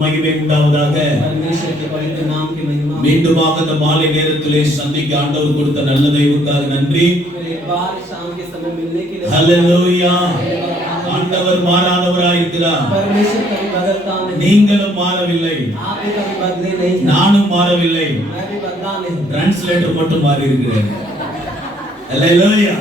மகிமை உண்டாவதாக. परमेश्वर के पवित्र नाम की महिमा। மீண்டுமாக இந்த மாலை நேரத்திலே சந்திக்க ஆண்டவர் கொடுத்த நல்ல தயவுக்காக நன்றி. एक बार शाम के समय मिलने के लिए ஹல்லேலூயா. ஆண்டவர் மாறாதவராய் இருக்கிறார். परमेश्वर कभी बदलता नहीं। நீங்களும் மாறவில்லை, आप भी कभी बदले नहीं। நானும் மாறவில்லை. मैं भी बदला नहीं। டிரான்ஸ்லேட்டர் மட்டும் மாறி இருக்கிறேன். ஹல்லேலூயா.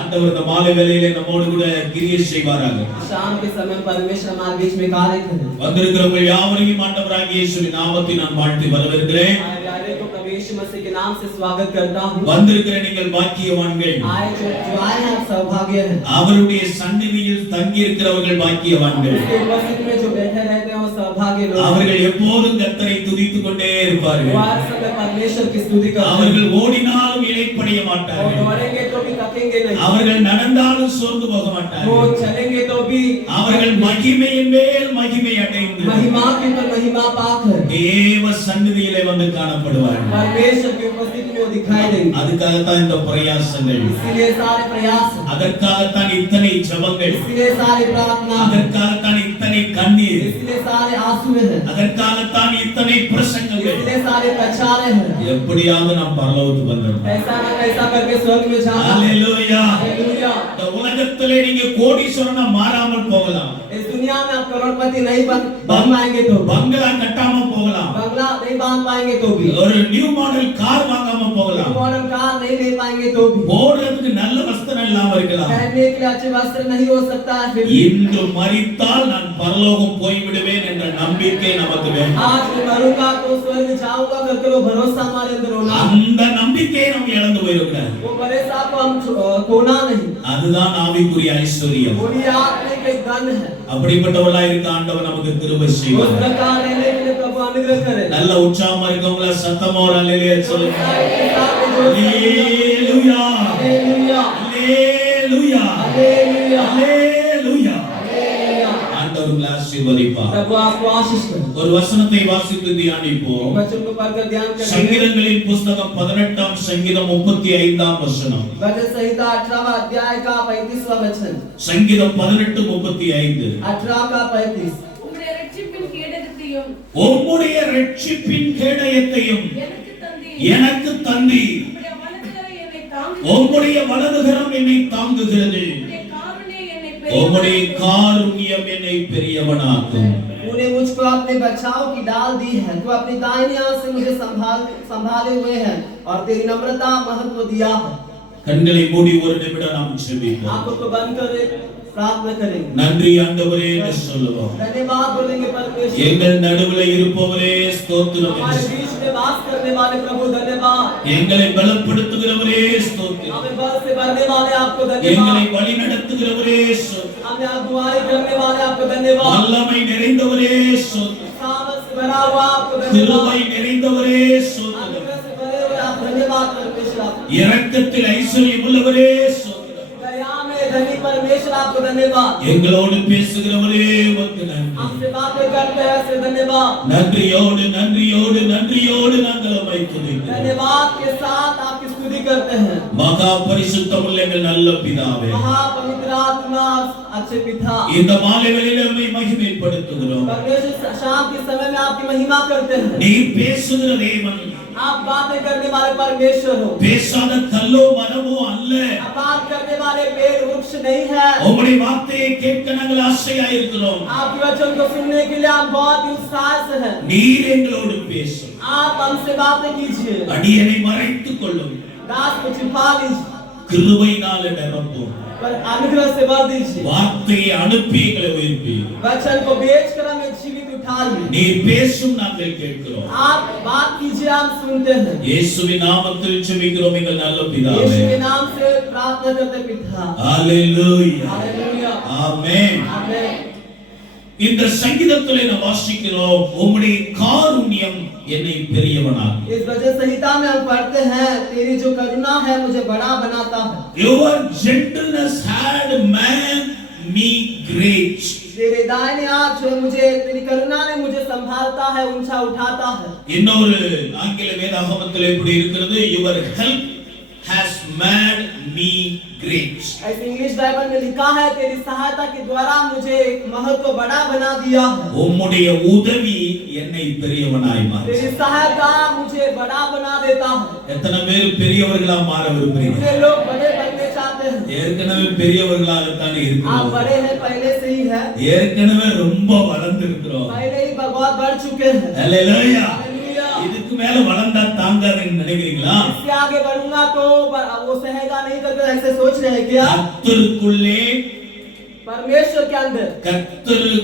ஆண்டவர் இந்த மாலை வேளையிலே நம்மோடு கூட கிரியை செய்வாராக. शाम के समय परमेश्वर हमारे बीच में कार्य करे। வந்திருக்கிறவங்க யாவரையும் ஆண்டவராகிய இயேசுவின் நாமத்தில் நான் வாழ்த்தி வரவேற்கிறேன். आए को प्रभु यीशु मसीह के नाम से स्वागत करता हूं। வந்திருக்கிற நீங்கள் பாக்கியவான்கள். आए जो आए हैं सौभाग्य है। அவருடைய சந்நிதியில் தங்கி இருக்கிறவர்கள் பாக்கியவான்கள். उसके उपस्थिति में जो बैठे रहते हैं वो सौभाग्य लोग। அவர்கள் எப்போதும் கர்த்தரை துதித்துக் கொண்டே இருப்பார்கள். हर समय परमेश्वर की स्तुति करते हैं। அவர்கள் ஓடினாலும் இளைப்படைய மாட்டார்கள். वो दौड़ेंगे तो भी थकेंगे नहीं। அவர்கள் நடந்தாலும் சோர்ந்து போக மாட்டார்கள். वो चलेंगे तो भी அவர்கள் மகிமையின் மேல் மகிமை அடைந்து महिमा के ऊपर महिमा पाकर தேவ சந்நிதியிலே வந்து காணப்படுவார்கள். परमेश्वर की उपस्थिति में वो दिखाई देंगे। அதுக்காகத்தான் இந்த பிரயாசங்கள், इसलिए सारे प्रयास, அதற்காகத்தான் இத்தனை ஜெபங்கள், इसलिए सारे प्रार्थना, அதற்காகத்தான் இத்தனை கண்ணீர், इसलिए सारे आंसू हैं, அதற்காகத்தான் இத்தனை பிரசங்கங்கள். इसलिए सारे प्रचार हैं। எப்படியாவது நாம் பரலோகத்துக்கு வந்துடணும். ऐसा ना ऐसा करके स्वर्ग में जाना। ஹல்லேலூயா. हालेलुया। இந்த உலகத்திலே நீங்க கோடீஸ்வரனா மாறாமல் போகலாம். इस दुनिया में आप करोड़पति नहीं बन पाएंगे तो, பங்களா கட்டாம போகலாம். बंगला नहीं बांध पाएंगे तो भी, ஒரு நியூ மாடல் கார் வாங்காம போகலாம். मॉडर्न कार नहीं ले पाएंगे तो भी, போடுறதுக்கு நல்ல வஸ்திரம் இல்லாம இருக்கலாம். पहनने के लिए अच्छे वस्त्र नहीं हो सकता है। फिर भी இன்று மரித்தால் நான் பரலோகம் போய் விடுவேன் என்ற நம்பிக்கை நமக்கு வேண்டும். आज मैं मरूंगा तो स्वर्ग जाऊंगा करके वो भरोसा हमारे अंदर होना। அந்த நம்பிக்கையை நம்ம இழந்து போயிடக்கூடாது. वो भरोसा को हम खोना नहीं। அதுதான் ஆவிக்குரிய ஐஸ்வர்யம். वो ये आत्मिक एक धन है। அப்படிப்பட்டவர்களாய் இருக்க ஆண்டவர் நமக்கு கிருபை उस செய்வார். प्रकार रहने के लिए प्रभु अनुग्रह करे। நல்ல உற்சாகமா இருக்கவங்கள சத்தமா ஒரு அல்லேலூயா சொல்லுங்க. हालेलुया, அல்லேலூயா, அல்லேலூயா, हालेलुया, அல்லேலூயா. हालेलुया। ஆண்டவர் உங்களை ஆசீர்வதிப்பார். प्रभु आपको आशीष करे। ஒரு வசனத்தை வாசித்து தியானிப்போம். वचन को पढ़कर ध्यान करेंगे। சங்கீதங்களின் புத்தகம் 18ஆம் சங்கீதம் 35ஆம் வசனம். भजन संहिता 18वां अध्याय का 35वां वचन। சங்கீதம் 18:35. 18 का 35। உம்முடைய இரட்சிப்பின் கேடகத்தையும் உம்முடைய இரட்சிப்பின் கேடயத்தையும் எனக்கு தந்தீர். எனக்கு தந்தீர். உம்முடைய வலதுகரம் என்னை உம்முடைய வலதுகரம் என்னை தாங்குகிறது. தாங்குகிறது. உம்முடைய உம்முடைய காருண்யம் என்னை காருண்யம் என்னை பெரியவனாக்கும். तूने मुझको अपने बचाव की डाल दी है। तू अपनी दाहिनी हाथ से मुझे संभाले हुए है और तेरी नम्रता महत्व दिया है। கண்களை மூடி ஒரு நிமிடம் நாம் ஜெபிப்போம். आंखों को बंद कर प्रार्थना करेंगे। நன்றி ஆண்டவரே என்று சொல்லுவோம். धन्यवाद बोलेंगे परमेश्वर। எங்கள் நடுவுல இருப்பவரே ஸ்தோத்திரம். हमारे बीच में वास करने वाले प्रभु धन्यवाद। எங்களை பலப்படுத்துகிறவரே ஸ்தோத்திரம். हमें बल से भरने वाले आपको எங்களை धन्यवाद। வழி நடத்துகிறவரே ஸ்தோத்திரம். हमें अगुवाई करने वाले आपको धन्यवाद। வல்லமை நிறைந்தவரே ஸ்தோத்திரம். सामर्थ से भरा हुआ आपको கிருபை धन्यवाद। நிறைந்தவரே ஸ்தோத்திரம். अनुग्रह से भरे हुए आप धन्यवाद परमेश्वर आपको। இரக்கத்தில் ஐஸ்வர்யம் உள்ளவரே ஸ்தோத்திரம். दया में धनी परमेश्वर आपको धन्यवाद। எங்களோடு பேசுகிறவரே உமக்கு நன்றி. हमसे बातें करते हैं ऐसे धन्यवाद। நன்றியோடு நன்றியோடு நன்றியோடு நாங்கள் உம்மை துதிக்கிறோம். धन्यवाद के साथ आपकी स्तुति करते हैं। மகா பரிசுத்தமுள்ள எங்கள் நல்ல பிதாவே, महापवित्र आत्मा अच्छे पिता, இந்த மாலை வேளையிலே உம்மை மகிமைப்படுத்துகிறோம். परमेश्वर शाम के समय में आपकी महिमा करते हैं। நீ பேசுகிற தேவன், आप बातें करने वाले परमेश्वर हो। பேசாத கல்லோ மரமோ அல்ல. आप बात करने वाले पेड़ वृक्ष नहीं है। உம்முடைய வார்த்தையை கேட்க நாங்கள் ஆசையா இருக்கிறோம். आपके वचन को सुनने के लिए हम बहुत ही उत्साह से हैं। நீர் எங்களோடு பேசும். आप हमसे बातें कीजिए। அடியனை மறைத்துக் கொள்ளும். दास को छिपा लीजिए, கிருபையினாலே நிரப்பும். पर अनुग्रह से भर दीजिए। வார்த்தையை அனுப்பி எங்களை உயிர்ப்பி. वचन को बेचकर हमें जीवित उठाइए। நீர் பேசும் நாங்கள் கேட்கிறோம். आप बात कीजिए, हम सुनते हैं। இயேசுவின் நாமத்தில் ஜெபிக்கிறோம் எங்கள் நல்ல यीशु பிதாவே. के नाम से प्रार्थना करते पिता। ஹalleluya. हालेलुया, ஆமென். आमेन। இந்த சங்கீதத்திலே நாம் வாசிக்கிறோம், உம்முடைய காருண்யம் என்னை பெரியவனாக்கும். इस वचन संहिता में हम पढ़ते हैं, तेरी जो करुणा है मुझे बड़ा बनाता है। Your gentleness had made me great. तेरे दाहिने हाथ जो है मुझे, तेरी करुणा ने मुझे संभालता है, ऊंचा उठाता है। இன்னொரு ஆங்கில வேதாகமத்தில் இப்படி இருக்கிறது, your help has made me great. ऐसे इंग्लिश बाइबल में लिखा है, तेरी सहायता के द्वारा मुझे एक महत्व बड़ा बना दिया है। உம்முடைய உதவி என்னை பெரியவனாய் மாற்று. तेरी सहायता मुझे बड़ा बना देता है। எத்தனை பேர் பெரியவர்களா மாற விரும்புறீங்க? कितने लोग बड़े बनने चाहते हैं? ஏற்கனவே பெரியவர்களாகத்தான் आप இருக்கிறோம். बड़े हैं, पहले से ही है, ஏற்கனவே ரொம்ப வளர்ந்து இருக்கிறோம். पहले ही बहुत बढ़ चुके हैं। ஹalleluya. हालेलुया। இதுக்கு மேல வளர்ந்தா தாங்காதுன்னு நினைக்கிறீங்களா? इससे आगे बढ़ूंगा तो वो सहेगा नहीं करके ऐसे सोच रहे हैं क्या? கர்த்தருக்குள்ளே, परमेश्वर के अंदर,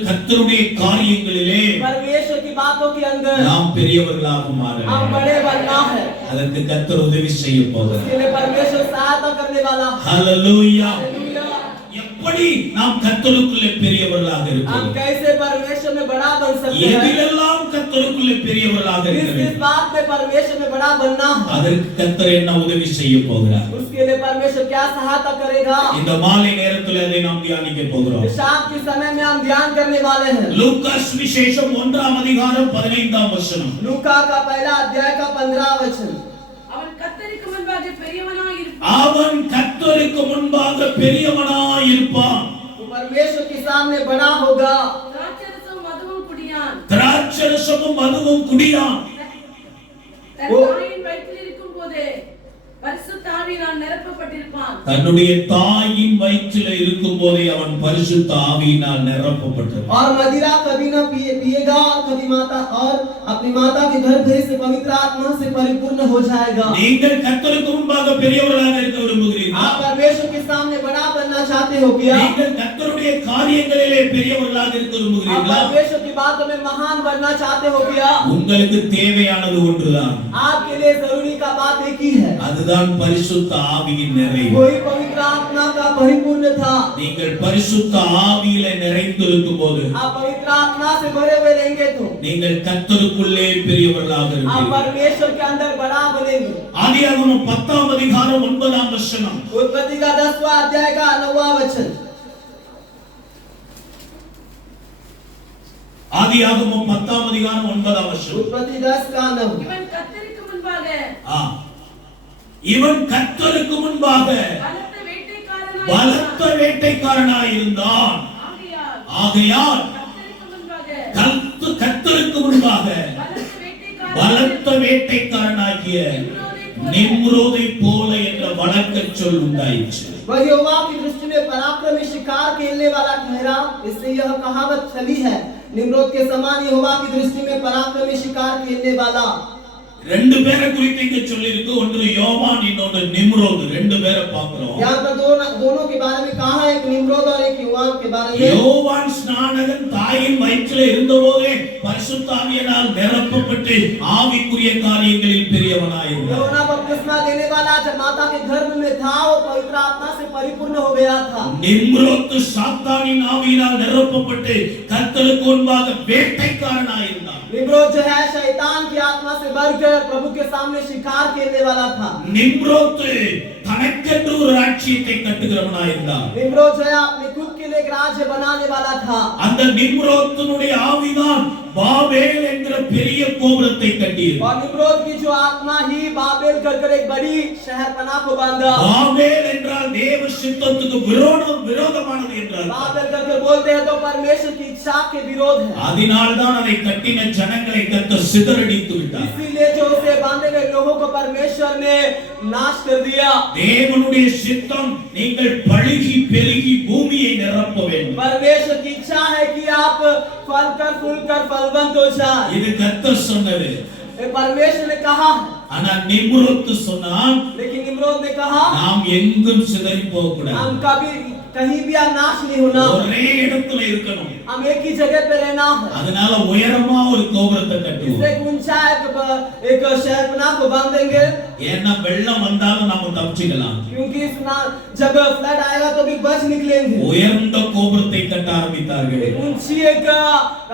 கர்த்தருடைய காரியங்களிலே परमेश्वर की बातों के अंदर நாம் பெரியவர்களாக மாற हम வேண்டும். बड़े बनना है। அதற்கு கர்த்தர் உதவி செய்ய போகிறார். इसके लिए परमेश्वर सहायता करने वाला है। ஹalleluya. हालेलुया। எப்படி நாம் கர்த்தருக்குள்ளே பெரியவர்களாக हम இருக்கிறோம்? कैसे परमेश्वर में बड़ा बन सकते हैं? எதிலெல்லாம் கர்த்தருக்குள்ளே பெரியவர்களாக किस இருக்கிறோம்? बात में परमेश्वर में बड़ा बनना है? அதற்கு கர்த்தர் என்ன உதவி செய்ய போகிறார்? उसके लिए परमेश्वर क्या सहायता करेगा? இந்த மாலை நேரத்தில் அதை நாம் தியானிக்க போகிறோம். शाम के समय में हम ध्यान करने वाले हैं। லூக்கா சுவிசேஷம் 1ஆம் அதிகாரம் 15ஆம் வசனம். लूका का पहला अध्याय का 15 वचन। அவன் கர்த்தருக்கு முன்பாக பெரியவனாய் இருப்பான். அவன் கர்த்தருக்கு முன்பாக பெரியவனாய் இருப்பான். वो परमेश्वर के सामने बड़ा होगा। திராட்சரசம் மதுவும் குடியான். திராட்சரசமும் மதுவும் குடியான். தன் ஓ. தாயின் வயிற்றில் இருக்கும் போதே பரிசுத்த ஆவியினால் நிரப்பப்பட்டிருப்பான். தன்னுடைய தாயின் வயிற்றில் இருக்கும் போதே அவன் பரிசுத்த ஆவியினால் நிரப்பப்பட்டிருப்பான். और मदिरा कभी न पिएगा और कभी माता और अपनी माता के गर्भ से पवित्र आत्मा से परिपूर्ण हो जाएगा। நீங்கள் கர்த்தருக்கு முன்பாக பெரியவர்களாக இருக்க விரும்புகிறீர்களா? आप परमेश्वर के सामने बड़ा बनना चाहते हो क्या? நீங்கள் கர்த்தருடைய காரியங்களிலே பெரியவர்களாக இருக்க आप விரும்புகிறீர்களா? परमेश्वर की बातों में महान बनना चाहते हो क्या? உங்களுக்கு தேவையானது ஒன்றுதான். आपके लिए जरूरी का बात एक ही है, அதுதான் பரிசுத்த ஆவியின் நிறைவு. वही पवित्र आत्मा का परिपूर्ण था। நீங்கள் பரிசுத்த ஆவியிலே நிறைந்திருக்கும் போது आप पवित्र आत्मा से भरे हुए रहेंगे तो நீங்கள் கர்த்தருக்குள்ளே பெரியவர்களாக आप இருப்பீர்கள். परमेश्वर के अंदर बड़ा बनेंगे। ஆதியாகமம் 10ஆம் அதிகாரம் 9ஆம் வசனம். उत्पत्ति का 10वां अध्याय का 9वां वचन। ஆதியாகமம் 10ஆம் அதிகாரம் 9ஆம் வசனம். उत्पत्ति 10 का 9। இவன் கர்த்தருக்கு முன்பாக இவன் கர்த்தருக்கு முன்பாக பலத்த வேட்டைக்காரனாய் இருந்தான். ஆகையால் கர்த்தருக்கு முன்பாக பலத்த வேட்டைக்காரனாகிய நிம்ரோதை போல என்ற வழக்க சொல் உண்டாயிற்று. वह यहोवा की दृष्टि में पराक्रमी शिकार खेलने वाला ठहरा, इसलिए यह कहावत चली है, निम्रोद के समान यहोवा की दृष्टि में पराक्रमी शिकार खेलने वाला। ரெண்டு பேரை குறித்து இங்க சொல்லி இருக்கு. ஒன்று யோவான், இன்னொன்று நிம்ரோத். ரெண்டு பேரை பார்க்கிறோம். यहाँ पर दोनों के बारे में कहा है, एक निम्रोद और एक योवान के बारे में। யோவான் ஸ்நானகன் தாயின் வயிற்றில் இருந்தபோதே பரிசுத்த ஆவியினால் நிரப்பப்பட்டு ஆவிக்குரிய காரியங்களில் பெரியவனாய் இருந்தார். यूहन्ना बपतिस्मा देने वाला जब माता के गर्भ में था, वो पवित्र आत्मा से परिपूर्ण हो गया था। நிம்ரோத் சாத்தானின் ஆவியினால் நிரப்பப்பட்டு கர்த்தருக்கு முன்பாக வேட்டைக்காரனாய் இருந்தான். निम्रोद जो है शैतान की आत्मा से भरकर प्रभु के सामने शिकार खेलने वाला था। நிம்ரோத் தனக்கென்று ஒரு ராஜ்யத்தை கட்டுகிறவனாய் இருந்தான். निम्रोद जो है अपने खुद के लिए एक राज्य बनाने वाला था। அந்த நிம்ரோத்தினுடைய ஆவிதான் பாபேல் என்கிற பெரிய கோபுரத்தை கட்டியது. और निम्रोद की जो आत्मा ही बाबेल कर एक बड़ी शहरपना को बांधा। பாபேல் என்றால் தேவ சித்தத்துக்கு விரோதமானது என்றால் बाबेल करके बोलते हैं तो परमेश्वर की इच्छा के विरोध है। அதனால்தான் அதை கட்டின ஜனங்களை கர்த்தர் சிதறடித்து விட்டார். इसीलिए जो उसे बांधे हुए लोगों को परमेश्वर ने नाश कर दिया। தேவனுடைய சித்தம் நீங்கள் பழுகி பெருகி பூமியை நிரப்ப வேண்டும். परमेश्वर की इच्छा है कि आप फल कर फूल कर फलवंत हो जाए। இது கர்த்தர் சொன்னது. परमेश्वर ने कहा, ஆனா நிம்ரோத் சொன்னான், लेकिन निम्रोद ने कहा நாம் எங்கும் சிதறி போக கூடாது. हम कभी कहीं भी आप नाश नहीं होना, ஒரே இடத்துல இருக்கணும். हम एक ही जगह पे रहना है। அதனால உயரமா ஒரு கோபுரத்தை கட்டுவோம். इससे ऊंचा एक शहरपना को बांधेंगे, ஏன்னா வெள்ளம் வந்தாலும் நாம தப்பிச்சுக்கலாம். क्योंकि जब फ्लड आएगा तो भी बच निकलेंगे। உயர்ந்த கோபுரத்தை கட்ட ஆரம்பித்தார்கள். ऊंची एक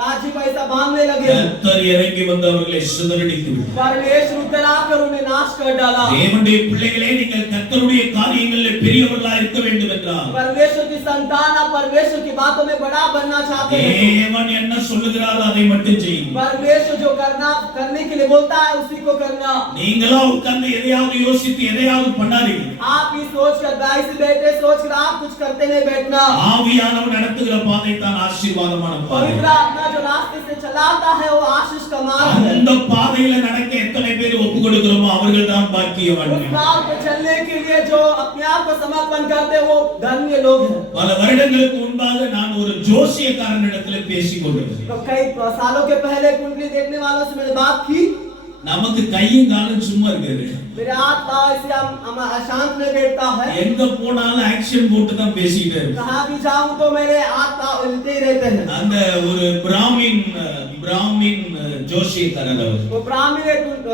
राज्य पैसा बांधने लगे। கர்த்தர் இறங்கி வந்து அவர்களை சிதறடித்து விட்டார். परमेश्वर उतर आकर उन्हें नाश कर डाला। தேவனுடைய பிள்ளைகளே, நீங்கள் கர்த்தர் கர்த்தருடைய காரியங்களில் பெரியவர்களா இருக்க வேண்டும் என்றால் परमेश्वर की संतान आप परमेश्वर की बातों में बड़ा बनना चाहते हैं தேவன் என்ன சொல்லுகிறாரோ அதை மட்டும் செய்யுங்க परमेश्वर जो करने के लिए बोलता है उसी को करना நீங்களா உட்கார்ந்து எதையாவது யோசித்து எதையாவது பண்ணாதீங்க आप ही सोच कर गाय से बैठे सोच कर आप कुछ करते नहीं बैठना ஆவியானவர் நடத்துகிற பாதை தான் ஆசீர்வாதமான பாதை पवित्र आत्मा जो रास्ते से चलाता है वो आशीष का मार्ग है அந்த பாதையில நடக்க எத்தனை பேர் ஒப்பு கொடுக்கிறோமோ அவர்கள் தான் பாக்கியவான்கள் उस मार्ग पे चलने के लिए जो अपने आप को समर्पण करते हैं वो धन्य लोग हैं பல வருடங்களுக்கு முன்பாக நான் ஒரு ஜோசியக்காரனிடத்தில் பேசிக் கொண்டிருந்தேன் तो कई सालों के पहले कुंडली देखने वालों से मैंने बात की நமக்கு கையும் காலும் சும்மா இருக்குது मेरे हाथ पांव ऐसे हम अशांत में बैठता है எங்க போனாலும் ஆக்ஷன் போட்டு தான் பேசிட்டே இருப்பேன் कहाँ भी जाऊं तो मेरे हाथ पांव हिलते ही रहते हैं அந்த ஒரு பிராமின் ஜோசியக்காரர் அவர் वो ब्राह्मण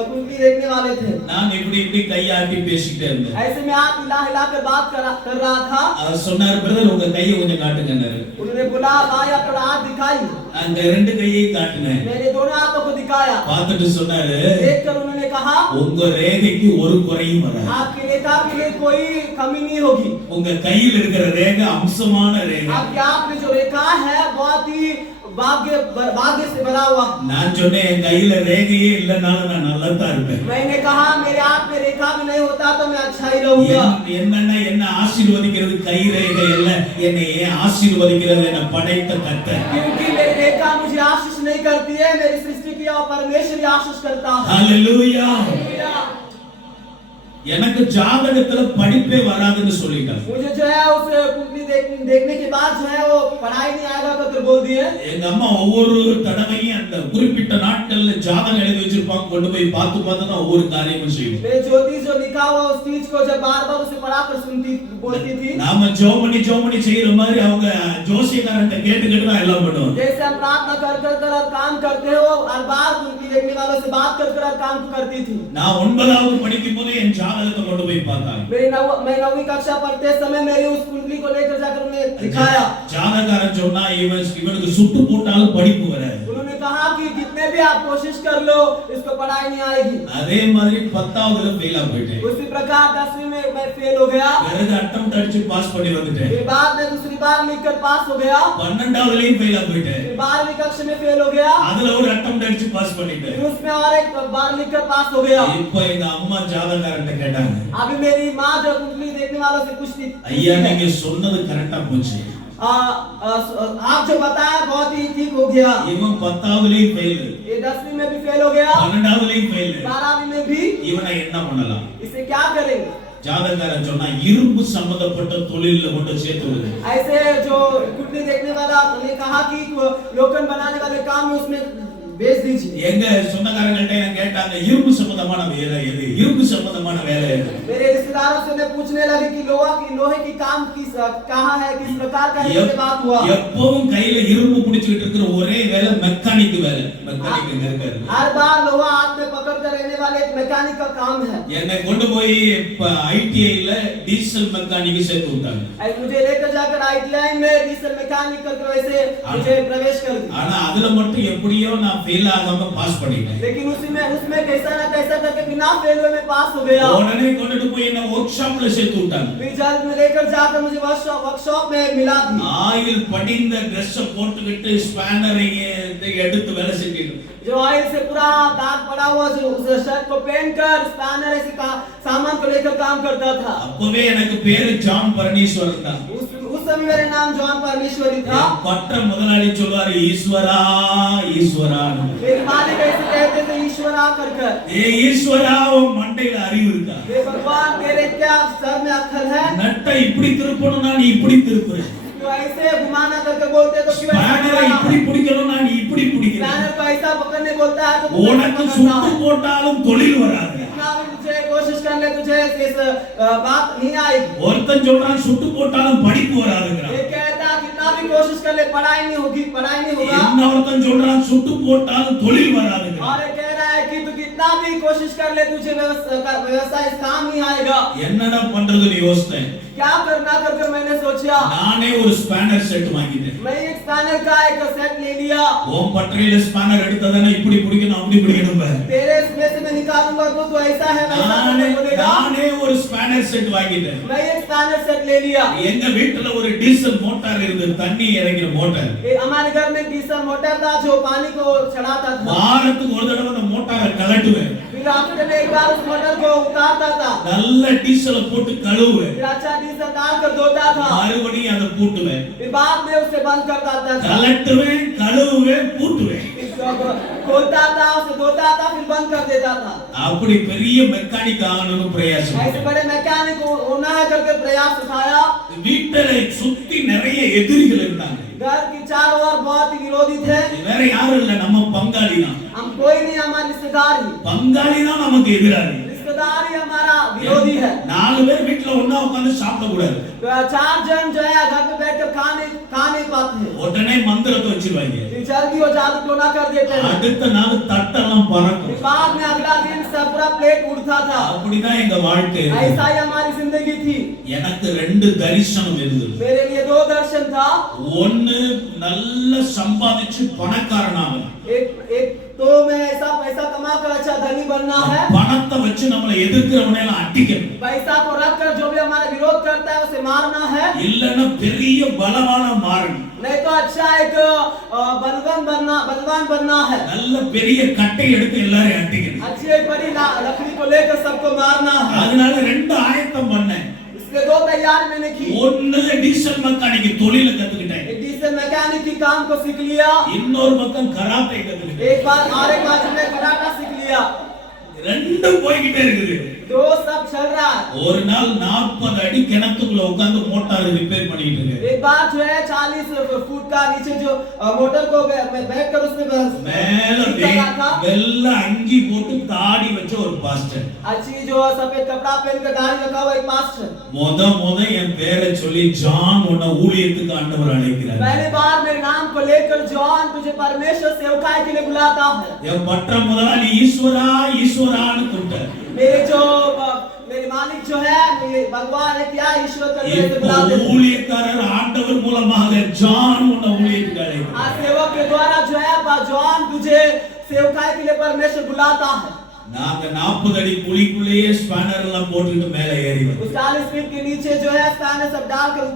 कुंडली देखने वाले थे நான் இப்படி கையாட்டி பேசிட்டே இருந்தேன் ऐसे में हाथ हिला हिला कर बात कर रहा था அவர் சொன்னார் பிரதர் உங்க கையை கொஞ்சம் காட்டுங்கன்னாரு उन्होंने बोला भाई अपना हाथ दिखाई அந்த ரெண்டு கையையும் காட்டினேன் मैंने दोनों हाथों को दिखाया பார்த்துட்டு சொன்னாரு देखकर उन्होंने कहा உங்க ரேகைக்கு ஒரு குறையும் வராது आपकी रेखा के लिए कोई कमी नहीं होगी உங்க கையில் இருக்கிற ரேகை அம்சமான ரேகை आपके हाथ में जो रेखा है बहुत ही भाग्य से भरा हुआ நான் சொன்னேன் என் கையில ரேகையே இல்லனாலும் நான் நல்லா தான் இருப்பேன் मैंने कहा मेरे हाथ में रेखा भी नहीं होता तो मैं अच्छा ही रहूंगा என்ன ஆசீர்வதிக்கிறது கை ரேகை இல்ல என்னை ஏன் ஆசீர்வதிக்கிறது என்ன படைத்த கர்த்தர் क्योंकि मेरी रेखा मुझे आशीष नहीं करती है मेरी सृष्टि की और परमेश्वर ही आशीष करता है ஹalleluya எனக்கு ஜாதகத்துல படிப்பே வராதுன்னு சொல்லிட்டாங்க मुझे जो है उस कुंडली देखने के बाद जो है वो पढ़ाई नहीं आएगा तो बोल दिए எங்க அம்மா ஒவ்வொரு தடவையும் அந்த குறிப்பிட்ட நாட்கள்ல ஜாதகம் எழுதி வச்சிருப்பாங்க கொண்டு போய் பார்த்து தான் ஒவ்வொரு காரியமும் செய்வோம் मेरे ज्योतिष जो लिखा हुआ उस चीज को जब बार-बार उसे पढ़ाकर बोलती थी நாம ஜோமணி செய்யற மாதிரி அவங்க ஜோசியக்காரன்ட்ட கேட்டு தான் எல்லாம் பண்ணுவாங்க जैसे हम प्रार्थना कर और काम करते हो हर बार कुंडली देखने वालों से बात कर और काम करती थी நான் 9வது படிக்கும் போது என் ஜாதகத்தை கொண்டு போய் பார்த்தாங்க मैं 9वीं कक्षा पढ़ते समय मेरी उस कुंडली को लेकर जाकर उन्हें दिखाया ஜாதகக்காரன் சொன்னா இவனுக்கு சுட்டு போட்டாலும் படிப்பு வராது उन्होंने कहा कि कितने भी आप कोशिश कर लो इसको पढ़ाई नहीं आएगी அதே மாதிரி 10வதுல ஃபெயில் ஆயிட்டேன் उसी प्रकार 10वीं में मैं फेल हो गया பிறகு அட்டெம்ப்ட் அடிச்சு பாஸ் பண்ணி வந்துட்டேன் फिर बाद में दूसरी बार लिखकर पास हो गया 12வதுலயும் ஃபெயில் ஆயிட்டேன் फिर 12वीं कक्षा में फेल हो गया அதுல ஒரு அட்டெம்ப்ட் அடிச்சு பாஸ் பண்ணிட்டேன் फिर उसमें और एक बार लिखकर पास हो गया இப்போ எங்க அம்மா ஜாதகக்காரன்ட்ட கேட்டாங்க अभी मेरी माँ जो कुंडली देखने वालों से पूछती ஐயா நீங்க சொன்னது கரெக்ட்டா போச்சு आप जो बताया बहुत ही ठीक हो गया இவன் 10வதுலயும் ஃபெயில் ये 10वीं में भी फेल हो गया 12வதுலயும் ஃபெயில் 12वीं में भी இவனை என்ன பண்ணலாம் इसे क्या करेंगे ஜாதகக்காரன் சொன்னா இரும்பு சம்பந்தப்பட்ட தொழில்ல கொண்டு சேர்த்து விடுது ऐसे जो कुंडली देखने वाला ने कहा कि लोकन बनाने वाले काम में उसमें बेच दीजिए எங்க சொந்தக்காரங்கள்ட்ட என்ன கேட்டாங்க இரும்பு சம்பந்தமான வேலை எது இரும்பு சம்பந்தமான வேலை எது मेरे रिश्तेदारों से उन्हें पूछने लगे कि लोहे की काम किस कहां है किस प्रकार का है ये बात हुआ எப்பவும் கையில இரும்பு பிடிச்சிட்டு இருக்கிற ஒரே வேலை மெக்கானிக் வேலை மெக்கானிக் இருக்காரு हर बार लोहा हाथ में पकड़ कर रहने वाले एक मैकेनिक का काम है என்னை கொண்டு போய் ஐடிஐல டீசல் மெக்கானிக் சேர்த்து விட்டாங்க मुझे लेकर जाकर आईटीआई में डीजल मैकेनिक करके वैसे मुझे प्रवेश कर दिया ஆனா அதுல மட்டும் எப்படியோ நான் ஃபெயில் ஆகாம பாஸ் பண்ணிட்டேன் लेकिन उसमें कैसा ना कैसा करके बिना फेल हुए मैं पास हो गया உடனே கொண்டு போய் என்ன வொர்க் ஷாப்ல சேர்த்து விட்டாங்க फिर जल्द में लेकर जाकर मुझे वर्कशॉप में मिला दी ஆயில் படிந்த Dress போட்டுக்கிட்டு ஸ்பேனரை எடுத்து வேலை செஞ்சிட்டு जो ऑयल से पूरा दाग पड़ा हुआ जो उस शर्ट को पहनकर स्पैनर ऐसे सामान को लेकर काम करता था அப்பவே எனக்கு பேரு ஜான் பரமேஸ்வரன் தான் उस समय मेरा नाम जॉन परमेश्वरी था பட்ட முதலாளி சொல்வாரு ஈஸ்வரா ஈஸ்வரா मेरे मालिक ऐसे कहते थे ईश्वरा कर ஏ ஈஸ்வரா உன் மண்டையில அறிவு இருக்கா हे भगवान तेरे क्या सर में अक्कल है நட்டை இப்படி திருப்பணும் நான் இப்படி திருப்புறேன் तो ऐसे घुमाना करके बोलते तो क्यों ஸ்பேனரை இப்படி பிடிக்கணும் நான் இப்படி பிடிக்கிறேன் स्पैनर को ऐसा पकड़ने बोलता है तो உனக்கு சுட்டு போட்டாலும் தொழில் வராது कितना भी तुझे कोशिश कर ले तुझे इस बात नहीं आएगी ஒருத்தன் சொல்றான் சுட்டு போட்டாலும் படிப்பு வராதுங்கறான் ये कहता कितना भी कोशिश कर ले पढ़ाई नहीं होगा இன்னொருத்தன் சொல்றான் சுட்டு போட்டாலும் தொழில் வராதுங்கறான் और ये कह रहा है कि तू कितना भी कोशिश कर ले तुझे व्यवसाय काम नहीं आएगा என்னடா பண்றதுன்னு யோசிச்சேன் क्या करना करके मैंने सोचा நானே ஒரு ஸ்பேனர் செட் வாங்கிட்டேன் मैं एक स्पैनर का एक सेट ले लिया ஓம் பட்டறையில ஸ்பேனர் எடுத்ததானே இப்படி பிடிக்கணும் அப்படி பிடிக்கணும் तेरे इसमें से मैं निकालूं जाऊंगा तो ऐसा है वैसा है நானே तो बोलेगा। நானே ஒரு ஸ்பேனர் செட் வாங்கிட்டேன். मैं एक स्पैनर सेट ले लिया। எங்க வீட்டுல ஒரு டீசல் மோட்டார் இருந்தது, தண்ணி இறங்கிற மோட்டார். हमारे घर में डीजल मोटर था जो पानी को चढ़ाता था। வாரத்துக்கு ஒரு தடவை அந்த மோட்டாரை கலட்டுவேன். फिर हफ्ते में एक बार उस मोटर को उतारता था। நல்ல டீசலை போட்டு கழுவுவேன். फिर अच्छा डीजल डालकर धोता था। மறுபடியும் அதை பூட்டுவேன். फिर बाद में उसे बंद कर देता था। கலட்டுவேன், கழுவுவேன், பூட்டுவேன். खोलता था, उसे धोता था, फिर बंद कर देता था। அப்படி பெரிய மெக்கானிக் ஆகணும்னு பிரயாசம். ऐसे बड़े मैकेनिक होना है करके प्रयास उठाया। வீட்டை சுத்தி நிறைய எதிரிகள் இருந்தாங்க. घर की चारों ओर बहुत ही विरोधी थे। வேற யாரும் இல்ல, நம்ம பங்காளி தான். हम कोई नहीं, हमारे रिश्तेदार ही। பங்காளி தான் நமக்கு எதிராளி. रिश्तेदार ही हमारा विरोधी है। 4 பேர் வீட்ல ஒண்ணா உட்கார்ந்து சாப்பிட கூடாது. 4 जन जो है घर पे बैठकर खा नहीं पाते हैं। உடனே மந்திரத்தை வச்சிருவாங்க. जल्दी वो जादू टोना कर देते हैं। அடுத்த நாள் தட்டெல்லாம் பறக்கும். बाद में अगला दिन सब पूरा प्लेट उड़ता था। அப்படிதான் எங்க வாழ்க்கை. ऐसा ही हमारी जिंदगी थी। எனக்கு 2 தரிசனம் இருந்தது. मेरे लिए 2 दर्शन था। ஒன்னு நல்ல சம்பாதிச்சு பணக்காரனாக, एक तो मैं ऐसा पैसा कमा कर अच्छा धनी बनना है। பணத்தை வச்சு நம்மளை எதிர்க்கிறவனை எல்லாம் அடிக்கணும். पैसा को रखकर जो भी हमारा विरोध करता है उसे मारना है। இல்லன்னா பெரிய பலவான மாறணும். नहीं तो अच्छा एक बलवान बनना है। நல்ல பெரிய கட்டை எடுத்து எல்லாரையும் அடிக்கணும். अच्छी एक बड़ी लकड़ी को लेकर सबको मारना है। அதனால 2 ஆயத்தம் பண்ணேன். इसके 2 तैयार मैंने की। ஒன்னு டீசல் மெக்கானிக் தொழில கத்துக்கிட்டேன். एक डीजल मैकेनिक की काम को सीख लिया। இன்னொரு பக்கம் கராத்தே கத்துக்கிட்டேன். एक बार और एक बार मैं कराटा सीख लिया। 2 போய்கிட்டே இருக்குது. 2 सब चल रहा है। ஒரு நாள் 40 அடி கிணத்துக்குள்ள உட்கார்ந்து மோட்டார் ரிப்பேர் பண்ணிட்டு இருக்கேன். एक बार जो है 40 फुट का नीचे जो मोटर को बैठकर उसमें மேல வெள்ள அங்கி போட்டு தாடி வச்ச ஒரு பாஸ்டர். अच्छी जो सफेद कपड़ा पहनकर दाढ़ी रखा हुआ एक पास्टर। முத என் பேரை சொல்லி ஜான் உன்னை ஊழியத்துக்கு ஆண்டவர் அழைக்கிறார். पहली बार मेरे नाम को लेकर जॉन तुझे परमेश्वर सेवकाई के लिए बुलाता है। என் பட்ட முதலாளி ஈஸ்வரான்னு கூப்பிட்டார். मेरे मालिक जो है भगवान है क्या ईश्वर करके ऐसे बुलाते हैं। ஊழியக்காரர் ஆண்டவர் மூலமாக ஜான் உன்னை ஊழியத்துக்கு அழைக்கிறார். आज सेवक के द्वारा जो है जॉन तुझे सेवकाई के लिए परमेश्वर बुलाता है। நாங்க 40 அடி குழிக்குள்ளேயே ஸ்பேனர் எல்லாம் போட்டுட்டு மேல ஏறி வந்தோம். उस 40 फीट के नीचे जो है स्पैनर सब डालकर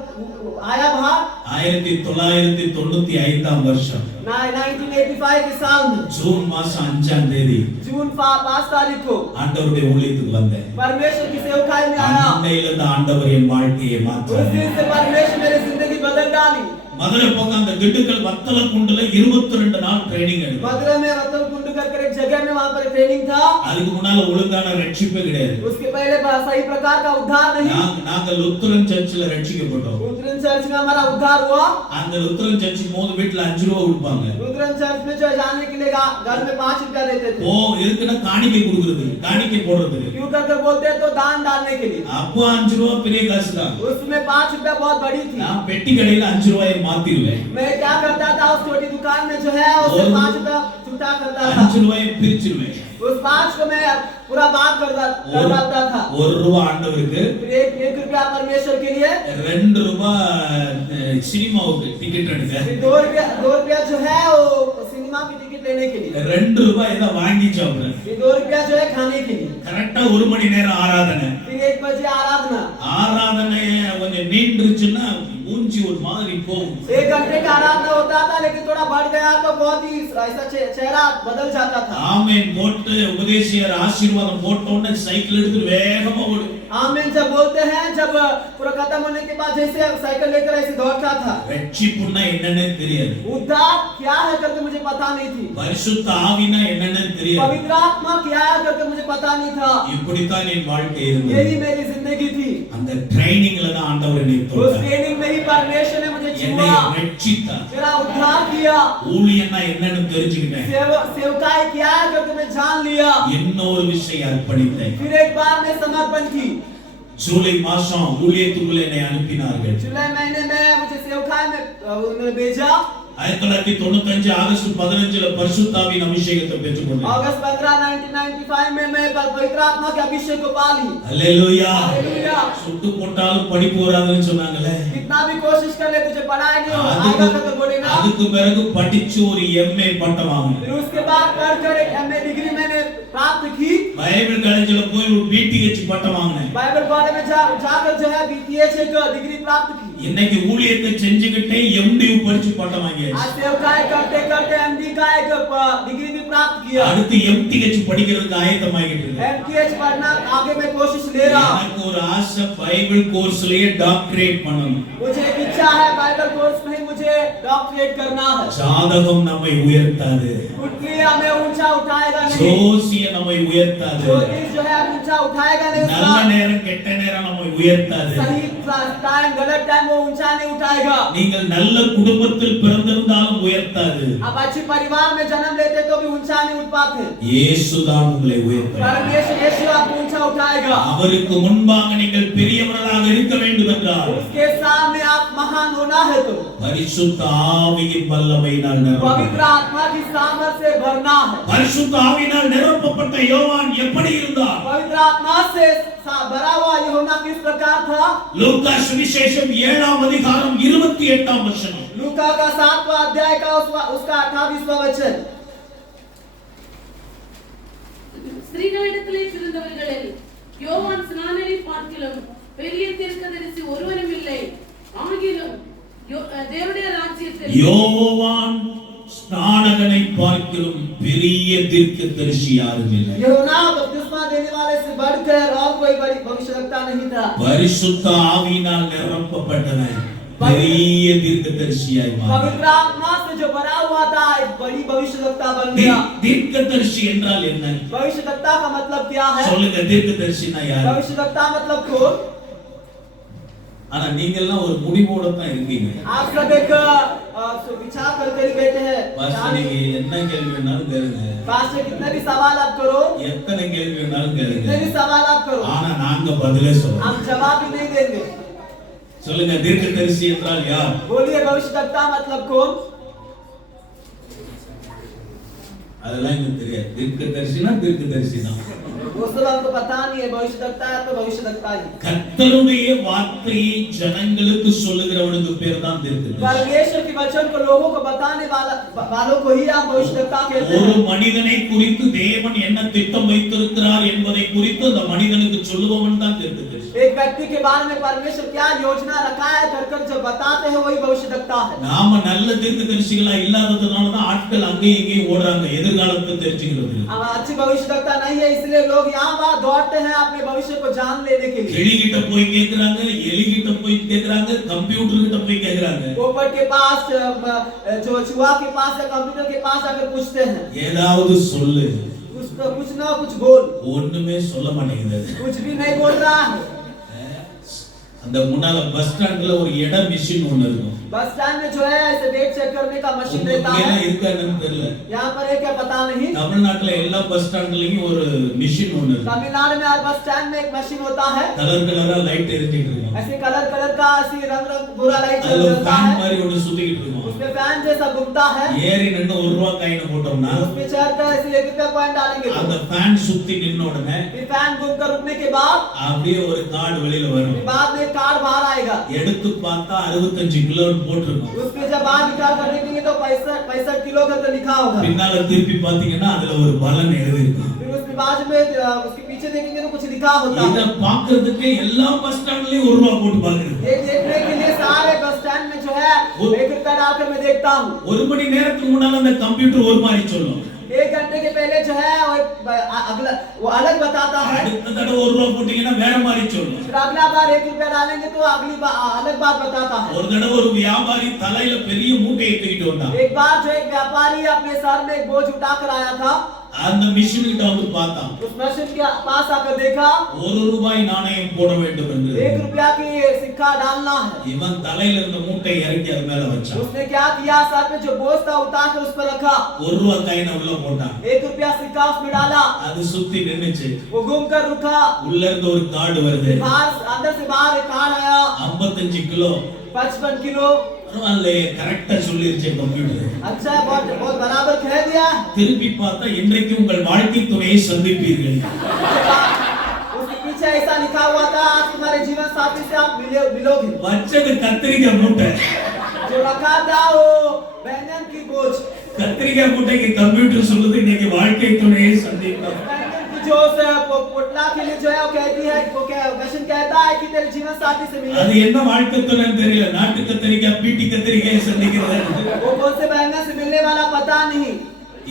आया बाहर। 1995 வருஷம் 1985 के साल में ஜூன் மாசம் 5ஆம் தேதி जून 5 तारीख को ஆண்டவருடைய ஊழியத்துக்கு வந்தேன். परमेश्वर की सेवकाई में आया। அன்னையில இருந்து ஆண்டவர் என் வாழ்க்கையை उस மாற்றினார். दिन से परमेश्वर मेरी जिंदगी बदल डाली। மதுரை போக அந்த திண்டுக்கல் வத்தல குண்டுல 22 நாள் ட்ரைனிங் எடுத்தேன். मदुरै में वतन कुंड कर एक जगह में वहां पर ट्रेनिंग था। அதுக்கு முன்னால ஒழுங்கான ரட்சிப்பே கிடையாது. उसके पहले सही प्रकार का उद्धार नहीं। நாங்க லுத்தரன் சர்ச்சில் ரட்சிக்கப்பட்டோம். लुथरन चर्च में हमारा उद्धार हुआ। அந்த லுத்தரன் சர்ச்சுக்கு போது வீட்ல 5 ரூபாய் கொடுப்பாங்க. लुथरन चर्च में जो जाने के लिए घर में 5 रुपया देते थे। ஓ இருக்குன்னா காணிக்கை கொடுக்கிறது, காணிக்கை போடுறதுக்கு. क्यों करके बोलते हैं तो दान डालने के लिए। அப்போ 5 ரூபாய் பெரிய காசு தான். उसमें 5 रुपया बहुत बड़ी थी। நான் பெட்டி கடையில 5 ரூபாயை மாத்திடுவேன். मैं क्या करता था उस छोटी दुकान में जो है उसे 5 रुपया छुटा करता था। 5 ரூபாயை பிரிச்சிடுவேன். उस 5 को मैं पूरा बात कर डालता था। 1 ரூபாய் ஆண்டவருக்கு, फिर 1 रुपया परमेश्वर के लिए, 2 ரூபாய் சினிமாவுக்கு டிக்கெட் எடுக்க, फिर 2 रुपया जो है वो सिनेमा की टिकट लेने के लिए, 2 ரூபாய் ஏதோ வாங்கி சாப்பிடுறேன். फिर 2 रुपया जो है खाने के लिए। கரெக்டா 1 மணி நேரம் ஆராதனை. फिर 1 बजे आराधना। ஆராதனை கொஞ்சம் நீண்டுச்சுன்னா மூஞ்சி ஒரு மாதிரி போகும். 1 घंटे का आराधना होता था लेकिन थोड़ा बढ़ गया तो बहुत ही ऐसा चेहरा बदल जाता था। ஆமென் போட்டு உபதேசியார் ஆசீர்வாதம் போட்ட உடனே சைக்கிள் எடுத்து வேகமா ஓடு. आमीन जब बोलते हैं, जब पूरा खत्म होने के बाद जैसे साइकिल लेकर ऐसे दौड़ता था। ரட்சிப்புன்னா என்னன்னே தெரியாது. उद्धार क्या है करके मुझे पता नहीं थी। பரிசுத்த ஆவினா என்னன்னே தெரியாது. पवित्र आत्मा क्या है करके मुझे पता नहीं था। இப்படித்தான் என் வாழ்க்கை இருந்தது. यही मेरी जिंदगी थी। அந்த ட்ரைனிங்ல தான் ஆண்டவர் என்னை उस தொட்டார். ट्रेनिंग में ही परमेश्वर ने मुझे என்னை छुआ, ரட்சித்தார். मेरा उद्धार किया। ஊழியன்னா என்னன்னு தெரிஞ்சுக்கிட்டேன். सेवकाई क्या है करके मैं जान लिया। இன்னொரு விஷயம் அர்ப்பணித்தேன். फिर एक बार मैं समर्पण की। ஜூலை மாசம் ஊழியத்துக்குள்ள என்னை அனுப்பினார்கள். जुलाई महीने में मुझे सेवकाई में उन्होंने भेजा। 1995 ஆகஸ்ட் 15 பரிசுத்தாவின் அபிஷேகத்தை பெற்றுக்கொண்டேன். अगस्त 15 1995 में मैं पवित्र आत्मा के अभिषेक को पा ली। हालेलुया। हालेलुया। சுட்டு போட்டாலும் படிப்பு வராதுன்னு சொன்னாங்களே. कितना भी कोशिश कर ले तुझे पढ़ाई नहीं आएगा तो बोलेगा। அதுக்கு பிறகு படிச்சு ஒரு எம்ஏ பட்டம் வாங்கினேன். फिर उसके बाद पढ़कर एक एमए डिग्री मैंने प्राप्त की। பைபிள் காலேஜ்ல போய் ஒரு பிடிஹெச் பட்டம் வாங்கினேன். बाइबल कॉलेज में जाकर जो है बीटीएच एक डिग्री प्राप्त की। இன்னைக்கு ஊழியத்தை செஞ்சுக்கிட்டே எம்டியு படிச்சு பட்டம் வாங்கியாச்சு. आज सेवकाई करते करते एमडी का एक डिग्री भी प्राप्त किया। அடுத்து எம்டிஹெச் படிக்கிறதுக்கு ஆயத்தமாகிட்டு இருக்கேன். एमटीएच पढ़ना आगे मैं कोशिश ले रहा हूं। எனக்கு ஒரு ஆசை பைபிள் கோர்ஸ்லயே டாக்டரேட் பண்ணணும். मुझे एक इच्छा है बाइबल कोर्स में मुझे डॉक्टरेट करना है। ஜாதகம் நம்மை உயர்த்தாது. कुंडली हमें ऊंचा उठाएगा नहीं। ஜோசிய நம்மை உயர்த்தாது. ज्योतिष जो है ऊंचा उठाएगा नहीं। நல்ல நேரம் கெட்ட நேரம் நம்மை உயர்த்தாது. सही टाइम गलत टाइम वो ऊंचा नहीं उठाएगा। நீங்கள் நல்ல குடும்பத்தில் பிறந்திருந்தாலும் உயர்த்தாது. आप अच्छे परिवार में जन्म लेते तो भी ऊंचा नहीं उठ पाते। இயேசுதான் உங்களை உயர்த்துவார். परमेश्वर यीशु आपको ऊंचा उठाएगा। அவருக்கு முன்பாக நீங்கள் பெரியவர்களாக இருக்க வேண்டும் என்றால் उसके सामने आप महान होना है तो பரிசுத்த ஆவியின் வல்லமையினால் நிரப்பப்பட पवित्र आत्मा की सामर्थ से भरना है। பரிசுத்த ஆவியினால் நிரப்பப்பட்ட யோவான் எப்படி இருந்தார்? पवित्र आत्मा से भरा हुआ यूहन्ना किस प्रकार था? லூக்கா சுவிசேஷம் 7ஆம் அதிகாரம் 28ஆம் வசனம். लूका का 7वां अध्याय का उसका 28वां वचन। ஸ்திரீகளிடத்திலே பிறந்தவர்களில் யோவான் ஸ்நானனை பார்க்கிலும் பெரிய தீர்க்கதரிசி ஒருவரும் இல்லை. ஆகிலும் தேவனுடைய ராஜ்யத்தில் யோவான் ஸ்நானகனை பார்க்கிலும் பெரிய தீர்க்கதரிசி யாரும் இல்லை. यूहन्ना बपतिस्मा देने वाले से बढ़कर और कोई बड़ी भविष्यवक्ता नहीं था। பரிசுத்த ஆவியினால் நிரப்பப்பட்டவன் பெரிய தீர்க்கதரிசியாய் மாறினார். पवित्र आत्मा से जो भरा हुआ था एक बड़ी भविष्यवक्ता बन गया। தீர்க்கதரிசி என்றால் என்ன? भविष्यवक्ता का मतलब क्या है? சொல்லுங்க, தீர்க்கதரிசினா யாரு? भविष्यवक्ता मतलब कौन? ஆனா நீங்க எல்லாம் ஒரு முடிவோட தான் இருக்கீங்க. आप सब एक विचार करते ही बैठे हैं। பாஸ்டர் நீங்க என்ன கேள்வி வேணாலும் கேளுங்க. पास्टर कितने भी सवाल आप करो, எத்தனை கேள்வி வேணாலும் கேளுங்க. कितने भी सवाल आप करो, ஆனா நாங்க பதிலே சொல்றோம். हम जवाब ही नहीं देंगे। சொல்லுங்க, தீர்க்கதரிசி என்றால் யார்? बोलिए भविष्यवक्ता मतलब कौन? அதெல்லாம் எனக்கு தெரியாது. தீர்க்கதரிசினா தீர்க்கதரிசி தான். वो सब आपको पता नहीं है। भविष्यवक्ता है तो भविष्यवक्ता ही। கர்த்தருடைய வார்த்தையை ஜனங்களுக்கு சொல்லுகிறவனுக்கு பேர் தான் தீர்க்கதரிசி. परमेश्वर के वचन को लोगों को बताने वालों को ही आप भविष्यवक्ता कहते ஒரு हैं। மனிதனை குறித்து தேவன் என்ன திட்டம் வைத்திருக்கிறார் என்பதை குறித்து அந்த மனிதனுக்கு சொல்லுபவன் தான் தீர்க்கதரிசி. एक व्यक्ति के बारे में परमेश्वर क्या योजना रखा है कर जो बताते हैं वही भविष्यवक्ता है। நாம நல்ல தீர்க்கதரிசிகளா இல்லாததுனால தான் ஆட்கள் அங்கேயும் இங்கேயும் ஓடுறாங்க எதிர்காலத்தை தெரிஞ்சுக்கிறது. हम अच्छी भविष्यवक्ता नहीं है इसलिए लोग यहाँ वहाँ दौड़ते हैं अपने भविष्य को जान लेने के लिए। கிளிகிட்ட போய் கேக்குறாங்க, எலிகிட்ட போய் கேக்குறாங்க, கம்ப்யூட்டர் கிட்ட போய் கேக்குறாங்க. पोपट के पास जो चूहा के पास या कंप्यूटर के पास आकर पूछते हैं ஏதாவது சொல்லு. कुछ ना कुछ बोल। ஒண்ணுமே சொல்ல மாட்டேங்குது. कुछ भी नहीं बोल रहा है। அந்த முன்னால பஸ் ஸ்டாண்ட்ல ஒரு எடை மிஷின் ஒன்னு இருக்கும். बस स्टैंड में जो है ऐसे वेट चेक करने का मशीन रहता இங்க है। இருக்கான்னு தெரியல. यहाँ पर है क्या पता नहीं। தமிழ்நாட்டுல எல்லா பஸ் ஸ்டாண்ட்லயும் ஒரு மிஷின் ஒன்னு இருக்கு. तमिलनाडु में हर बस स्टैंड में एक मशीन होता है। கலர் கலரா லைட் எரிஞ்சிட்டு இருக்கும். ऐसे कलर कलर का ऐसी रंग रंग पूरा लाइट அதுல जलता ஃபேன் है। மாதிரி ஒன்னு சுத்திட்டு இருக்கும். उसमें फैन जैसा घूमता है। ஏறி நின்னு 1 ரூபாய் காயின் போட்டோம்னா उसमें चढ़कर ऐसे 1 रुपया कॉइन डालेंगे அந்த तो ஃபேன் சுத்தி நின்ன உடனே फिर फैन घूमकर रुकने के बाद அப்படியே ஒரு கார்டு வெளியில வரும். बाद में कार्ड बाहर आएगा। எடுத்து பார்த்தா 65 கிலோ போட்டுருக்கும். उसमें जब बाहर निकाल कर देखेंगे तो 65 किलो करके लिखा होगा। பின்னால திருப்பி பாத்தீங்கன்னா அதுல ஒரு பலன் எழுதி இருக்கும். फिर उसके बाद में उसके पीछे देखेंगे तो कुछ लिखा होता இத है। பாக்குறதுக்கு எல்லா பஸ் ஸ்டாண்ட்லயும் 1 ரூபாய் போட்டு பாக்குறது. ये देखने के लिए सारे बस स्टैंड में जो है 1 रुपया डालकर मैं देखता हूँ। 1 மணி நேரத்துக்கு முன்னால அந்த கம்ப்யூட்டர் ஒரு மாதிரி சொல்லும். 1 घंटे के पहले जो है अगला वो अलग बताता है। அடுத்த தடவை 1 ரூபாய் போட்டீங்கன்னா வேற மாதிரி சொல்லும். फिर अगला बार 1 रुपया डालेंगे तो अगली बार अलग बात बताता है। ஒரு தடவை ஒரு வியாபாரி தலையில பெரிய மூட்டையை தூக்கிட்டு வந்தான். एक बार जो एक व्यापारी अपने सर में एक बोझ उठाकर आया था। அந்த மிஷின் கிட்ட வந்து பார்த்தான். उस मशीन के पास आकर देखा 1 ரூபாய் நாணயம் போட வேண்டும் என்று. 1 रुपया की सिक्का डालना है। இவன் தலையில இருந்த மூட்டையை இறக்கி அது மேல வச்சான். उसने क्या किया, सर पे जो बोझ था उतार कर उस पर रखा। 1 ரூபாய் காயினை உள்ள போட்டான். 1 रुपया सिक्का उसमें डाला। அது சுத்தி நின்னுச்சு. वो घूम कर रुका। உள்ள இருந்து ஒரு கார்டு வருது. बाहर अंदर से बाहर एक कार्ड आया 55 கிலோ. 55 किलो। பரவாயில்ல, கரெக்ட்டா சொல்லிருச்சு கம்ப்யூட்டர். अच्छा है, बहुत बहुत बराबर कह दिया। திருப்பி பார்த்தா இன்றைக்கு உங்கள் வாழ்க்கை துணையை சந்திப்பீர்கள். उसके पीछे ऐसा लिखा हुआ था, आज तुम्हारे जीवन साथी से आप मिलोगे। வச்சது கத்திரிக்காய் மூட்டை. जो रखा था वो बैंगन की बोझ। கத்திரிக்காய் மூட்டைக்கு கம்ப்யூட்டர் சொல்லுது இன்னைக்கு வாழ்க்கை துணையை சந்திப்பீர்கள். बैंगन की जो उस पोटला के लिए जो है वो कहती है, वो क्या वचन कहता है कि तेरे जीवन साथी से मिले। அது என்ன வாழ்க்கை துணைன்னு தெரியல. நாட்டு கத்திரிக்காய், பீட்டி கத்திரிக்காய் சந்திக்கிறது. वो कौन से बैंगन से मिलने वाला पता नहीं।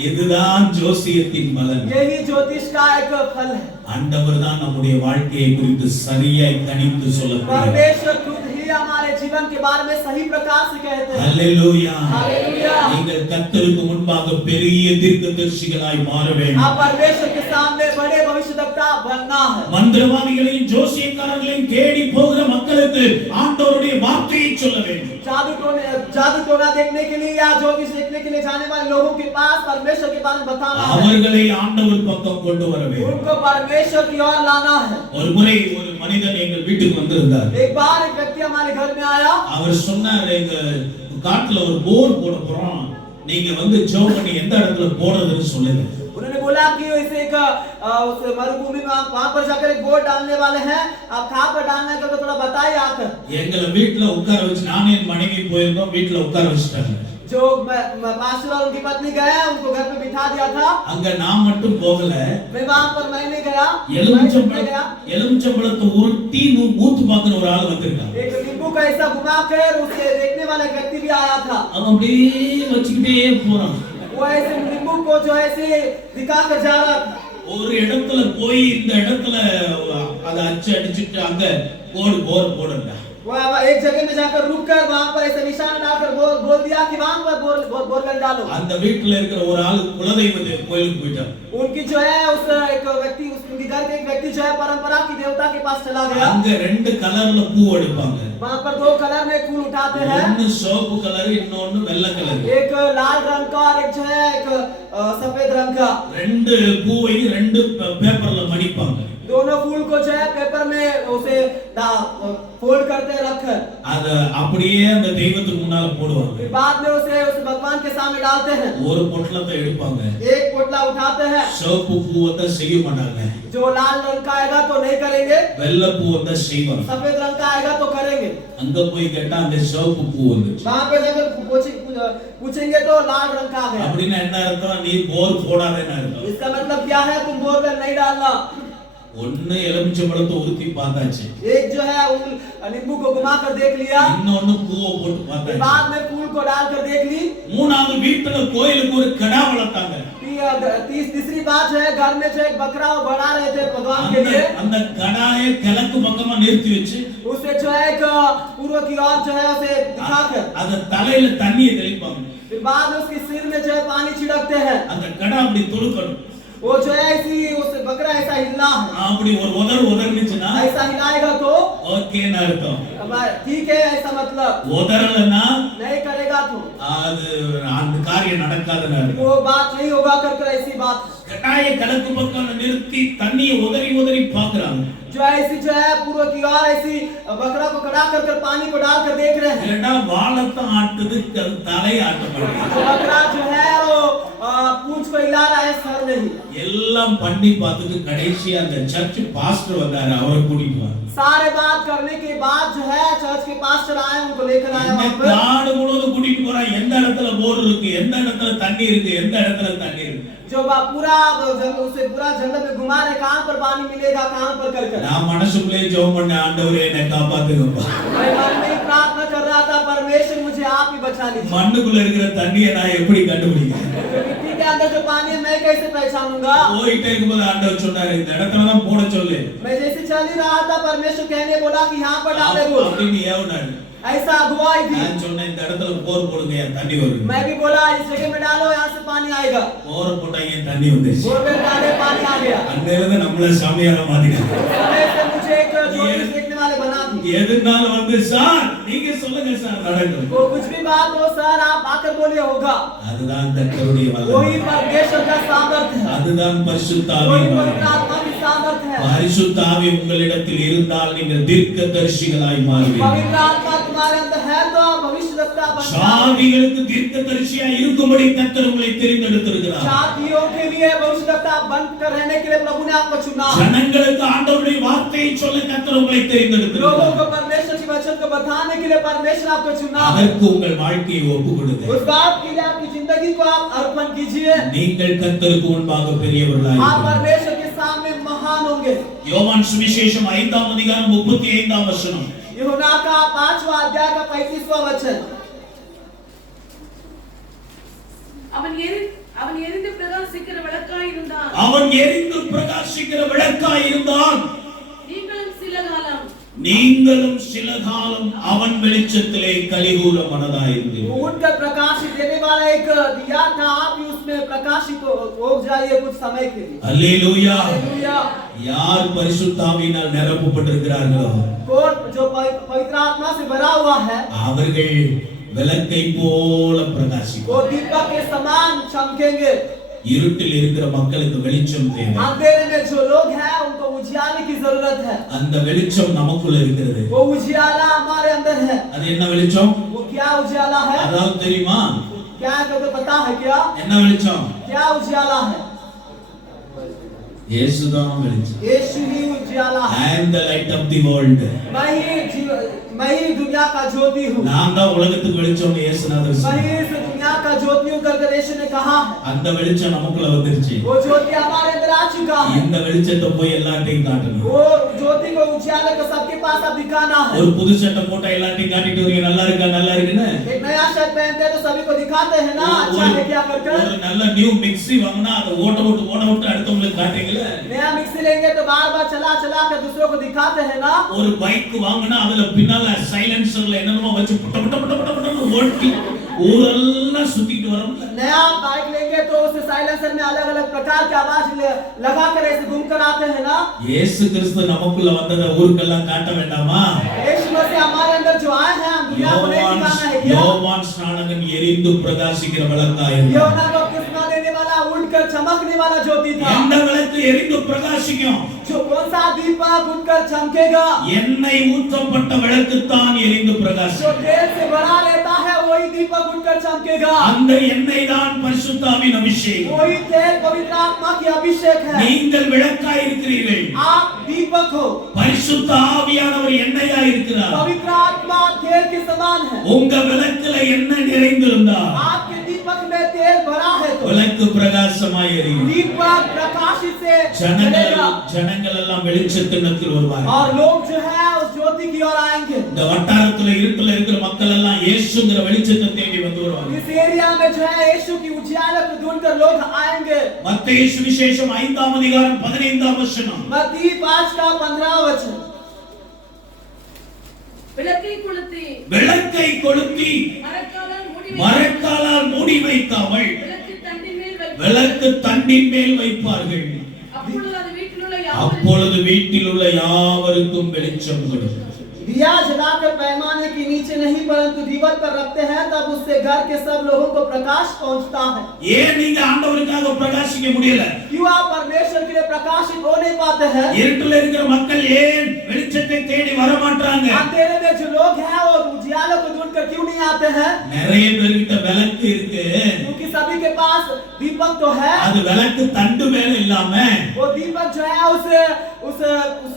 இதுதான் ஜோசியத்தின் பலன். यही ज्योतिष का एक फल है। ஆண்டவர் தான் நம்முடைய வாழ்க்கையை குறித்து சரியாய் கணித்து சொல்லப்படுகிறார். परमेश्वर खुद ही हमारे जीवन के बारे में सही प्रकार से कहते हैं। Hallelujah, hallelujah. நீங்கள் கர்த்தருக்கு முன்பாக பெரிய தீர்க்கதரிசிகளாய் மாற வேண்டும். आप परमेश्वर के सामने बड़े भविष्यद्वक्ता बनना है। மந்திரவாதிகளையும் ஜோசியக்காரர்களையும் தேடி போகிற மக்களுக்கு ஆண்டவருடைய வார்த்தையை சொல்ல வேண்டும். जादू टोना देखने के लिए या ज्योतिष देखने के लिए जाने वाले लोगों के पास परमेश्वर के बारे में बताना है। அவர்களை ஆண்டவர் பக்கம் கொண்டு வர வேண்டும். उनको परमेश्वर की ओर लाना है। ஒரு முறை ஒரு மனிதன் எங்கள் வீட்டுக்கு வந்திருந்தார். एक बार एक व्यक्ति हमारे घर में आया। அவர் சொன்னார், எங்க காட்டுல ஒரு போர் போட போறோம், நீங்க வந்து ஜெபம் பண்ணி எந்த இடத்துல போடுறதுன்னு சொல்லுங்க. उन्होंने बोला कि इसे एक उस मरुभूमि में वहां पर जाकर एक बोर्ड डालने वाले हैं, आप कहां पर डालना है तो थोड़ा बताइए आकर। எங்களை வீட்ல உட்கார வச்சு, நானே என் மனைவி போயிருந்தோம், வீட்ல உட்கார வச்சுட்டாங்க. जो मास्टर और उनकी पत्नी गए, उनको घर पे बिठा दिया था। அங்க நான் மட்டும் போகல, मैं वहां पर मैंने गया। எலுமிச்சம்பழத்தை உருட்டி ஊத்து பாக்குற ஒரு ஆள் வந்திருக்கான். एक नींबू का ऐसा घुमाकर उसे देखने वाला एक व्यक्ति भी आया था। அவன் அப்படியே வச்சுக்கிட்டே போறான். वो ऐसे नींबू को जो ऐसे दिखाकर जा रहा था। ஒரு இடத்துல போய் இந்த இடத்துல அத அச்சு அடிச்சிட்டு அங்க போர் போடுங்க. वो एक जगह में जाकर रुककर वहां पर ऐसे निशान डालकर बोल दिया कि वहां पर बोरवेल डालो। அந்த வீட்ல இருக்கிற ஒரு ஆள் குலதெய்வ கோயிலுக்கு போயிட்டான். उनकी जो है उस एक व्यक्ति, उनके घर के एक व्यक्ति जो है परंपरा की देवता के पास चला गया। அங்க ரெண்டு கலர்ல பூ எடுப்பாங்க. वहां पर दो कलर में फूल उठाते हैं। ஒன்னு சிவப்பு கலர், இன்னொன்னு வெள்ளை கலர். एक लाल रंग का और एक जो है एक सफेद रंग का। ரெண்டு பூவை ரெண்டு பேப்பர்ல மடிப்பாங்க. दोनों फूल को जो है पेपर में उसे फोल्ड करते रखकर அத அப்படியே அந்த தெய்வத்துக்கு முன்னால போடுவாங்க. फिर बाद में उसे उस भगवान के सामने डालते हैं। ஒரு பொட்டலத்தை எடுப்பாங்க. एक पोटला उठाते हैं। சிவப்பு பூவை செய்ய மாட்டாங்க. जो लाल रंग का आएगा तो नहीं करेंगे, வெள்ளை பூவை செய்வாங்க. सफेद रंग का आएगा तो करेंगे। அங்க போய் கேட்டா அந்த சிவப்பு பூ வந்துச்சு. वहां पे जाकर पूछेंगे तो लाल रंग का आ गया। அப்படினா என்ன அர்த்தம்? நீ போர் போடாதேன்னு அர்த்தம். इसका मतलब क्या है? तुम बोरवेल नहीं डालना। ஒன்னு எலுமிச்சம்பழத்தை உருத்தி பார்த்தாச்சு. एक जो है उन नींबू को घुमाकर देख लिया। இன்னொன்னு பூவை போட்டு பார்த்தாச்சு. बाद में फूल को डालकर देख ली। மூணாவது வீட்டுல கோயிலுக்கு ஒரு கடா வளர்த்தாங்க. तीसरी बात जो है घर में जो एक बकरा वो बढ़ा रहे थे भगवान के लिए। அந்த கடாயை கிழக்கு பக்கமா நிறுத்தி வச்சு उसे जो है एक पूर्व की ओर जो है उसे दिखाकर அத தலையில தண்ணியை தெளிப்பாங்க. फिर बाद में उसके सिर में जो है पानी छिड़कते हैं। அந்த கடா அப்படி துளுக்கணும். वो जो है ऐसी उस बकरा ऐसा हिलना है। அப்படி ஒரு உதர்னுச்சுனா ऐसा हिलाएगा तो ஓகேன்னு அர்த்தம். ठीक है, ऐसा मतलब। உதறலனா नहीं करेगा तो அது அந்த காரியம் நடக்காதுன்னு அர்த்தம். वो बात नहीं होगा कर ऐसी बात। கடாயை கிழக்கு பக்கம் நிறுத்தி தண்ணியை உதறி பார்க்கறாங்க. जो ऐसी जो है पूर्व की ओर ऐसी बकरा को कड़ा कर पानी को डालकर देख रहे हैं। ஏண்டா வாளத்தை ஆட்டுது, தலை ஆட்ட மாட்டேங்குது. बकरा जो है वो पूंछ को हिला रहा है, सर नहीं। எல்லாம் பண்ணி பார்த்துட்டு கடைசியா அந்த சர்ச் பாஸ்டர் वंदाரு, அவரை கூட்டிட்டு வந்தாரு. सारे बात करने के बाद जो है चर्च के पास्टर आए, उनको लेकर आए वहां पर। நாடு முழுவதும் கூட்டிட்டு போறான். எந்த இடத்துல போர் இருக்கு, எந்த இடத்துல தண்ணி இருக்கு, எந்த இடத்துல தண்ணி இருக்கு. जो पूरा उसे पूरा जंगल में घुमा रहे, कहां पर पानी मिलेगा, कहां पर कर நான் மனசுக்குள்ளே ஜெபம் பண்ண, ஆண்டவரே என்னை காப்பாத்துங்கப்பா. मैं मन में प्रार्थना कर रहा था, परमेश्वर मुझे आप ही बचा लीजिए। மண்ணுக்குள்ள இருக்கிற தண்ணியை நான் எப்படி கண்டுபிடிக்கிறேன்? मिट्टी के अंदर जो पानी है मैं कैसे पहचानूंगा? போயிட்டே இருக்கும்போது ஆண்டவர் சொன்னாரு, இந்த இடத்துல தான் போட சொல்லு. मैं जैसे चल ही रहा था, परमेश्वर कहने बोला कि यहां पर डाले बोल। அப்படின்னு ஏவனாரு. ऐसा अगुवाई थी। நான் சொன்னேன், இந்த இடத்துல போர் போடுங்க, தண்ணி வரும். मैं भी बोला इस जगह में डालो, यहाँ से पानी आएगा। போர் போட்டாங்க, தண்ணி வந்துச்சு. बोरवेल डाले, पानी आ गया। அன்னையிலிருந்து நம்மள சாமியாரா மாத்திட்டாங்க. ऐसे मुझे एक ज्योतिष देखने वाले बना दी। எதுனாலும் வந்து சார் நீங்க சொல்லுங்க சார் நடக்கும். वो कुछ भी बात हो सर, आप आकर बोलिए होगा। அதுதான் கர்த்தருடைய வல்லமை. वही परमेश्वर का सामर्थ्य है। அதுதான் பரிசுத்த ஆவி. वही पवित्र आत्मा की सामर्थ्य है। பரிசுத்த ஆவி உங்களிடத்தில் இருந்தால் நீங்கள் தீர்க்கதரிசிகளாய் மாறுவீர்கள். पवित्र आत्मा तुम्हारे अंदर है तो आप भविष्यद्वक्ता बन जाओगे। சாதிகளுக்கு தீர்க்கதரிசியாய் இருக்கும்படி கர்த்தர் உங்களை தெரிந்தெடுத்திருக்கிறார். जातियों के लिए भविष्यद्वक्ता बनकर रहने के लिए प्रभु ने आपको चुना। ஜனங்களுக்கு ஆண்டவருடைய வார்த்தையை சொல்ல கர்த்தர் உங்களை लोगों தெரிந்தெடுத்திருக்கிறார். को परमेश्वर की वचन को बताने के लिए परमेश्वर आपको चुना। அதற்கு உங்கள் வாழ்க்கையை ஒப்புக்கொடுங்க. उस बात के लिए आपकी जिंदगी को आप अर्पण कीजिए। நீங்கள் கர்த்தருக்கு முன்பாக பெரியவர்களாய் आप परमेश्वर के सामने समान होंगे। யோவான் சுவிசேஷம் 5ஆம் அதிகாரம் 35ஆம் வசனம். यूहन्ना का 5वां अध्याय का 35वां वचन। அவன் எரிந்து பிரகாசிக்கிற விளக்காய் இருந்தான். அவன் எரிந்து பிரகாசிக்கிற விளக்காய் இருந்தான். நீங்களும் சில காலம் அவன் வெளிச்சத்திலே கலிகூர மனதாயிருந்து. उनका प्रकाशित देने वाला एक दिया था, आप भी उसमें प्रकाशित हो जाइए कुछ समय के लिए। அல்லேலூயா. हालेलुया। யார் பரிசுத்த ஆவியினால் நிரப்பப்பட்டிருக்கிறார்களோ कौन जो पवित्र आत्मा से भरा हुआ है அவர்கள் விளக்கை போல பிரகாசிப்பார்கள். वो दीपक के समान चमकेंगे। இருட்டில் இருக்கிற மக்களுக்கு வெளிச்சம் தேவை. अंधेरे में जो लोग हैं उनको उजियाले की जरूरत है। அந்த வெளிச்சம் நமக்குள்ள இருக்கிறது. वो उजियाला हमारे अंदर है। அது என்ன வெளிச்சம்? वो क्या उजियाला है? அதாவது தெரியுமா? क्या तुम्हें पता है क्या? என்ன வெளிச்சம்? क्या उजियाला है? இயேசுதான் வெளிச்சம். यीशु ही उजियाला है। I am the light of the world. मैं ही दुनिया का ज्योति हूँ। நான் தான் உலகத்துக்கு வெளிச்சம்னு இயேசுநாதர் मैं சொன்னார். ही इस दुनिया का ज्योति हूँ करके यीशु ने कहा है। அந்த வெளிச்சம் நமக்குள்ள வந்துருச்சு. वो ज्योति हमारे अंदर आ चुका है। இந்த வெளிச்சத்தை போய் எல்லார்ட்டையும் காட்டணும். वो ज्योति को उजियाले को सबके पास अब दिखाना है। ஒரு புது சட்டை போட்டா எல்லார்ட்டையும் காட்டிட்டு வரீங்க, நல்லா இருக்கா நல்லா இருக்குன்னு. एक नया शर्ट पहनते हैं तो सभी को दिखाते हैं ना, अच्छा है क्या करके। ஒரு நல்ல நியூ மிக்ஸி வாங்குனா அதை ஓட விட்டு அடுத்தவங்களுக்கு காட்டுறீங்களே. नया मिक्सी लेंगे तो बार बार चला के दूसरों को दिखाते हैं ना। ஒரு பைக் வாங்குனா அதுல பின்னால சைலன்சர்ல என்னென்னமோ வச்சு புட்ட புட்ட புட்ட புட்ட புட்ட ஓட்டி ஊரெல்லாம் சுத்திட்டு வரோம்ல. नया बाइक लेंगे तो उस साइलेंसर में अलग अलग प्रकार की आवाज लगा कर ऐसे घूम कर आते हैं ना। இயேசு கிறிஸ்து நமக்குள்ள வந்ததை ஊருக்கெல்லாம் காட்ட வேண்டாமா? यीशु मसीह हमारे अंदर जो आए हैं हम दुनिया को नहीं दिखाना है क्या? யோவான் ஸ்நானகன் எரிந்து பிரகாசிக்கிற விளக்காய் இருந்தான். யோனா को बपतिस्मा देने वाला उठकर चमकने वाला ज्योति था। எந்த விளக்கு எரிந்து பிரகாசிக்கும்? जो कौन सा दीपक उठकर चमकेगा? எண்ணெய் ஊற்றப்பட்ட விளக்கு தான் எரிந்து जो பிரகாசிக்கும். तेल से भरा लेता है वही दीपक उठकर चमकेगा। அந்த எண்ணெய் தான் பரிசுத்த ஆவியின் அபிஷேகம். वही तेल पवित्र आत्मा की अभिषेक है। நீங்கள் விளக்காய் இருக்கிறீர்கள். आप दीपक हो। பரிசுத்த ஆவியானவர் எண்ணெயாய் இருக்கிறார். पवित्र आत्मा तेल के समान है। உங்க விளக்குல எண்ணெய் நிறைந்திருந்தா आपके दीपक में तेल भरा है तो விளக்கு பிரகாசமாய் எரியும். दीपक प्रकाशित से जलेगा ஜனங்கள் எல்லாம் வெளிச்சத்தினத்தில் வருவார்கள். और लोग जो है उस ज्योति की ओर आएंगे। இந்த வட்டாரத்துல இருட்டுல இருக்கிற மக்கள் எல்லாம் இயேசுங்கிற வெளிச்சத்தை தேடி வந்து வருவாங்க. इस एरिया में जो है यीशु की उजियाले को ढूंढकर लोग आएंगे। மத்தேயு சுவிசேஷம் 5ஆம் அதிகாரம் 15ஆம் வசனம். मत्ती 5 का 15वां वचन। விளக்கை கொளுத்தி மரக்காலால் மூடி வைக்காமல் விளக்கு தண்டின் மேல் வைப்பார்கள். அப்பொழுது வீட்டில் உள்ள யாவருக்கும் வெளிச்சம் கொடுக்கும். दिया जलाकर पैमाने के नीचे नहीं परंतु दीवार पर रखते हैं, तब उससे घर के सब लोगों को प्रकाश पहुंचता है। ஏன் நீங்க ஆண்டவருக்காக பிரகாசிக்க முடியல? क्यों आप परमेश्वर के लिए प्रकाशित हो नहीं पाते हैं? இருட்டுல இருக்கிற மக்கள் ஏன் வெளிச்சத்தை தேடி வர மாட்டாங்க? अंधेरे में जो लोग हैं वो उजियाले को ढूंढकर क्यों नहीं आते हैं? நிறைய பேர்கிட்ட விளக்கு இருக்கு. क्योंकि सभी के पास दीपक तो है। அது விளக்கு தண்டு மேல இல்லாம वो दीपक जो है उस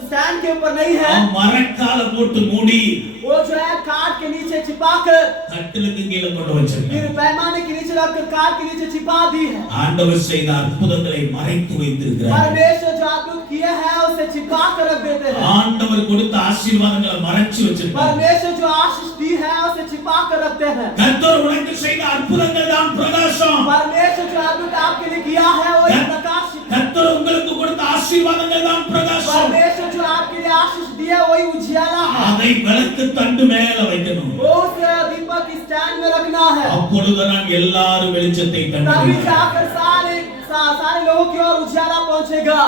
स्टैंड के ऊपर नहीं है। மரக்கால போட்டு மூடி वो जो है काट के नीचे छिपाकर கட்டிலுக்கு கீழே கொண்டு வச்சிருக்காங்க. फिर पैमाने के नीचे रखकर काट के नीचे छिपा दी है। ஆண்டவர் செய்த அற்புதங்களை மறைத்து வைத்திருக்கிறார். परमेश्वर जो अद्भुत किए हैं उसे छिपा कर रख देते हैं। ஆண்டவர் கொடுத்த ஆசீர்வாதங்களை மறைச்சு வச்சிருக்கார். परमेश्वर जो आशीष दी है उसे छिपा कर रखते हैं। கர்த்தர் உனக்கு செய்த அற்புதங்கள் தான் பிரகாசம். परमेश्वर जो अद्भुत आपके लिए किया है वो प्रकाश। கர்த்தர் உங்களுக்கு கொடுத்த ஆசீர்வாதங்கள் தான் பிரகாசம். परमेश्वर जो आपके लिए आशीष दिया वही उजियाला है। அதை விளக்கு தண்டு மேல வைக்கணும். उस दीपक स्टैंड में रखना है। அப்பொழுதுதான் எல்லாரும் வெளிச்சத்தை तभी கண்டார்கள். जाकर सारे लोगों की ओर उजियाला पहुंचेगा।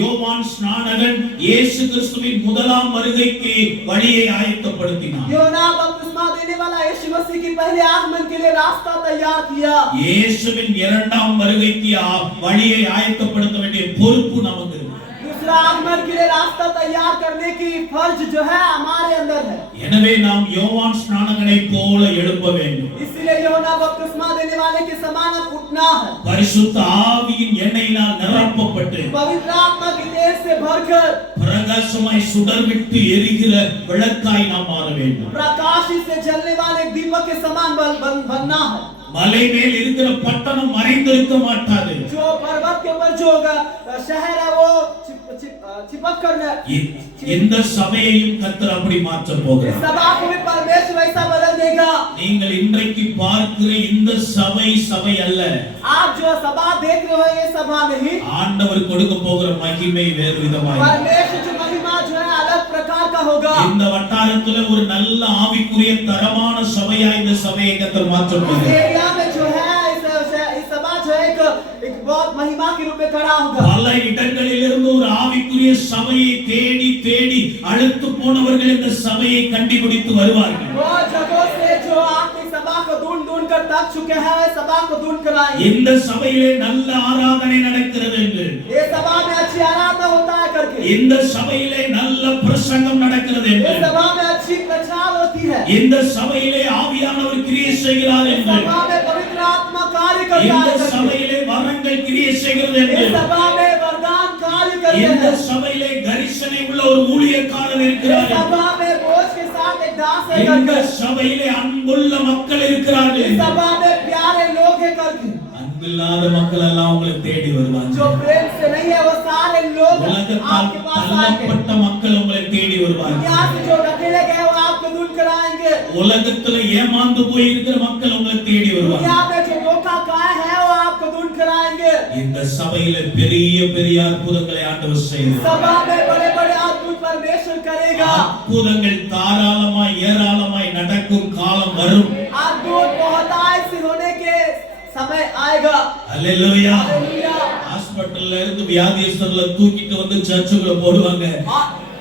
யோவான் ஸ்நானகன் இயேசு கிறிஸ்துவின் முதலாம் வருகைக்கு வழியை ஆயத்தப்படுத்தினார். யோனா बपतिस्मा देने वाला यीशु मसीह की पहले आगमन के लिए रास्ता तैयार किया। இயேசுவின் இரண்டாம் வருகைக்கு வழியை ஆயத்தப்படுத்த வேண்டிய பொறுப்பு நமக்கு இருக்கு. दूसरा आगमन के लिए रास्ता तैयार करने की फर्ज जो है हमारे अंदर है। எனவே நாம் யோவான் ஸ்நானகனை போல எழும்ப வேண்டும். इसलिए யோனா बपतिस्मा देने वाले के समान अब उठना है। பரிசுத்த ஆவியின் எண்ணெயினால் நிரப்பப்பட்டு पवित्र आत्मा की तेज से भरकर பிரகாசமாய் சுடர்விட்டு எரிகிற விளக்காய் நாம் மாற வேண்டும். प्रकाश से जलने वाले दीपक के समान बनना है। மலை மேல் இருக்கிற பட்டணம் மறைந்திருக்க மாட்டாது. जो पर्वत के ऊपर जो शहर है वो चिपक कर இந்த சபையையும் கர்த்தர் அப்படி மாற்ற போகிறார். इस सभा को भी परमेश्वर वैसा बदल देगा. நீங்கள் இன்றைக்கு பார்க்கிற இந்த சபை அல்ல. आप जो सभा देख रहे हो ये सभा नहीं. ஆண்டவர் கொடுக்க போகிற மகிமை வேறு விதமாய். परमेश्वर जो महिमा जो है अलग प्रकार का होगा. இந்த வட்டாரத்துல ஒரு நல்ல ஆவிக்குரிய தரமான சபையா இந்த சபையை கர்த்தர் மாற்ற போகிறார். एरिया में जो है इस सभा जो है एक बहुत महिमा के रूप में खड़ा होगा. பல இடங்களிலிருந்து ஒரு ஆவிக்குரிய சபையை தேடி தேடி அழுத்து போனவர்கள் இந்த சபையை கண்டுபிடித்து வருவார்கள். बहुत जगहों से जो आत्मिक सभा को ढूंढ कर तक चुके हैं सभा को ढूंढ कर आएंगे. இந்த சபையிலே நல்ல ஆராதனை நடக்கிறது என்று, ये सभा में अच्छी आराधना होता है करके, இந்த சபையிலே நல்ல பிரசங்கம் நடக்கிறது ये என்று, सभा में अच्छी प्रचार होती है, இந்த சபையிலே ஆவியானவர் கிரியை செய்கிறார் इस என்று, सभा में पवित्र आत्मा कार्य करता இந்த है करके, சபையிலே வரங்கள் கிரியை செய்கிறது என்று, इस सभा में वरदान कार्य करते இந்த हैं, சபையிலே கரிசனை உள்ள ஒரு ஊழியக்காரர் इस இருக்கிறார், सभा में बोझ के साथ एक दास है இந்த करके, சபையிலே அன்புள்ள மக்கள் இருக்கிறார்கள். इस सभा में प्यारे लोग है करके, அன்பில்லாத மக்கள் எல்லாம் உங்களை தேடி வருவாங்க. जो प्रेम से नहीं है वो सारे लोग உலகத்தால் आपके पास आएंगे. தள்ளப்பட்ட மக்கள் உங்களை தேடி வருவாங்க. दुनिया से जो अकेले गए वो आपको ढूंढ कर आएंगे. உலகத்துல ஏமாந்து போய் இருக்கிற மக்கள் உங்களை தேடி வருவாங்க. दुनिया में जो धोखा खाए हैं वो आपको ढूंढ कर आएंगे. இந்த சபையில பெரிய பெரிய அற்புதங்களை ஆண்டவர் செய்வார். सभा में बड़े बड़े अद्भुत परमेश्वर करेगा. அற்புதங்கள் தாராளமாய் ஏராளமாய் நடக்கும் காலம் வரும். अद्भुत बहुतायत से होने के समय आएगा. அல்லேலூயா. हालेलुया. ஹாஸ்பிடல்ல இருந்து வியாதியஸ்தர்களை தூக்கிட்டு வந்து சர்ச்சுக்குள்ள போடுவாங்க.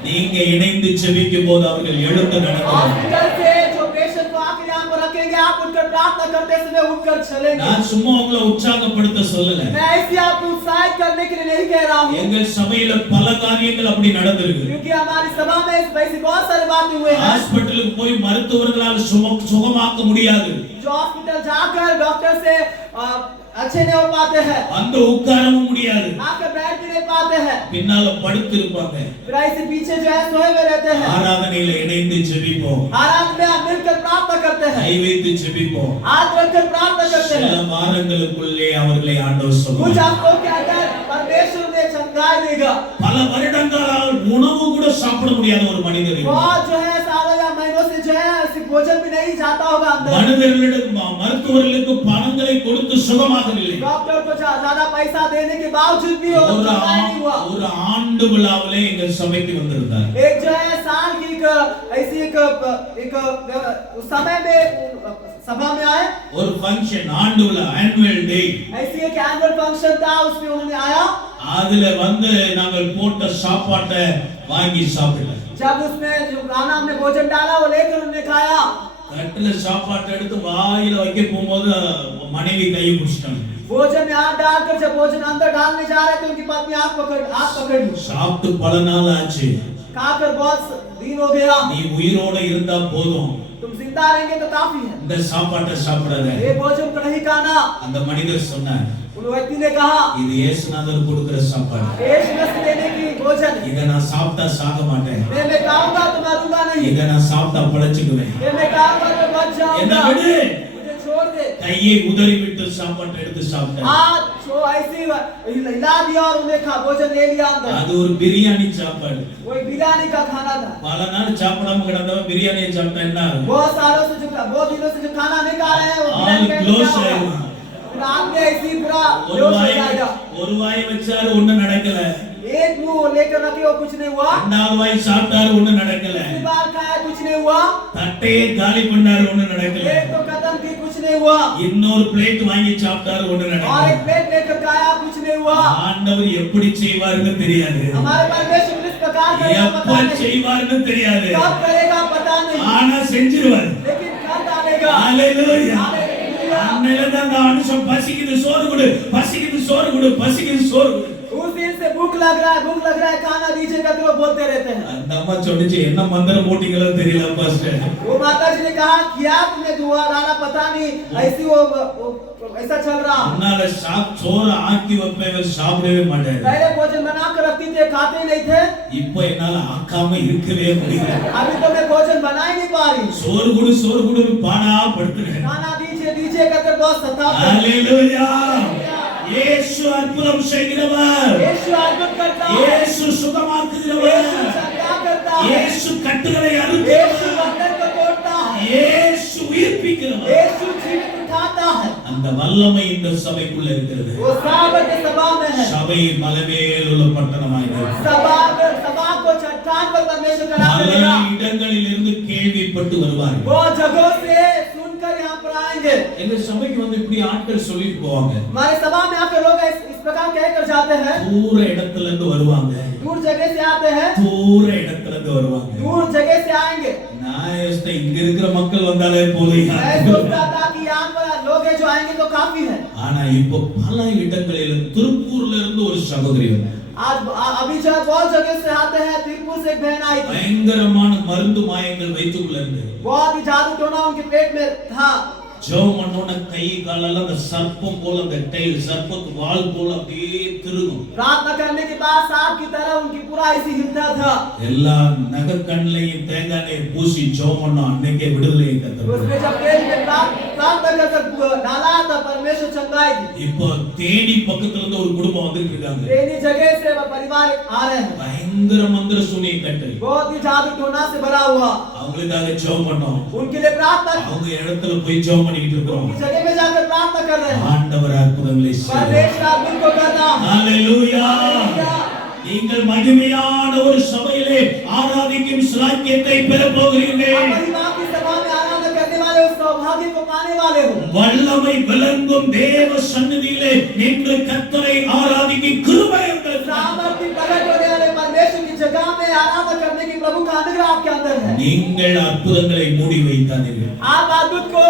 நீங்க இணைந்து ஜெபிக்கும் போது அவர்கள் எழுந்து நடப்பாங்க. हॉस्पिटल से जो पेशेंट को आके यहाँ पर रखेंगे आप उनकर प्रार्थना करते समय उठकर चलेंगे. நான் சும்மா உங்களை உற்சாகப்படுத்த சொல்லல. मैं ऐसे आपको उत्साहित करने के लिए नहीं कह रहा हूँ. எங்க சபையில பல காரியங்கள் அப்படி நடந்திருக்கு. क्योंकि हमारी सभा में वैसी बहुत सारी बातें हुए हैं. ஹாஸ்பிடலுக்கு போய் மருத்துவர்களால் சுகமாக்க முடியாது. जो हॉस्पिटल जाकर डॉक्टर से अच्छे नहीं हो पाते हैं. அந்த உட்காரவும் முடியாது. आकर बैठ भी नहीं पाते हैं. பின்னால படுத்து இருப்பாங்க. फिर ऐसे पीछे जो है सोए हुए रहते हैं. ஆராதனையில இணைந்து ஜெபிப்போம். आराम में आप मिलकर प्रार्थना करते हैं. கை வைத்து ஜெபிப்போம். हाथ रखकर प्रार्थना करते சில हैं. வாரங்களுக்குள்ளே அவர்களை ஆண்டவர் कुछ சுகமாக்குவார். आपको क्या कर परमेश्वर ने चमकाए देगा. பல வருடங்களால் உணவு கூட சாப்பிட முடியாத ஒரு மனிதர் இருந்தார். बहुत जो है सालों या महीनों से जो है सिर्फ भोजन भी नहीं जाता होगा अंदर. மருத்துவர்களுக்கு பணங்களை கொடுத்து சுகமாகவில்லை. डॉक्टर को ज्यादा पैसा देने के बावजूद भी वो चमकाए नहीं हुआ. ஒரு ஆண்டு விழாவிலே எங்கள் சபைக்கு வந்திருந்தார். एक जो है साल की ऐसी एक उस समय में सभा में आए. ஒரு ஃபங்க்ஷன் ஆண்டு விழா ஆனுவல் டே. ऐसी एक एनुअल फंक्शन था उसमें उन्होंने आया. அதுல வந்து நாங்கள் போட்ட சாப்பாட்டை வாங்கி சாப்பிட்டோம். जब उसमें जो खाना हमने भोजन डाला वो लेकर उन्होंने खाया. தட்டுல சாப்பாட்டை எடுத்து வாயில வைக்க போகும்போது மனைவி கையை பிடிச்சிட்டாங்க. भोजन में हाथ डालकर जब भोजन अंदर डालने जा रहे थे उनकी पत्नी हाथ पकड़ ली. சாப்பிட்டு பல நாள் ஆச்சு. खाकर बहुत दिन हो गया. நீ உயிரோட இருந்தா போதும். तुम जिंदा रहेंगे तो काफी है. இந்த சாப்பாட்டை சாப்பிடாத. ये भोजन को नहीं खाना. அந்த மனிதர் சொன்னார். उन व्यक्ति ने कहा இது இயேசுநாதர் கொடுக்கிற சாப்பாடு. यीशु मसीह देने की भोजन. இத நான் சாப்பிட்டா சாக மாட்டேன். मैं खाऊंगा तो मरूंगा नहीं. இத நான் சாப்பிட்டா பழச்சுக்குவேன். मैं खाऊंगा तो बच என்ன जाऊंगा. விடு. मुझे छोड़ दे. கையை உதறி விட்டு சாப்பாட்டை எடுத்து சாப்பிட்டார். हाथ छो ऐसे हिला दिया और उन्हें भोजन ले लिया अंदर. அது ஒரு பிரியாணி சாப்பாடு. वो बिरयानी का खाना था. பல நாள் சாப்பிடாம கிடந்தவன் பிரியாணியை சாப்பிட்டா என்ன ஆகும்? बहुत सालों से बहुत दिनों से जो खाना नहीं खा रहे हैं वो ஆள் बिरयानी க்ளோஸ் का ஆயிடும். रात में ऐसी पूरा ஒரு बेहोश हो வாய் जाएगा. ஒரு வாய் வச்சாரு ஒண்ணும் நடக்கல. एक मुंह लेकर रखे वो कुछ नहीं हुआ. ரெண்டாவது வாய் சாப்பிட்டாரு ஒண்ணும் நடக்கல. दूसरी बार खाया कुछ नहीं हुआ. தட்டையே காலி பண்ணாரு ஒண்ணும் நடக்கல. एक तो कदम की कुछ नहीं हुआ. இன்னொரு பிளேட் வாங்கி சாப்பிட்டாரு ஒண்ணும் और நடக்கல. एक प्लेट लेकर खाया कुछ नहीं हुआ. ஆண்டவர் எப்படி செய்வாருன்னு தெரியாது. हमारे परमेश्वर किस प्रकार करेगा எப்ப पता नहीं. செய்வாருன்னு தெரியாது. कब करेगा पता नहीं. ஆனா செஞ்சிருவாரு. लेकिन कर डालेगा. ஹalleluya. हालेलुया. அன்னையில அந்த மனுஷன் பசிக்குது சோறு கொடு, பசிக்குது சோறு கொடு, பசிக்குது சோறு கொடு. उस दिन से भूख लग रहा है खाना दीजिएगा तो वो बोलते रहते हैं. அந்த அம்மா சொன்னுச்சு என்ன மந்திரம் போட்டீங்களோ தெரியல பாஸ்டர். वो माता जी ने कहा क्या तुमने दुआ डाला पता नहीं ऐसी वो ऐसा चल रहा. உன்னால சோறு ஆக்கி வைப்பவர் சாப்பிடவே மாட்டாரு. पहले भोजन बना कर रखती थी खाते ही नहीं थे. இப்போ என்னால ஆக்காம இருக்கவே முடியல. अभी तो मैं भोजन बना ही नहीं पा रही. சோறு குடு பாடா படுத்துறேன். खाना दीजिए इसलिए करके बहुत सताते हैं। ஹalleluya இயேசு அற்புதம் செய்கிறவர் यीशु अद्भुत करता है, இயேசு சுகமாக்குகிறவர் यीशु चंगा करता है, இயேசு கட்டுகளை यीशु அறுக்கிறவர் बंधन को तोड़ता है, இயேசு உயிர்ப்பிக்கிறவர் यीशु जीवित उठाता है। அந்த வல்லமை இந்த சபைக்குள்ள இருக்கிறது वो साबर के सभा में है, சபை மலைமேல் உள்ள பட்டணமாய் இருக்கிறது सभा को चट्टान पर परमेश्वर चढ़ा பல देगा। இடங்களில் இருந்து கேள்விப்பட்டு வருவார்கள் वो जगहों से सुनकर यहाँ पर आएंगे। எங்க சபைக்கு வந்து இப்படி ஆட்கள் சொல்லிட்டு போவாங்க हमारे सभा में आकर लोग इस प्रकार कहकर जाते हैं, தூர இடத்துல இருந்து வருவாங்க दूर जगह से आते हैं, தூர இடத்துல இருந்து வருவாங்க दूर जगह से आएंगे। நான் யோசித்தேன் இங்க இருக்கிற மக்கள் வந்தாலே போதும் मैं सोचता था कि यहाँ पर लोग हैं जो आएंगे तो काफी है। ஆனா இப்போ பல இடங்களில் திருப்பூர்ல இருந்து ஒரு சகோதரி வந்தாங்க आज अभी जो बहुत जगह से आते हैं, तिरुपुर से एक बहन आई थी, பயங்கரமான மருந்து மாயங்கள் வயிற்றுக்குள்ள இருந்து बहुत ही जादू टोना उनके पेट में था। ஜெபம் பண்ணோன கை காலெல்லாம் அந்த சர்ப்பம் போல அந்த டைல் சர்ப்பத்து வால் போல அப்படியே திருகும் प्रार्थना करने के बाद सांप की तरह उनकी पूरा ऐसी हिलता था। எல்லா நகக்கண்ணையும் தேங்காய் எண்ணெய் பூசி ஜெபம் பண்ணோம் அன்னைக்கே விடுதலையை கத்தர் उसमें जब तेल में प्रार्थना कर डाला था, परमेश्वर चंगाई दी। இப்போ தேனி பக்கத்துல இருந்து ஒரு குடும்பம் வந்துட்டு இருக்காங்க तेरी जगह से वह परिवार आ रहे हैं, பயங்கர மந்திர சூனிய கட்டளை बहुत ही जादू टोना से भरा हुआ। அவங்களுக்காக ஜெபம் பண்ணோம் उनके लिए प्रार्थना की, அவங்க இடத்துல போய் ஜெபம் பண்ணிட்டு இருக்கோம் उनकी जगह में जाकर प्रार्थना कर रहे हैं। ஆண்டவர் அற்புதங்களை செய்வார் परमेश्वर अद्भुत को करना। ஹalleluya நீங்கள் மகிமையான ஒரு சபையிலே ஆராதிக்கும் சிலாக்கியத்தை பெற போகிறீர்கள் आप महिमा की सभा में आराधना करने वाले उस सौभाग्य को पाने वाले हो। வல்லமை விளங்கும் தேவ சந்நிதியிலே நின்று கர்த்தரை ஆராதிக்கும் கிருபை உங்களுக்கு सामर्थ्य प्रकट होने वाले परमेश्वर की जगह में आराधना करने की प्रभु का अनुग्रह आपके अंदर है। நீங்கள் அற்புதங்களை மூடி வைக்காதீர்கள் आप अद्भुत को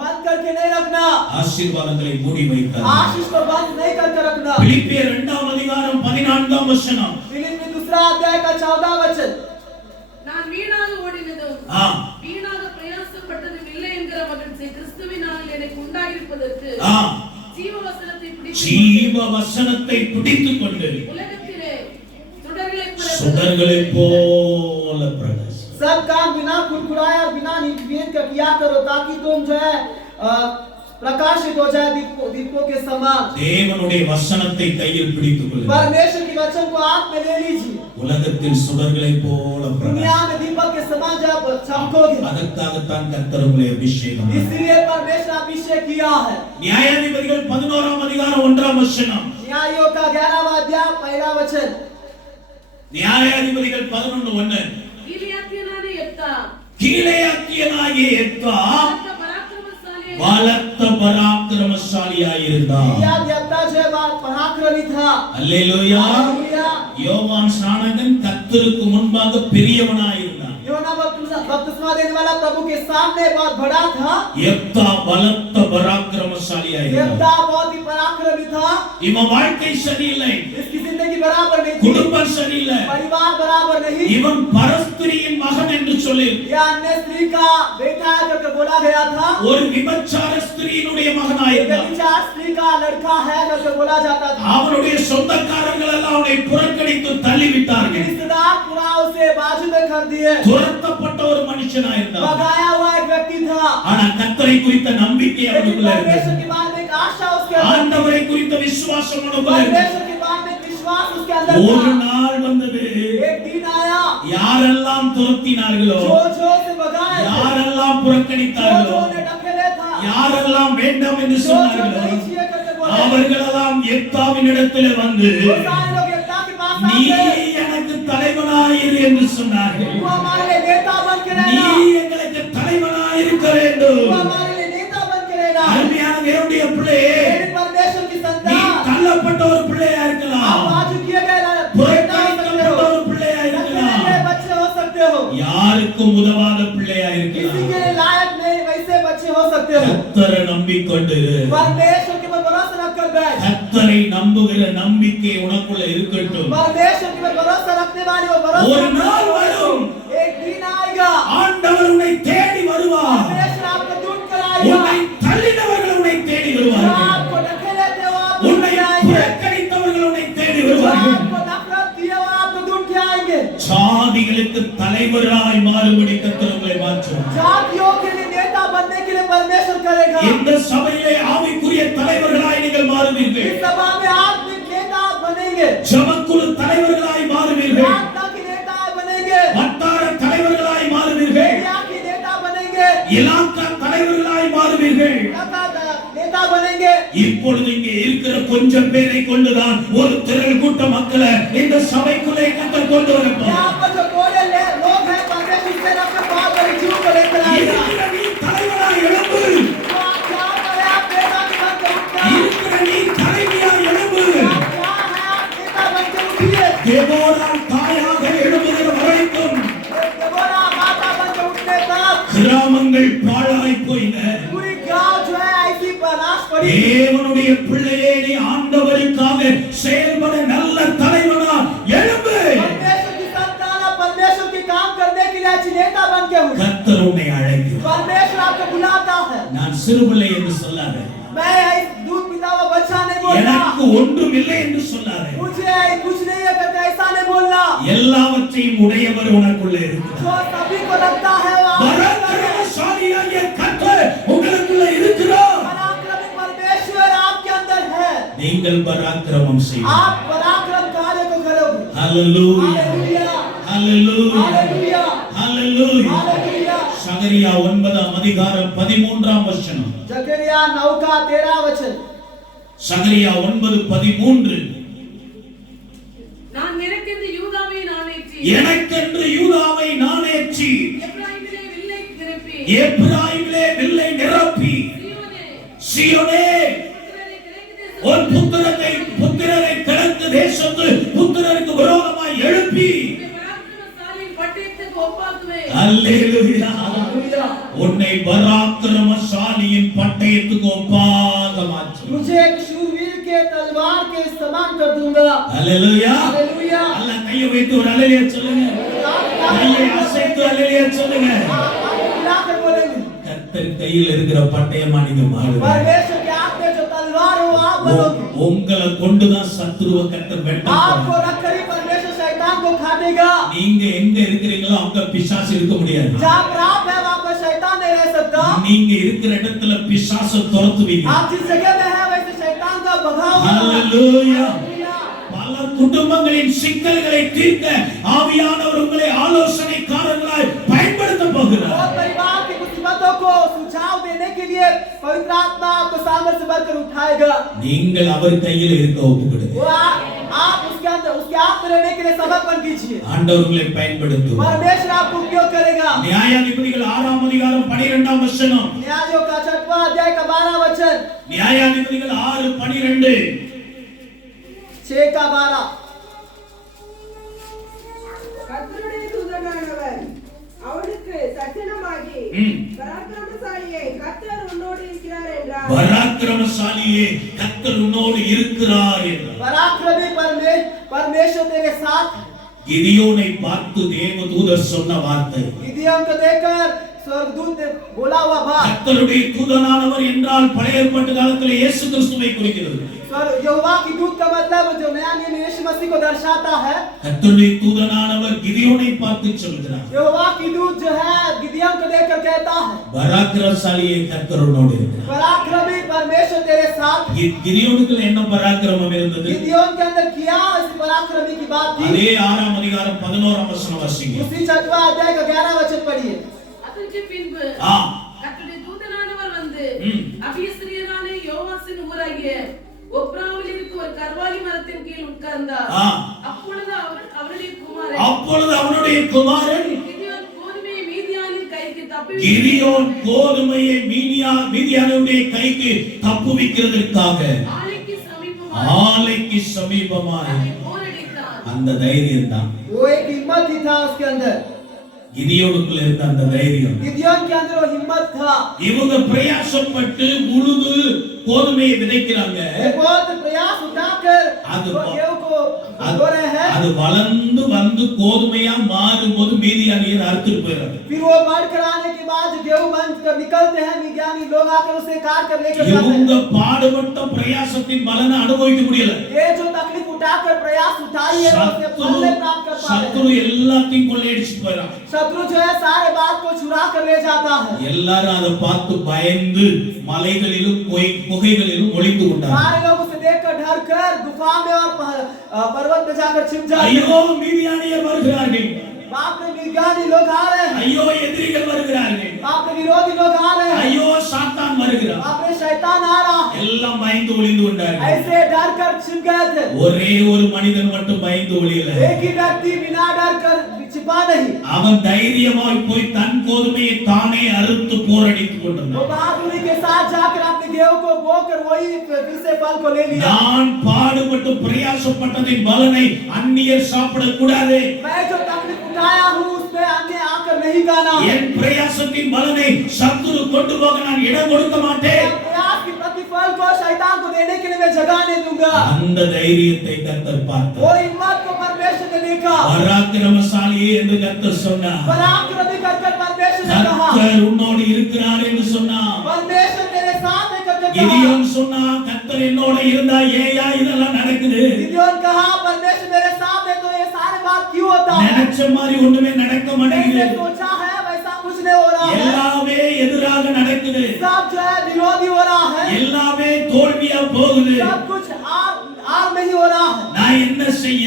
बंद करके नहीं रखना, ஆசீர்வாதங்களை மூடி வைக்காதீர்கள் आशीष को बंद नहीं करके रखना। பிலிப்பியர் 2ஆம் அதிகாரம் 14ஆம் வசனம் फिलिप्पी दूसरा अध्याय का 14वां वचन। நான் வீணாக ஓடினதும் ஆ வீணாக பிரயாசப்பட்டதும் இல்லை என்கிற மகிழ்ச்சி கிறிஸ்துவினால் எனக்கு உண்டாயிருப்பதற்கு ஆ ஜீவ வசனத்தை ஜீவ வசனத்தை பிடித்துக் கொண்டு உலகத்திலே சுடர்களைப் போல பிரகாசி सब काम बिना कुरकुराए और बिना निवेद का किया करो, ताकि तुम जो है प्रकाशित हो जाए दीपों के समान। தேவனுடைய வசனத்தை கையில் பிடித்துக் கொள்ளுங்கள் परमेश्वर की वचन को आप में ले लीजिए। உலகத்தில் சுடர்களைப் போல दुनिया பிரகாசி में दीपक के समान जब चमकोगे, அதற்காகத்தான் கர்த்தர் உங்களை அபிஷேகம் பண்ணார். इसलिए परमेश्वर अभिषेक किया है। நியாயாதிபதிகள் 11ஆம் அதிகாரம் 1ஆம் வசனம் न्यायों का 11वां अध्याय 1 वचन। நியாயாதிபதிகள் 11:1 கீலேயாத்தியனான யெப்தா கீலேயாத்தியனாகிய யெப்தா பராக்கிரமசாலியாய் பலத்த பராக்கிரமசாலியாயிருந்தான். यप्ता जो है पराक्रमी था। அல்லேலூயா. हालेलुया। யோவான் ஸ்நானகன் கர்த்தருக்கு முன்பாக பெரியவனாயிருந்தான். योना बपतिस्मा देने वाला प्रभु के सामने बहुत बड़ा था। யெப்தா பலத்த பராக்கிரமசாலியாயிருந்தான். यप्ता बहुत ही पराक्रमी था। இவன் வாழ்க்கை சரியில்லை, इसकी जिंदगी बराबर नहीं थी, குடும்பம் சரியில்லை, परिवार बराबर नहीं। இவன் பரஸ்திரியின் மகன் என்று சொல்லி यह अन्य स्त्री का बेटा है करके बोला गया था। ஒரு விபச்சார ஸ்திரீயினுடைய एक மகனாயிருந்தான். व्यभिचार स्त्री का लड़का है करके बोला जाता था। அவனுடைய சொந்தக்காரர்கள் எல்லாம் அவனை புறக்கணித்து தள்ளிவிட்டார்கள். रिश्तेदार पूरा उसे बाजू में कर दिए। துரத்தப்பட்ட ஒரு மனுஷனாயிருந்தான். भगाया हुआ एक व्यक्ति था। ஆனா கர்த்தரை குறித்த நம்பிக்கை लेकिन அவனுக்குள்ள परमेश्वर இருந்தது. के बारे में एक आशा उसके अंदर, ஆண்டவரை குறித்த விசுவாசம் அவனுக்குள்ள இருந்தது. परमेश्वर के बारे में एक विश्वास उसके अंदर ஒரு था। நாள் வந்தது, एक दिन आया, யாரெல்லாம் துரத்தினார்களோ, जो जो से भगाए थे, யாரெல்லாம் जो புறக்கணித்தார்களோ, जो ने ढकेले था, யாரெல்லாம் வேண்டாம் என்று जो जो சொன்னார்களோ, नहीं चाहिए करके बोले, அவர்களெல்லாம் யெப்தாவின் இடத்திலே வந்து वो सारे लोग यप्ता के पास நீ आए। எனக்கு தலைவனாயிரு என்று சொன்னார்கள். वो हमारे लिए नेता बन के நீ रहना, எங்களுக்கு தலைவனாயிருக்க வேண்டும். वो हमारे लिए नेता बन के रहना। அருமையான தேவனுடைய பிள்ளையே, मेरे परमेश्वर की நீ संतान, தள்ளப்பட்ட ஒரு பிள்ளையா आप இருக்கலாம், बाजू किए गए बेटा हो सकते புறக்கணிக்கப்பட்ட हो, ஒரு பிள்ளையா रखने இருக்கலாம், के बच्चे हो सकते हो, யாருக்கும் உதவாத பிள்ளையா किसी இருக்கலாம். के लिए लायक नहीं वैसे बच्चे हो सकते हो। கர்த்தரை நம்பிக்கொண்டு परमेश्वर के ऊपर भरोसा रख कर बैठ। கர்த்தரை நம்புகிற நம்பிக்கை உனக்குள்ள இருக்கட்டும். परमेश्वर के ऊपर भरोसा रखने वाले वो भरोसा ஒரு रखने நாள் वाले வரும், एक दिन आएगा, ஆண்டவர் உன்னை தேடி வருவார். परमेश्वर आपको ढूंढ कर आएगा। உன்னை தள்ளினவர்கள் உன்னை தேடி जो வருவார்கள். आपको ढकेले थे वो आपको உன்னை ढूंढ के आएंगे। புறக்கணித்தவர்கள் உன்னை தேடி जो வருவார்கள். आपको नफरत किए वो आपको ढूंढ के आएंगे। சாதிகளுக்கு தலைவராய் மாறும்படி கர்த்தர் உங்களை மாற்றுவார். जातियों के लिए नेता बनने के लिए परमेश्वर करेगा। இந்த சபையிலே ஆவிக்குரிய தலைவர்களாய் நீங்கள் மாறுவீர்கள். इस सभा में आत्मिक नेता बनेंगे। ஜெபக்குழு தலைவர்களாய் மாறுவீர்கள். प्रार्थना के नेता बनेंगे। வட்டார தலைவர்களாய் மாறுவீர்கள். मीडिया के नेता बनेंगे। இலாக்கா தலைவர்களாய் மாறுவீர்கள். नेता बनेंगे। இப்பொழுது இங்கே இருக்கிற கொஞ்சம் பேரை கொண்டுதான் ஒரு திரள் கூட்ட மக்களை இந்த சபைக்குள்ளே கர்த்தர் கொண்டு வரப்போகிறார். यहाँ पर जो थोड़े लोग हैं परमेश्वर से अपने बहुत बड़ी चीज को लेकर आएगा। இருக்கிற நீ தலைவனாய் எழும்பு. तो आप क्या करें? आप नेता बन के उठना। இருக்கிற நீ தலைவியாய் எழும்பு. आप क्या है? आप नेता बन के उठिए। தேவோரால் தாயாக எழும்புகிற வரைக்கும் देवोरा माता बन के उठने तक கிராமங்கள் பாழாய் போயின. पूरी गांव जो है ऐसी नाश पड़ी। தேவனுடைய பிள்ளையே நீ ஆண்டவருக்காக செயல்பட நல்ல தலைவனா எழும்பு. परमेश्वर की संतान परमेश्वर के काम करने के लिए अच्छी नेता बन के उठ। கர்த்தர் உன்னை அழைக்கிறார். परमेश्वर आपको बुलाता है। நான் சிறுபிள்ளை என்று சொல்லாதே. मैं दूध पिता हुआ बच्चा नहीं बोलना। எனக்கு ஒன்றும் இல்லை என்று சொல்லாதே. मुझे कुछ नहीं है करके ऐसा नहीं बोलना। எல்லாவற்றையும் உடையவர் உனக்குள்ளே இருக்கிறார். जो सभी को लगता है वो பராக்கிரமசாலியாகிய கர்த்தர் உங்களுக்குள்ளே இருக்கிறார். पराक्रमी परमेश्वर आपके अंदर है। நீங்கள் பராக்கிரமம் செய்யுங்கள். आप पराक्रम कार्य को करोगे। ஹalleluya हालेलुया ஹalleluya हालेलुया ஹalleluya. हालेलुया। சகரியா 9ஆம் அதிகாரம் 13ஆம் வசனம். जकरिया 9 का 13 वचन। சகரியா 9:13. நான் எனக்கென்று யூதாவை நாணேற்றி எனக்கென்று யூதாவை நாணேற்றி எப்பிராயீமிலே வில்லை நிரப்பி எப்பிராயீமிலே வில்லை நிரப்பி சீயோனே உன் புத்திரரை கிழக்கு தேசத்து புத்திரருக்கு விரோதமாய் எழுப்பி பராக்கிரமசாலியின் பட்டயத்துக்கு ஒப்பாக்குவேன். அல்லேலூயா. உன்னை பராக்கிரமசாலியின் பட்டயத்துக்கு ஒப்பாக மாற்று. मुझे एक शूरवीर के तलवार के समान कर दूंगा। அல்லேலூயா. हालेलुया। அல்லாஹ் கையை வைத்து ஒரு அல்லேலூயா சொல்லுங்க. கையை அசைத்து அல்லேலூயா சொல்லுங்க. मिलाकर बोलेंगे। கர்த்தர் கையில் இருக்கிற பட்டயமா நீங்க மாறுங்க. परमेश्वर के हाथ में जो तलवार है वो आप बनोगे। உங்களை கொண்டுதான் சத்துருவை கர்த்தர் வெட்ட आपको போறார். रखकर ही परमेश्वर शैतान को काटेगा। நீங்க எங்க இருக்கிறீங்களோ அங்க பிசாசு இருக்க முடியாது. जहाँ पर आप है वहाँ पर शैतान नहीं रह सकता। நீங்க இருக்கிற இடத்துல பிசாசை துரத்துவீங்க. आप जिस जगह में है वैसे शैतान का भगाव होगा। ஹalleluya. हालेलुया। பல குடும்பங்களின் சிக்கல்களை தீர்க்க ஆவியானவர் உங்களை ஆலோசனைக்காரர்களாய் பயன்படுத்த போகிறார். और परिवार की मुसीबतों को सुझाव देने के लिए पवित्र आत्मा आपको सामर्थ्य भरकर उठाएगा। நீங்கள் அவர் கையில் இருக்க ஒப்புக்கொடுங்க. वो आप उसके अंदर उसके हाथ में रहने के लिए समर्पण कीजिए। ஆண்டவர் உங்களை பயன்படுத்துவார். परमेश्वर आपको उपयोग करेगा। நியாயாதிபதிகள் 6ஆம் அதிகாரம் 12ஆம் வசனம். न्यायों का 6वां अध्याय का 12 वचन। நியாயாதிபதிகள் 6:12. 6 का 12। கர்த்தருடைய தூதனானவர் அவனுக்கு தரிசனமாகி பராக்கிரமசாலியே கர்த்தர் உன்னோடு இருக்கிறார் என்றார். பராக்கிரமசாலியே கர்த்தர் உன்னோடு இருக்கிறார் என்றார். पराक्रमी परमेश्वर तेरे साथ है। கிதியோனை பார்த்து தேவதூதர் சொன்ன வார்த்தை. गिदियोन को देखकर स्वर्गदूत ने बोला हुआ बात। கர்த்தருடைய தூதனானவர் என்றால் பழைய ஏற்பாட்டு காலத்தில் இயேசு கிறிஸ்துவை குறிக்கிறது. यहोवा की दूत का मतलब जो नया नियम यीशु मसीह को दर्शाता है। கர்த்தருடைய தூதனானவர் கிதியோனை பார்த்து சொல்கிறார். यहोवा की दूत जो है गिदियोन को देखकर कहता है பராக்கிரமசாலியே கர்த்தர் உன்னோடு இருக்கிறார். पराक्रमी परमेश्वर तेरे साथ है। கிதியோனுக்கு என்ன பராக்கிரமம் இருந்தது? गिदियोन के अंदर किया इस पराक्रमी की बात थी। அதே 6ஆம் அதிகாரம் 11ஆம் வசனம் வாசிங்க. उसी 6वां अध्याय का 11 वचन पढ़िए। அதற்கு பின்பு ஆ கர்த்தருடைய தூதனானவர் வந்து அபியஸ்ரியனான யோவாசின் ஊராகிய ஒப்ராவில் இருக்க ஒரு கர்வாலி மரத்தின் கீழ் உட்கார்ந்தார். ஆ. அப்பொழுது அவருடைய குமாரன் கிதியோன் கோதுமையை மீதியானின் கைக்கு தப்புவித்து கிதியோன் கோதுமையை மீதியானுடைய கைக்கு தப்புவிக்கிறதற்காக ஆலைக்கு சமீபமாய் போரடித்தான். அந்த தைரியம் தான் वो एक हिम्मत ही था उसके अंदर। கிதியோனுக்குள்ள இருந்த அந்த தைரியம். गिदियोन के अंदर वो हिम्मत था। இவங்க பிரயாசப்பட்டு உழுது கோதுமையை விதைக்கிறாங்க. बहुत प्रयास उठाकर அது वो गेहूं को बो रहे हैं। அது வளர்ந்து வந்து கோதுமையா மாறும்போது மீதியானியர் அறுத்துட்டு போயிடுறாங்க. फिर वो बढ़कर आने के बाद गेहूं बन कर निकलते हैं विज्ञानी लोग आकर उसे काट कर लेकर जाते இவங்க हैं। பாடுபட்ட பிரயாசத்தின் பலனை அனுபவிக்க முடியல. ये जो तकलीफ उठाकर प्रयास उठाइए और उससे फल प्राप्त कर पाए। சத்துரு எல்லாத்தையும் கொள்ளையடிச்சிட்டு போறான். शत्रु जो है सारे बात को चुरा कर ले जाता है। எல்லாரும் அதை பார்த்து பயந்து மலைகளிலும் குகைகளிலும் ஒளிந்து கொண்டார்கள். सारे लोग उसे देखकर डर कर गुफा में और पर्वत में जाकर छिप जाते हैं। ஐயோ மீதியானியர் வருகிறார்கள், बाप रे विज्ञानी लोग आ रहे हैं, ஐயோ எதிரிகள் வருகிறார்கள், बाप रे विरोधी लोग आ रहे हैं, ஐயோ சாத்தான் வருகிறான். बाप रे शैतान आ रहा है। எல்லாம் பயந்து ஒளிந்து கொண்டார்கள். ऐसे डर कर छिप गए थे। ஒரே ஒரு மனிதன் மட்டும் பயந்து ஒளியல. एक ही व्यक्ति बिना डर कर छिपा नहीं। அவன் தைரியமாய் போய் தன் கோதுமையை தானே அறுத்து போரடித்துக் वो கொண்டான். बहादुरी के साथ जाकर अपने गेहूं को बोकर वही फिर से फल को ले लिया। நான் பாடுபட்டு பிரயாசப்பட்டதின் பலனை அந்நியர் சாப்பிடக் கூடாது. मैं जो तकलीफ उठाया हूँ उसमें अन्य आकर नहीं गाना। என் பிரயாசத்தின் பலனை சத்துரு கொண்டு போக நான் இடம் கொடுக்க மாட்டேன். प्रयास की प्रतिफल को शैतान को देने के लिए मैं जगह नहीं दूंगा। அந்த தைரியத்தை கர்த்தர் பார்த்தார். वो हिम्मत को परमेश्वर ने देखा। பராக்கிரமசாலியே என்று கர்த்தர் சொன்னார். पराक्रमी करके परमेश्वर ने कहा, கர்த்தர் உன்னோடு இருக்கிறார் என்று சொன்னார். परमेश्वर तेरे साथ है करके कहा। கிதியோன் சொன்னான், கர்த்தர் என்னோட இருந்தா ஏயா இதெல்லாம் நடக்குது? गिदोन कहा, परमेश्वर मेरे साथ है तो ये सारे बात क्यों होता है? நினைச்ச மாதிரி ஒண்ணுமே நடக்க மாட்டேங்குது. मैंने सोचा है वैसा कुछ नहीं हो रहा है। எல்லாமே எதிராக நடக்குது. सब जो है विरोधी हो रहा है। எல்லாமே தோல்வியா போகுது. सब कुछ आर नहीं हो रहा है। நான் என்ன செய்ய?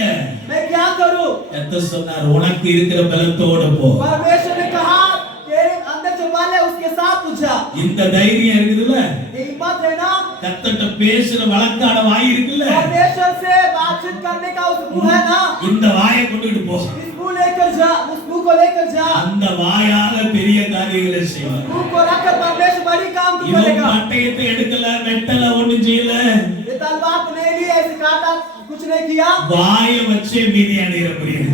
मैं क्या करूं? கர்த்தர் சொன்னார், உனக்கு இருக்கிற பலத்தோட போ. परमेश्वर ने कहा, तेरे अंदर जो बल है उसके साथ तू जा। இந்த தைரியம் இருக்குதுல்ல, ये हिम्मत है ना? கர்த்தர்ட்ட பேசுற வழக்காட வாய் இருக்குல்ல, परमेश्वर से बातचीत करने का उस मुंह है ना? இந்த வாயை கொண்டுட்டு போ. इस मुंह लेकर जा, उस मुंह को लेकर जा। அந்த வாயால பெரிய காரியங்களை செய்வார். मुंह को रखकर परमेश्वर बड़ी काम को இவன் करेगा। பட்டயத்தை எடுக்கல, வெட்டல, ஒண்ணும் செய்யல, ये तलवार को नहीं ली, ऐसे काटा, कुछ नहीं किया। வாயை வச்சே மீதியானியர முடியாது.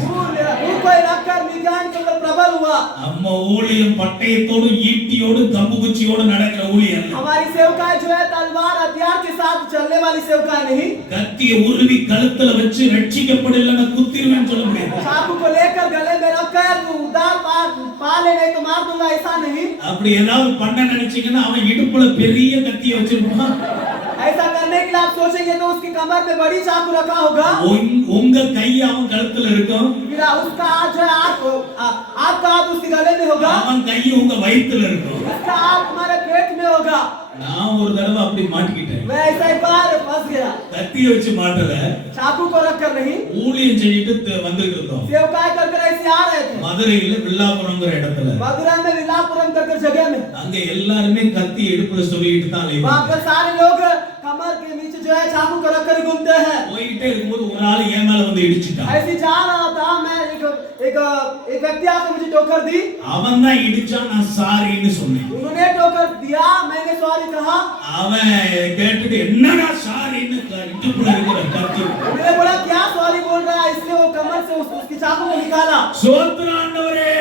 मुंह को रखकर मिजान के ऊपर प्रबल हुआ। நம்ம ஊழியம் பட்டயத்தோடு ஈட்டியோடு கம்பு குச்சியோடு நடக்கிற ஊழியம் அல்ல. हमारी सेवकाएं जो है तलवार हथियार के साथ चलने वाली सेवकाएं नहीं। கத்திய உருவி கழுத்துல வச்சு ரட்சிக்கப்படலன்னா குத்திருவேன்னு சொல்ல முடியாது. चाकू को लेकर गले में रखकर तू उधार पा ले नहीं तो मार दूंगा, ऐसा नहीं। அப்படி ஏதாவது பண்ண நினைச்சீங்கன்னா அவன் இடுப்புல பெரிய கத்திய வச்சிருப்பான். ऐसा करने के लिए आप सोचेंगे तो उसकी कमर में बड़ी चाकू रखा होगा। உங்க கை அவன் கழுத்துல இருக்கும், फिर उसका हाथ जो है आपका हाथ उसके गले में होगा, அவன் கை உங்க வயித்துல இருக்கும். उसका हाथ हमारे पेट में होगा। நான் ஒரு தடவை அப்படி மாட்டிக்கிட்டேன். मैं ऐसा एक बार फंस गया, கத்திய வச்சு மாட்டல, चाकू को रखकर नहीं। ஊழியம் செஞ்சுட்டு வந்துட்டு இருந்தோம். सेवकाएं कर ऐसे आ रहे थे மதுரையில வில்லாபுரம்ங்கிற இடத்துல. मदुरै में विलापुरम कर जगह में। அங்க எல்லாருமே கத்தி இடுப்புல சொல்லிட்டு தான் वहाँ அலைவாங்க. पर सारे लोग कमर के नीचे जो है चाकू को रखकर घूमते हैं। போயிட்டே இருக்கும்போது ஒரு ஆள் என் மேல வந்து இடிச்சிட்டான். ऐसे जा रहा था मैं, एक व्यक्ति आकर मुझे टोकर दी। அவன் தான் இடிச்சான், நான் சாரின்னு சொன்னேன். उन्होंने टोकर दिया, मैंने सॉरी कहा। அவன் கேட்டுட்டு என்னடா சாரின்னு இடுப்புல இருக்கிற கத்தி. मैंने बोला क्या सॉरी बोल रहा है, इसलिए वो कमर से उसकी चाकू को निकाला। சோத்திர ஆண்டவரே,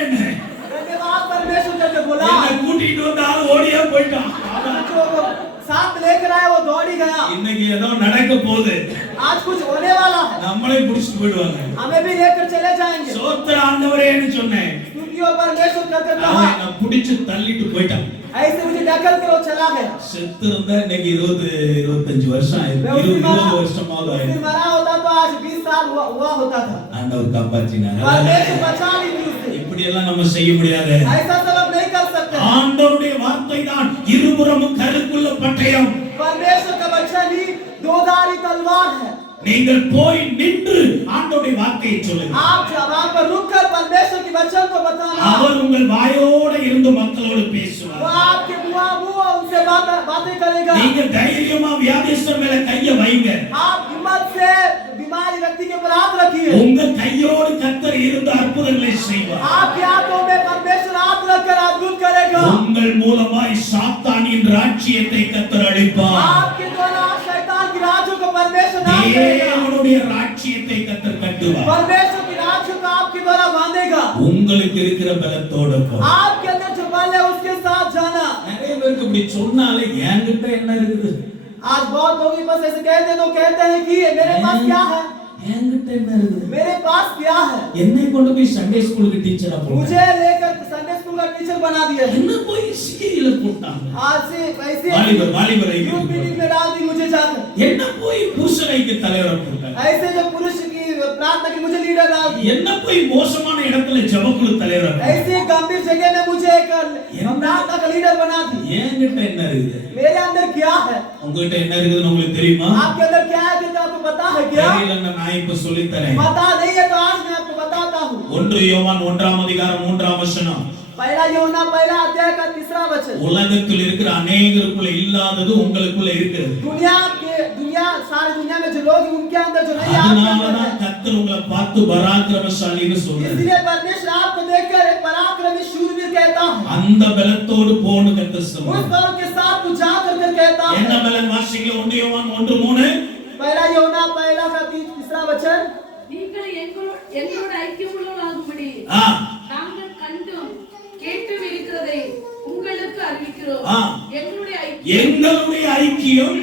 धन्यवाद परमेश्वर करके बोला। என்னை கூட்டிட்டு வந்த ஆள் ஓடியே போயிட்டான். जो साथ लेकर आया वो दौड़ ही गया। இன்னைக்கு ஏதோ நடக்க போகுது, आज कुछ होने वाला है, நம்மளே புடிச்சிட்டு போயிடுவாங்க. हमें भी लेकर चले जाएंगे। சோத்திர ஆண்டவரேன்னு சொன்னேன். स्तुतियों परमेश्वर करके அவன் कहा। என்னை புடிச்சு தள்ளிட்டு போயிட்டான். ऐसे मुझे ढकल कर वो चला गया। செத்து இருந்தா இன்னைக்கு 20-25 வருஷம் मैं ஆயிருக்கு. उस दिन 20 வருஷமாவது उस दिन ஆயிருக்கு. मरा होता तो आज 20 साल हुआ होता था। ஆண்டவர் காப்பாற்றினார். परमेश्वर बचा ली थी उससे। இப்படி எல்லாம் நம்ம செய்ய முடியாது. ऐसा सब हम नहीं कर सकते। ஆண்டவருடைய வார்த்தை தான் இருபுறமும் கருக்குள்ள பட்டயம். परमेश्वर का वचन ही दोधारी तलवार है। நீங்கள் போய் நின்று ஆண்டவருடைய வார்த்தையை சொல்லுங்க. आप वहां पर रुककर परमेश्वर के वचन को बताना। அவர் उங்கள் வாயோட இருந்து மக்களோடு பேசுவார். वो आपके मुंह उनसे बातें करेगा। நீங்க தைரியமா வியாதிஸ்தர் மேல கைய வைங்க. आप हिम्मत से बीमारी व्यक्ति के ऊपर हाथ रखिए। உங்க கையோடு கர்த்தர் இருந்து அற்புதங்களை செய்வார். आपके हाथों में परमेश्वर हाथ रखकर अद्भुत करेगा। உங்கள் மூலமாய் சாத்தானின் ராஜ்யத்தை கர்த்தர் அழிப்பார். आपके द्वारा शैतान की राज्यों को परमेश्वर नाश करेगा। தேவனுடைய ராஜ்யத்தை கர்த்தர் கட்டுவார். परमेश्वर की राज्यों को आपके द्वारा बांधेगा। உங்களுக்கு இருக்கிற பலத்தோட போ. आपके अंदर जो बल है उसके साथ जाना। நிறைய பேருக்கு இப்படி சொன்னாலே என்கிட்ட என்ன இருக்குது, आज बहुत लोग बस ऐसे कहते तो कहते हैं कि मेरे पास क्या है, என்கிட்ட என்ன இருக்குது, मेरे पास क्या है। என்னை கொண்டு போய் சண்டே ஸ்கூலுக்கு டீச்சரா போடுங்க. मुझे लेकर संडे स्कूल का टीचर बना दिया है। என்ன போய் சிஐல போட்டாங்க आज से वैसे வாலிபரை ग्रुप मीटिंग में डाल दी मुझे जाकर। என்ன போய் பூசணைக்கு தலைவரை போட்டாங்க ऐसे जो पुरुष की प्रार्थना की मुझे लीडर डाल दी। என்ன போய் மோசமான இடத்துல ஜெபக்குழு தலைவரை ऐसे एक गंभीर जगह में मुझे एक प्रार्थना का लीडर बना दी। என்கிட்ட என்ன இருக்குது मेरे अंदर क्या है? உங்ககிட்ட என்ன இருக்குதுன்னு உங்களுக்கு தெரியுமா आपके अंदर क्या है कि आपको पता है क्या? தெரியலன்னா நான் இப்ப சொல்லி தரேன் पता नहीं है तो आज मैं आपको बताता हूँ। 1 யோவான் 1ஆம் அதிகாரம் 3ஆம் வசனம் पहला यूहन्ना पहला अध्याय का 3रा वचन। உலகத்தில் இருக்கிற अनेகருக்குள்ள இல்லாதது உங்களுக்குள்ள இருக்குது दुनिया सारी दुनिया में जो लोग उनके अंदर जो नहीं आपके அதனால अंदर தான் है। கர்த்தர் உங்களை பார்த்து பராக்கிரமசாலின்னு சொல்றாரு इसलिए परमेश्वर आपको देखकर एक पराक्रमी शूरवीर कहता है। அந்த பலத்தோடு போன்னு கர்த்தர் उस சொல்றாரு बल के साथ तू जा करके कहता என்ன है। பலன் வாசிங்க 1 யோவான் 1:3 पहला यूहन्ना पहला का 3रा वचन। நீங்கள் எங்களோட ஐக்கியமுள்ளவர்களாகும்படி ஆ நாங்கள் கண்டும் கேட்டும் இருக்கிறதை உங்களுக்கு அறிவிக்கிறோம். ஆ. எங்களுடைய ஐக்கியம்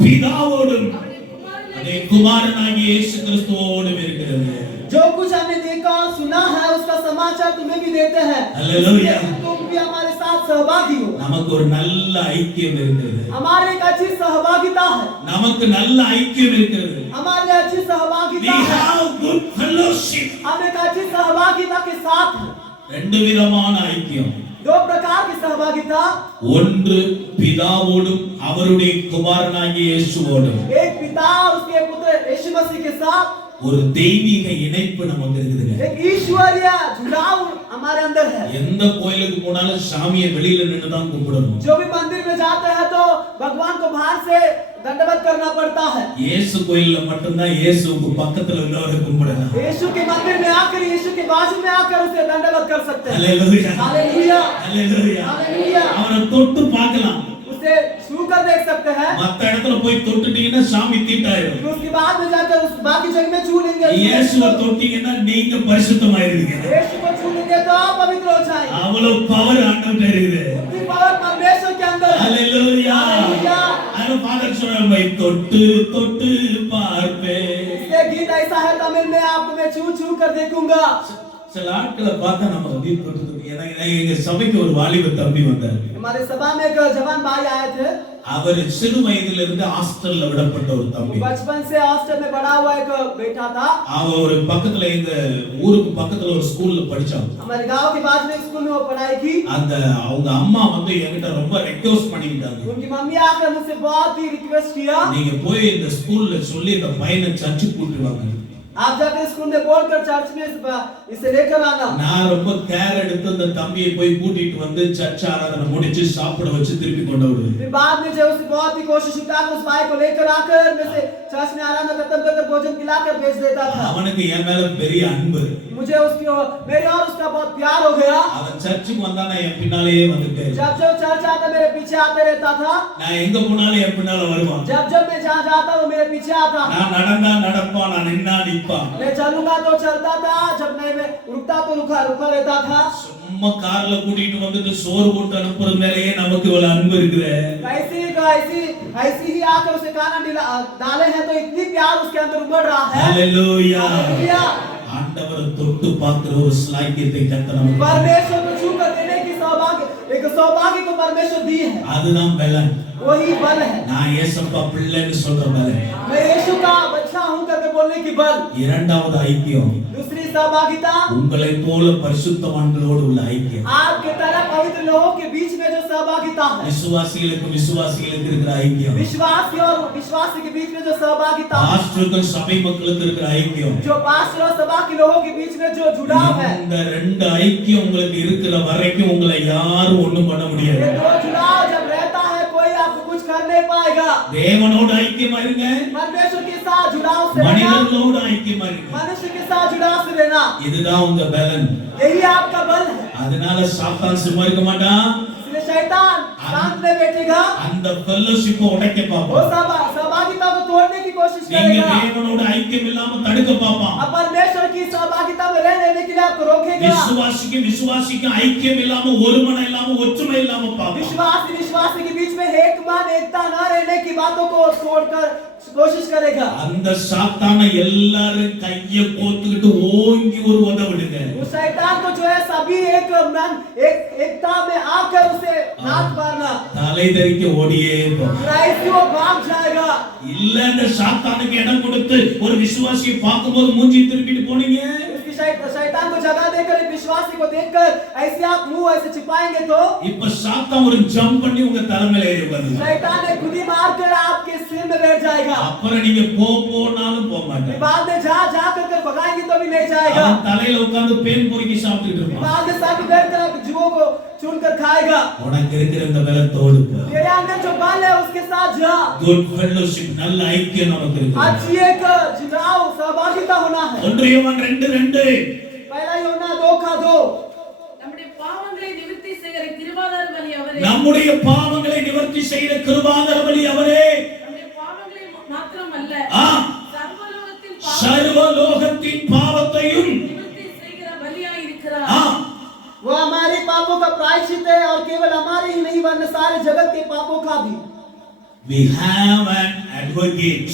பிதாவோடும் அவருடைய குமாரனாகிய அதே குமாரனாகிய இயேசு கிறிஸ்துவோடும் இருக்கிறது जो कुछ हमने देखा और सुना है उसका समाचार तुम्हें भी देते हैं। हालेलुया। तुम भी हमारे साथ सहभागी हो। நமக்கு ஒரு நல்ல ஐக்கியம் இருக்கிறது हमारे एक अच्छी सहभागिता है। நமக்கு நல்ல ஐக்கியம் இருக்கிறது हमारे लिए अच्छी we सहभागिता है। have good fellowship हम एक अच्छी सहभागिता के साथ हैं। ரெண்டு விதமான ஐக்கியம் दो प्रकार की सहभागिता। ஒன்று பிதாவோடும் அவருடைய குமாரனாகிய இயேசுவோடும் एक पिता और उसके पुत्र यीशु मसीह के साथ ஒரு தெய்வீக இணைப்பு நமக்கு இருக்குதுங்க एक ईश्वरीय जुड़ाव हमारे अंदर है। எந்த கோயிலுக்கு போனாலும் சாமியை வெளியில நின்னு தான் கும்பிடணும் जो भी मंदिर में जाते हैं तो भगवान को बाहर से दंडवत करना पड़ता है। இயேசு கோயில்ல மட்டும்தான் இயேசுவுக்கு பக்கத்துல உள்ளவரை கும்பிடலாம் यीशु के मंदिर में आकर यीशु के बाजू में आकर उसे दंडवत कर सकते हैं। ஹalleluya हालेलुया ஹalleluya हालेलुया। அவரை தொட்டு பார்க்கலாம் उसे छू कर देख सकते हैं। மத்த இடத்துல போய் தொட்டுட்டீங்கன்னா சாமி தீட்டாயிரும் फिर उसके बाद में जाकर उस बाकी जगह में छू लेंगे। இயேசுவை தொட்டீங்கன்னா நீங்க பரிசுத்தமாயிருவீங்க यीशु को छू लेंगे तो आप पवित्र हो जाएंगे। அவ்வளவு பவர் ஆண்டவர்ட்ட இருக்குது उतनी पावर परमेश्वर के अंदर है। ஹalleluya हालेलुया। அத ஃபாதர் சொல்றாரு தொட்டு தொட்டு பார்ப்பேன் ये गीत ऐसा है तमिल में आपको मैं छू छू कर देखूंगा। சில ஆட்களை பார்த்தா நம்ம அப்படியே தொட்டு எனக்கு எங்க சபைக்கு ஒரு வாலிப தம்பி வந்தார் हमारे सभा में एक जवान भाई आए थे। அவர் சிறு வயதில இருந்து ஹாஸ்டல்ல விடப்பட்ட ஒரு தம்பி बचपन से हॉस्टल में बड़ा हुआ एक बेटा था। அவன் ஒரு பக்கத்துல எங்க ஊருக்கு பக்கத்துல ஒரு ஸ்கூல்ல படிச்சான் हमारे गांव के बाजू में स्कूल में वो पढ़ाई की। அந்த அவங்க அம்மா வந்து என்கிட்ட ரொம்ப ரெக்வெஸ்ட் பண்ணிட்டாங்க उनकी मम्मी आकर मुझसे बहुत ही रिक्वेस्ट किया, நீங்க போய் இந்த ஸ்கூல்ல சொல்லி இந்த பையனை சர்ச்சுக்கு கூட்டிட்டு வாங்க आप जाकर स्कूल में बोलकर चर्च में इसे लेकर आना। நான் ரொம்ப கேர் எடுத்து அந்த தம்பியை போய் கூட்டிட்டு வந்து சர்ச் ஆராதனை முடிச்சு சாப்பிட வச்சு திருப்பி கொண்டு வருவேன் फिर बाद में जब उसे बहुत ही कोशिश उठाकर उस भाई को लेकर आकर मैं से चर्च में आराधना खत्म कर भोजन खिलाकर भेज देता था। அவனுக்கு என் மேல பெரிய அன்பு मुझे उसकी मेरे और उसका बहुत प्यार हो गया। அவன் சர்ச்சுக்கு வந்தானா என் பின்னாலேயே வந்துட்டு जब जब चर्च आता मेरे पीछे आते रहता था। நான் எங்க போனாலும் என் பின்னால வருவான் जब जब मैं जहाँ जाता वो मेरे पीछे आता। நான் நடந்தா நடப்பான் நான் நின்னா நிப்பான் मैं चलूंगा तो चलता था, जब मैं रुकता तो रुका रहता था। சும்மா கார்ல கூட்டிட்டு வந்துட்டு சோறு போட்டு அனுப்புறது மேலேயே நமக்கு இவ்வளவு அன்பு இருக்குது ऐसी ही आकर उसे खाना डाले हैं तो इतनी प्यार उसके अंदर उमड़ रहा है। ஹalleluya हालेलुया। ஆண்டவரை தொட்டு பார்க்கிற ஒரு ஸ்லாக்கியத்தை கர்த்தர் நமக்கு परमेश्वर को छू कर देने की सौभाग्य को परमेश्वर दी है। அதுதான் பலன் वही बल है। நான் ஏசப்பா பிள்ளைன்னு சொல்ற பலன் मैं यीशु का बच्चा हूं करके बोलने की बल। இரண்டாவது ஐக்கியம் दूसरी सहभागिता உங்களை போல பரிசுத்தவான்களோடு உள்ள ஐக்கியம் आपके तरह पवित्र लोगों के बीच में जो सहभागिता है। விசுவாசிகளுக்கு இருக்கிற ஐக்கியம் विश्वासी और विश्वासी के बीच में जो सहभागिता है। பாஸ்டருக்கும் சபை மக்களுக்கு இருக்கிற ஐக்கியம் जो पास्टर और सभा के लोगों के बीच में जो जुड़ाव है। இந்த ரெண்டு ஐக்கியம் உங்களுக்கு இருக்கிற வரைக்கும் உங்களை யாரும் ஒண்ணும் பண்ண முடியாது ये दो जुड़ाव जब रहता है कोई आपको कुछ कर नहीं पाएगा। தேவனோட ஐக்கியமா இருங்க परमेश्वर के साथ जुड़ाव से रहना, மனிதர்களோட ஐக்கியமா இருங்க मनुष्य के साथ जुड़ाव से रहना, இதுதான் उங்க பலன் यही आपका बल है। அதனால சாத்தான் சும்மா இருக்க மாட்டான் इसलिए शैतान शांत नहीं बैठेगा। அந்த ஃபெல்லோஷிப்பை உடைக்க वो பாப்பான் सहभागिता को तोड़ने की कोशिश நீங்க करेगा। தேவனோட ஐக்கியம் இல்லாம தடுக்க பாப்பான் अब परमेश्वर की सहभागिता में रह लेने के लिए आपको रोकेगा। விசுவாசிக்கு ஐக்கியம் இல்லாம ஒரு மனம் இல்லாம ஒற்றுமை இல்லாம பாப்பான் विश्वासी के बीच में एक मन एकता न रहने की बातों को छोड़कर कोशिश करेगा। அந்த சாத்தானை எல்லாரும் கையை கோத்துக்கிட்டு ஓங்கி ஒரு உத விடுங்க. उस शैतान को जो है सभी एक मन एकता में आकर उसे नाक मारना। தலை தெறிக்க ஓடியே போ. ऐसे वो भाग जाएगा। இல்ல அந்த சாத்தானுக்கு இடம் கொடுத்து ஒரு விசுவாசியை பார்க்கும்போது மூஞ்சி திருப்பிட்டு போனீங்க. शैतान को जगह देकर एक विश्वासी को देखकर ऐसे आप मुंह ऐसे छिपाएंगे तो இப்ப சாத்தான் ஒரு ஜம்ப் பண்ணி உங்க தலைமையில ஏறி உட்கார்ந்து. शैतान ने खुदी मारकर आपके सिर में बैठ जाएगा। அப்புறம் நீங்க போனாலும் போக மாட்டீங்க. बाद में जा कर भगाएंगे तो भी नहीं जाएगा। அவன் தலையில உட்கார்ந்து பேன் பொறுக்கி சாப்பிட்டுட்டு இருப்பான். बाद में साथ बैठकर आप जुओं को चुनकर खाएगा। உனக்கு இருக்கிற இந்த பலத்தோடு போ. तेरे अंदर जो बल है उसके साथ जा। गुड फेलोशिप நல்ல ஐக்கியம் நமக்கு இருக்கு. अच्छी एक जुड़ाव सहभागिता होना है। 1 யோவான் 2:2 पहला यूहन्ना 2:2 நம்முடைய பாவங்களை நிவர்த்தி செய்கிற கிருபாதார பலி அவரே. நம்முடைய பாவங்களை நிவர்த்தி செய்கிற கிருபாதார பலி அவரே. நம்முடைய பாவங்களை மாத்திரமல்ல சர்வலோகத்தின் பாவத்தையும் நிவர்த்தி செய்கிற பலியாய் இருக்கிறார். वो हमारे पापों का प्रायश्चित है और केवल हमारे ही नहीं वरन सारे जगत के पापों का भी। We have an advocate.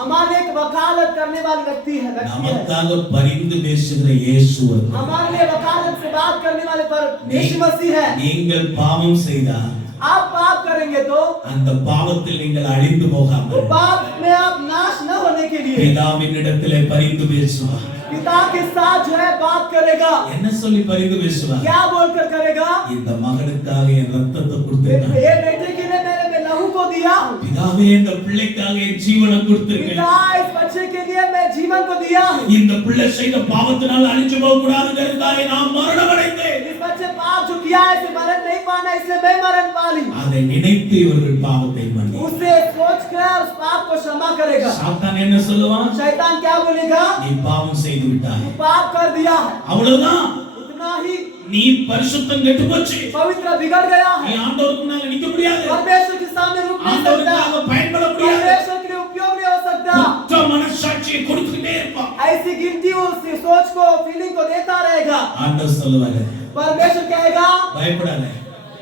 हमारे एक वकालत करने वाली व्यक्ति है। நமக்காக பரிந்து பேசுகிற இயேசு. हमारे लिए वकालत से बात करने वाले पर यीशु मसीह है। நீங்கள் பாவம் செய்தால் आप पाप करेंगे तो அந்த பாவத்தில் நீங்கள் அழிந்து போகாமல் पाप में आप नाश न होने के लिए பிதாவினிடத்திலே பரிந்து பேசுவார். पिता के साथ जो है बात करेगा। என்ன சொல்லி பரிந்து பேசுவார்? क्या बोलकर करेगा? இந்த மகனுக்காக என் ரத்தத்தை கொடுத்தேன். ये बेटे के लिए मैंने लहू को दिया। பிதாவே இந்த பிள்ளைக்காக என் ஜீவனை கொடுத்திருக்கேன். पिता इस बच्चे के लिए मैं जीवन को दिया। இந்த பிள்ளை செய்த பாவத்தினால் அழிஞ்சு போக கூடாதுங்கிறதுக்காக நான் மரணம் அடைந்தேன். इस बच्चे पाप जो किया है इसे मरण नहीं पाना इसलिए मैं मरण पा ली। அதை நினைத்து இவர்கள் பாவத்தை மன்னி. उसे सोचकर उस पाप को क्षमा करेगा। சாத்தான் என்ன சொல்லுவான்? शैतान क्या बोलेगा? நீ பாவம் செய்து விட்டாய். तू पाप कर दिया है। அவ்வளவுதான். उतना ही நீ பரிசுத்தம் கெட்டு போச்சு. पवित्र बिगड़ गया நீ है। ஆண்டவருக்கு முன்னால நிக்க முடியாது. परमेश्वर के सामने रुक नहीं सकता। ஆண்டவருக்காக பயன்பட முடியாது. परमेश्वर के लिए उपयोग नहीं हो सकता। குற்ற மனசாட்சியை கொடுத்துக்கிட்டே இருப்பான். ऐसी गिनती उस सोच को फीलिंग को देता रहेगा। ஆண்டவர் சொல்லுவாரு, परमेश्वर कहेगा பயப்படாத.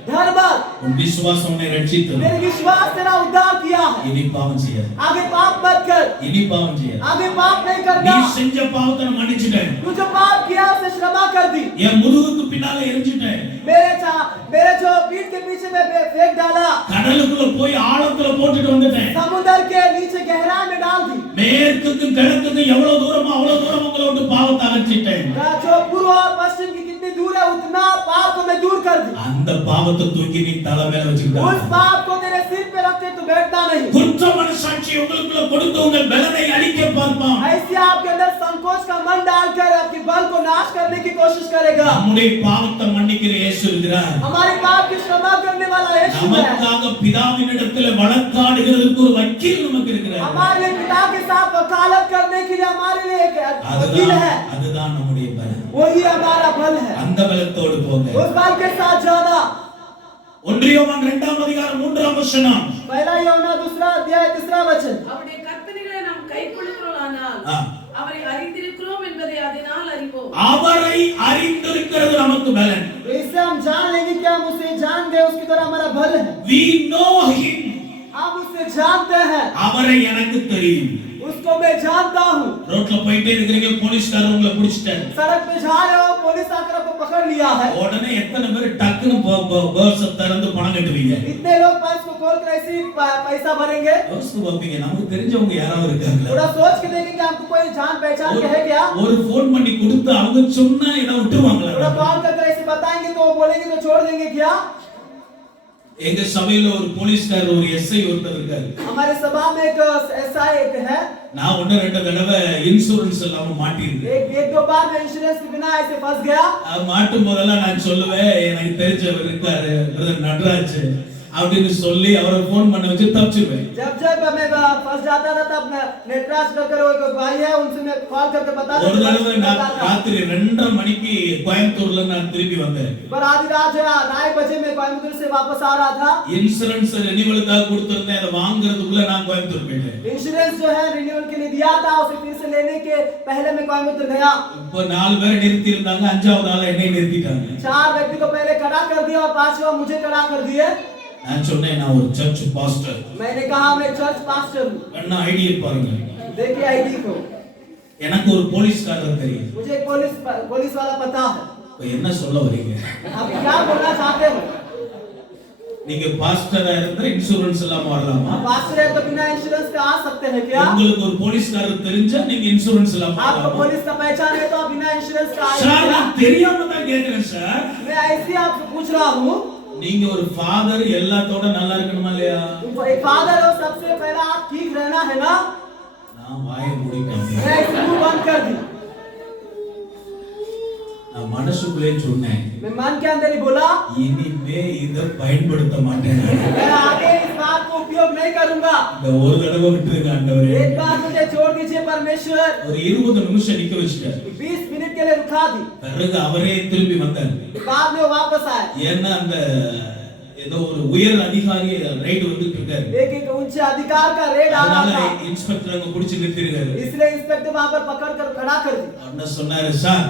डर मत, உன் விசுவாசம் உன்னை ரட்சித்தது. मेरे विश्वास तेरा उद्धार किया है। இனி பாவம் செய்யாத. आगे पाप मत कर। இனி பாவம் செய்யாத. आगे पाप नहीं நீ करना। செஞ்ச பாவத்தை நான் மன்னிச்சிட்டேன். तू जो पाप किया उसे क्षमा कर दी। என் முதுகுக்கு பின்னால எரிஞ்சிட்டேன். मेरे जो पीठ के पीछे में फेंक डाला। கடலுக்குள்ள போய் ஆழத்துல போட்டுட்டு வந்துட்டேன். समुद्र के नीचे गहराई में डाल दी। மேற்குக்கும் கிழக்குக்கும் எவ்வளவு தூரமோ அவ்வளவு தூரம் உங்களை விட்டு பாவத்தை அகற்றிட்டேன். जो पूर्व और पश्चिम की कितनी दूर है उतना पाप को मैं दूर कर दी। அந்த பாவத்தை தூக்கி நீ தலை மேல उस வச்சுக்கிட்ட. पाप को तेरे सिर पे रखते तो बैठता नहीं। குற்ற மனசாட்சி உங்களுக்குள்ள கொடுத்து உங்கள் பலனை அழிக்க பார்ப்பான். ऐसे आपके अंदर संकोच का मन डालकर आपके बल को नाश करने की कोशिश करेगा। நம்முடைய பாவத்தை மன்னிக்கிற இயேசு இருக்கிறார். हमारे पाप की क्षमा करने वाला यीशु है। நமக்காக பிதாவினிடத்தில் வழக்காடுகிறதுக்கு ஒரு வக்கீல் நமக்கு இருக்கிறார். हमारे लिए पिता के साथ वकालत करने के लिए हमारे लिए एक वकील है। அதுதான் நம்முடைய பலம். वही हमारा बल है। அந்த பலத்தோடு போங்க. उस बल के साथ जाना। 1 யோவான் 2:3 पहला यूहन्ना 2:3 அவருடைய கற்பனைகளை நாம் கைக்கொள்ளுகிறோமானால் அவரை அறிந்திருக்கிறோம் என்பதை அதனால் அறிவோம். அவரை அறிந்திருக்கிறது நமக்கு பலன். इससे हम जान लेंगे कि हम उसे जान गए उसकी तरह हमारा बल है। We know him. हम उसे जानते हैं। அவரை எனக்கு தெரியும். उसको मैं जानता हूँ। ரோட்ல போயிட்டே இருக்கீங்க, போலீஸ்காரர் உங்களை பிடிச்சிட்டாரு. सड़क पे जा रहे हो, पुलिस आकर आपको पकड़ लिया है। உடனே எத்தனை பேர் டக்குன்னு பர்ஸ் திறந்து பணம் கட்டுவீங்க? इतने लोग पर्स को खोलकर ऐसे ही पैसा भरेंगे। பர்ஸ் பாப்பீங்க, நமக்கு தெரிஞ்சவங்க யாராவது இருக்காங்களா? थोड़ा सोच के देखेंगे हमको कोई जान पहचान के है क्या। ஒரு ஃபோன் பண்ணி கொடுத்து அவங்க சொன்னா என்ன விட்டுவாங்களா? थोड़ा कॉल करके ऐसे बताएंगे तो वो बोलेंगे तो छोड़ देंगे क्या। எங்க சபையில ஒரு போலீஸ்காரர் ஒரு எஸ்ஐ ஒருத்தர் இருக்காரு. हमारे सभा में एक एसआई एक है। நான் 1-2 தடவை இன்சூரன்ஸ் இல்லாம மாட்டிருக்கேன். एक दो बार मैं इंश्योरेंस के बिना ऐसे फंस गया। மாட்டும் போதெல்லாம் நான் சொல்லுவேன், எனக்கு தெரிஞ்சவர் இருக்காரு பிரதர் நடராஜ் அப்படின்னு சொல்லி அவரை ஃபோன் பண்ண வச்சு தப்பிச்சிருவேன். जब मैं फंस जाता था तब नेटराज करके वो एक भाई है उनसे मैं कॉल करके बता ஒரு தடவை நான் ராத்திரி 2:30 மணிக்கு கோயம்புத்தூர்ல நான் திரும்பி வந்தேன். पर आधी रात 2:30 बजे मैं कोयंबटूर से वापस आ रहा था। இன்சூரன்ஸ் ரெனிவலுக்காக கொடுத்திருந்தேன், அதை வாங்குறதுக்குள்ள நான் கோயம்புத்தூர் போயிட்டேன். इंश्योरेंस जो है रिन्यूअल के लिए दिया था उसे फिर से लेने के पहले मैं कोयंबटूर गया। இப்போ 4 பேரை நிறுத்தி இருந்தாங்க, 5வது ஆளை என்னை நிறுத்திட்டாங்க. 4 व्यक्ति को पहले खड़ा कर दिया और 5वां मुझे खड़ा कर दिए। நான் சொன்னேன் நான் ஒரு சர்ச் பாஸ்டர். मैंने कहा मैं चर्च पास्टर हूँ। என்ன ஐடியா பாருங்க. देखिए आईडी को। எனக்கு ஒரு போலீஸ்காரர் தெரியும். मुझे एक पुलिस वाला पता है। இப்போ என்ன சொல்ல வரீங்க? आप क्या बोलना चाहते हो? நீங்க பாஸ்டரா இருந்தா இன்சூரன்ஸ் எல்லாம் வரலாமா? पास्टर है तो बिना इंश्योरेंस के आ सकते हैं क्या? உங்களுக்கு ஒரு போலீஸ்காரர் தெரிஞ்சா நீங்க இன்சூரன்ஸ் எல்லாம் आपको வரலாமா? पुलिस का पहचान है तो आप बिना इंश्योरेंस का சார் आएंगे। நான் தெரியாம தான் கேக்குறேன் சார். मैं ऐसे आपसे पूछ रहा हूँ। நீங்க ஒரு ஃபாதர் எல்லாத்தோட நல்லா இருக்கணுமா இல்லையா? एक फादर हो सबसे पहला आप ठीक रहना है ना? நான் வாயை மூடிட்டேன். मैं इसको बंद कर दी। நான் மனசுக்குள்ளே சொன்னேன். मैं मन के अंदर ही बोला இனிமே இத பயன்படுத்த மாட்டேன். मैं आगे इस बात को उपयोग नहीं करूंगा। இந்த ஒரு தடவை விட்டுருங்க ஆண்டவரே. एक बार मुझे छोड़ दीजिए परमेश्वर। ஒரு 20 நிமிஷம் நிக்க வச்சிட்டார். 20 मिनट के लिए रुका दी। பிறகு அவரே திரும்பி வந்தார். बाद में वो वापस आए। ஏன்னா அந்த ஏதோ ஒரு உயர் அதிகாரி ரைட் வந்துட்டு இருக்காரு. एक उच्च अधिकार का रेड आ रहा அதனால था। இன்ஸ்பெக்டர் அங்க புடிச்சு நிறுத்திருக்காரு. इसलिए इंस्पेक्टर वहां पर पकड़ कर खड़ा कर दी। என்ன சொன்னாரு சார்?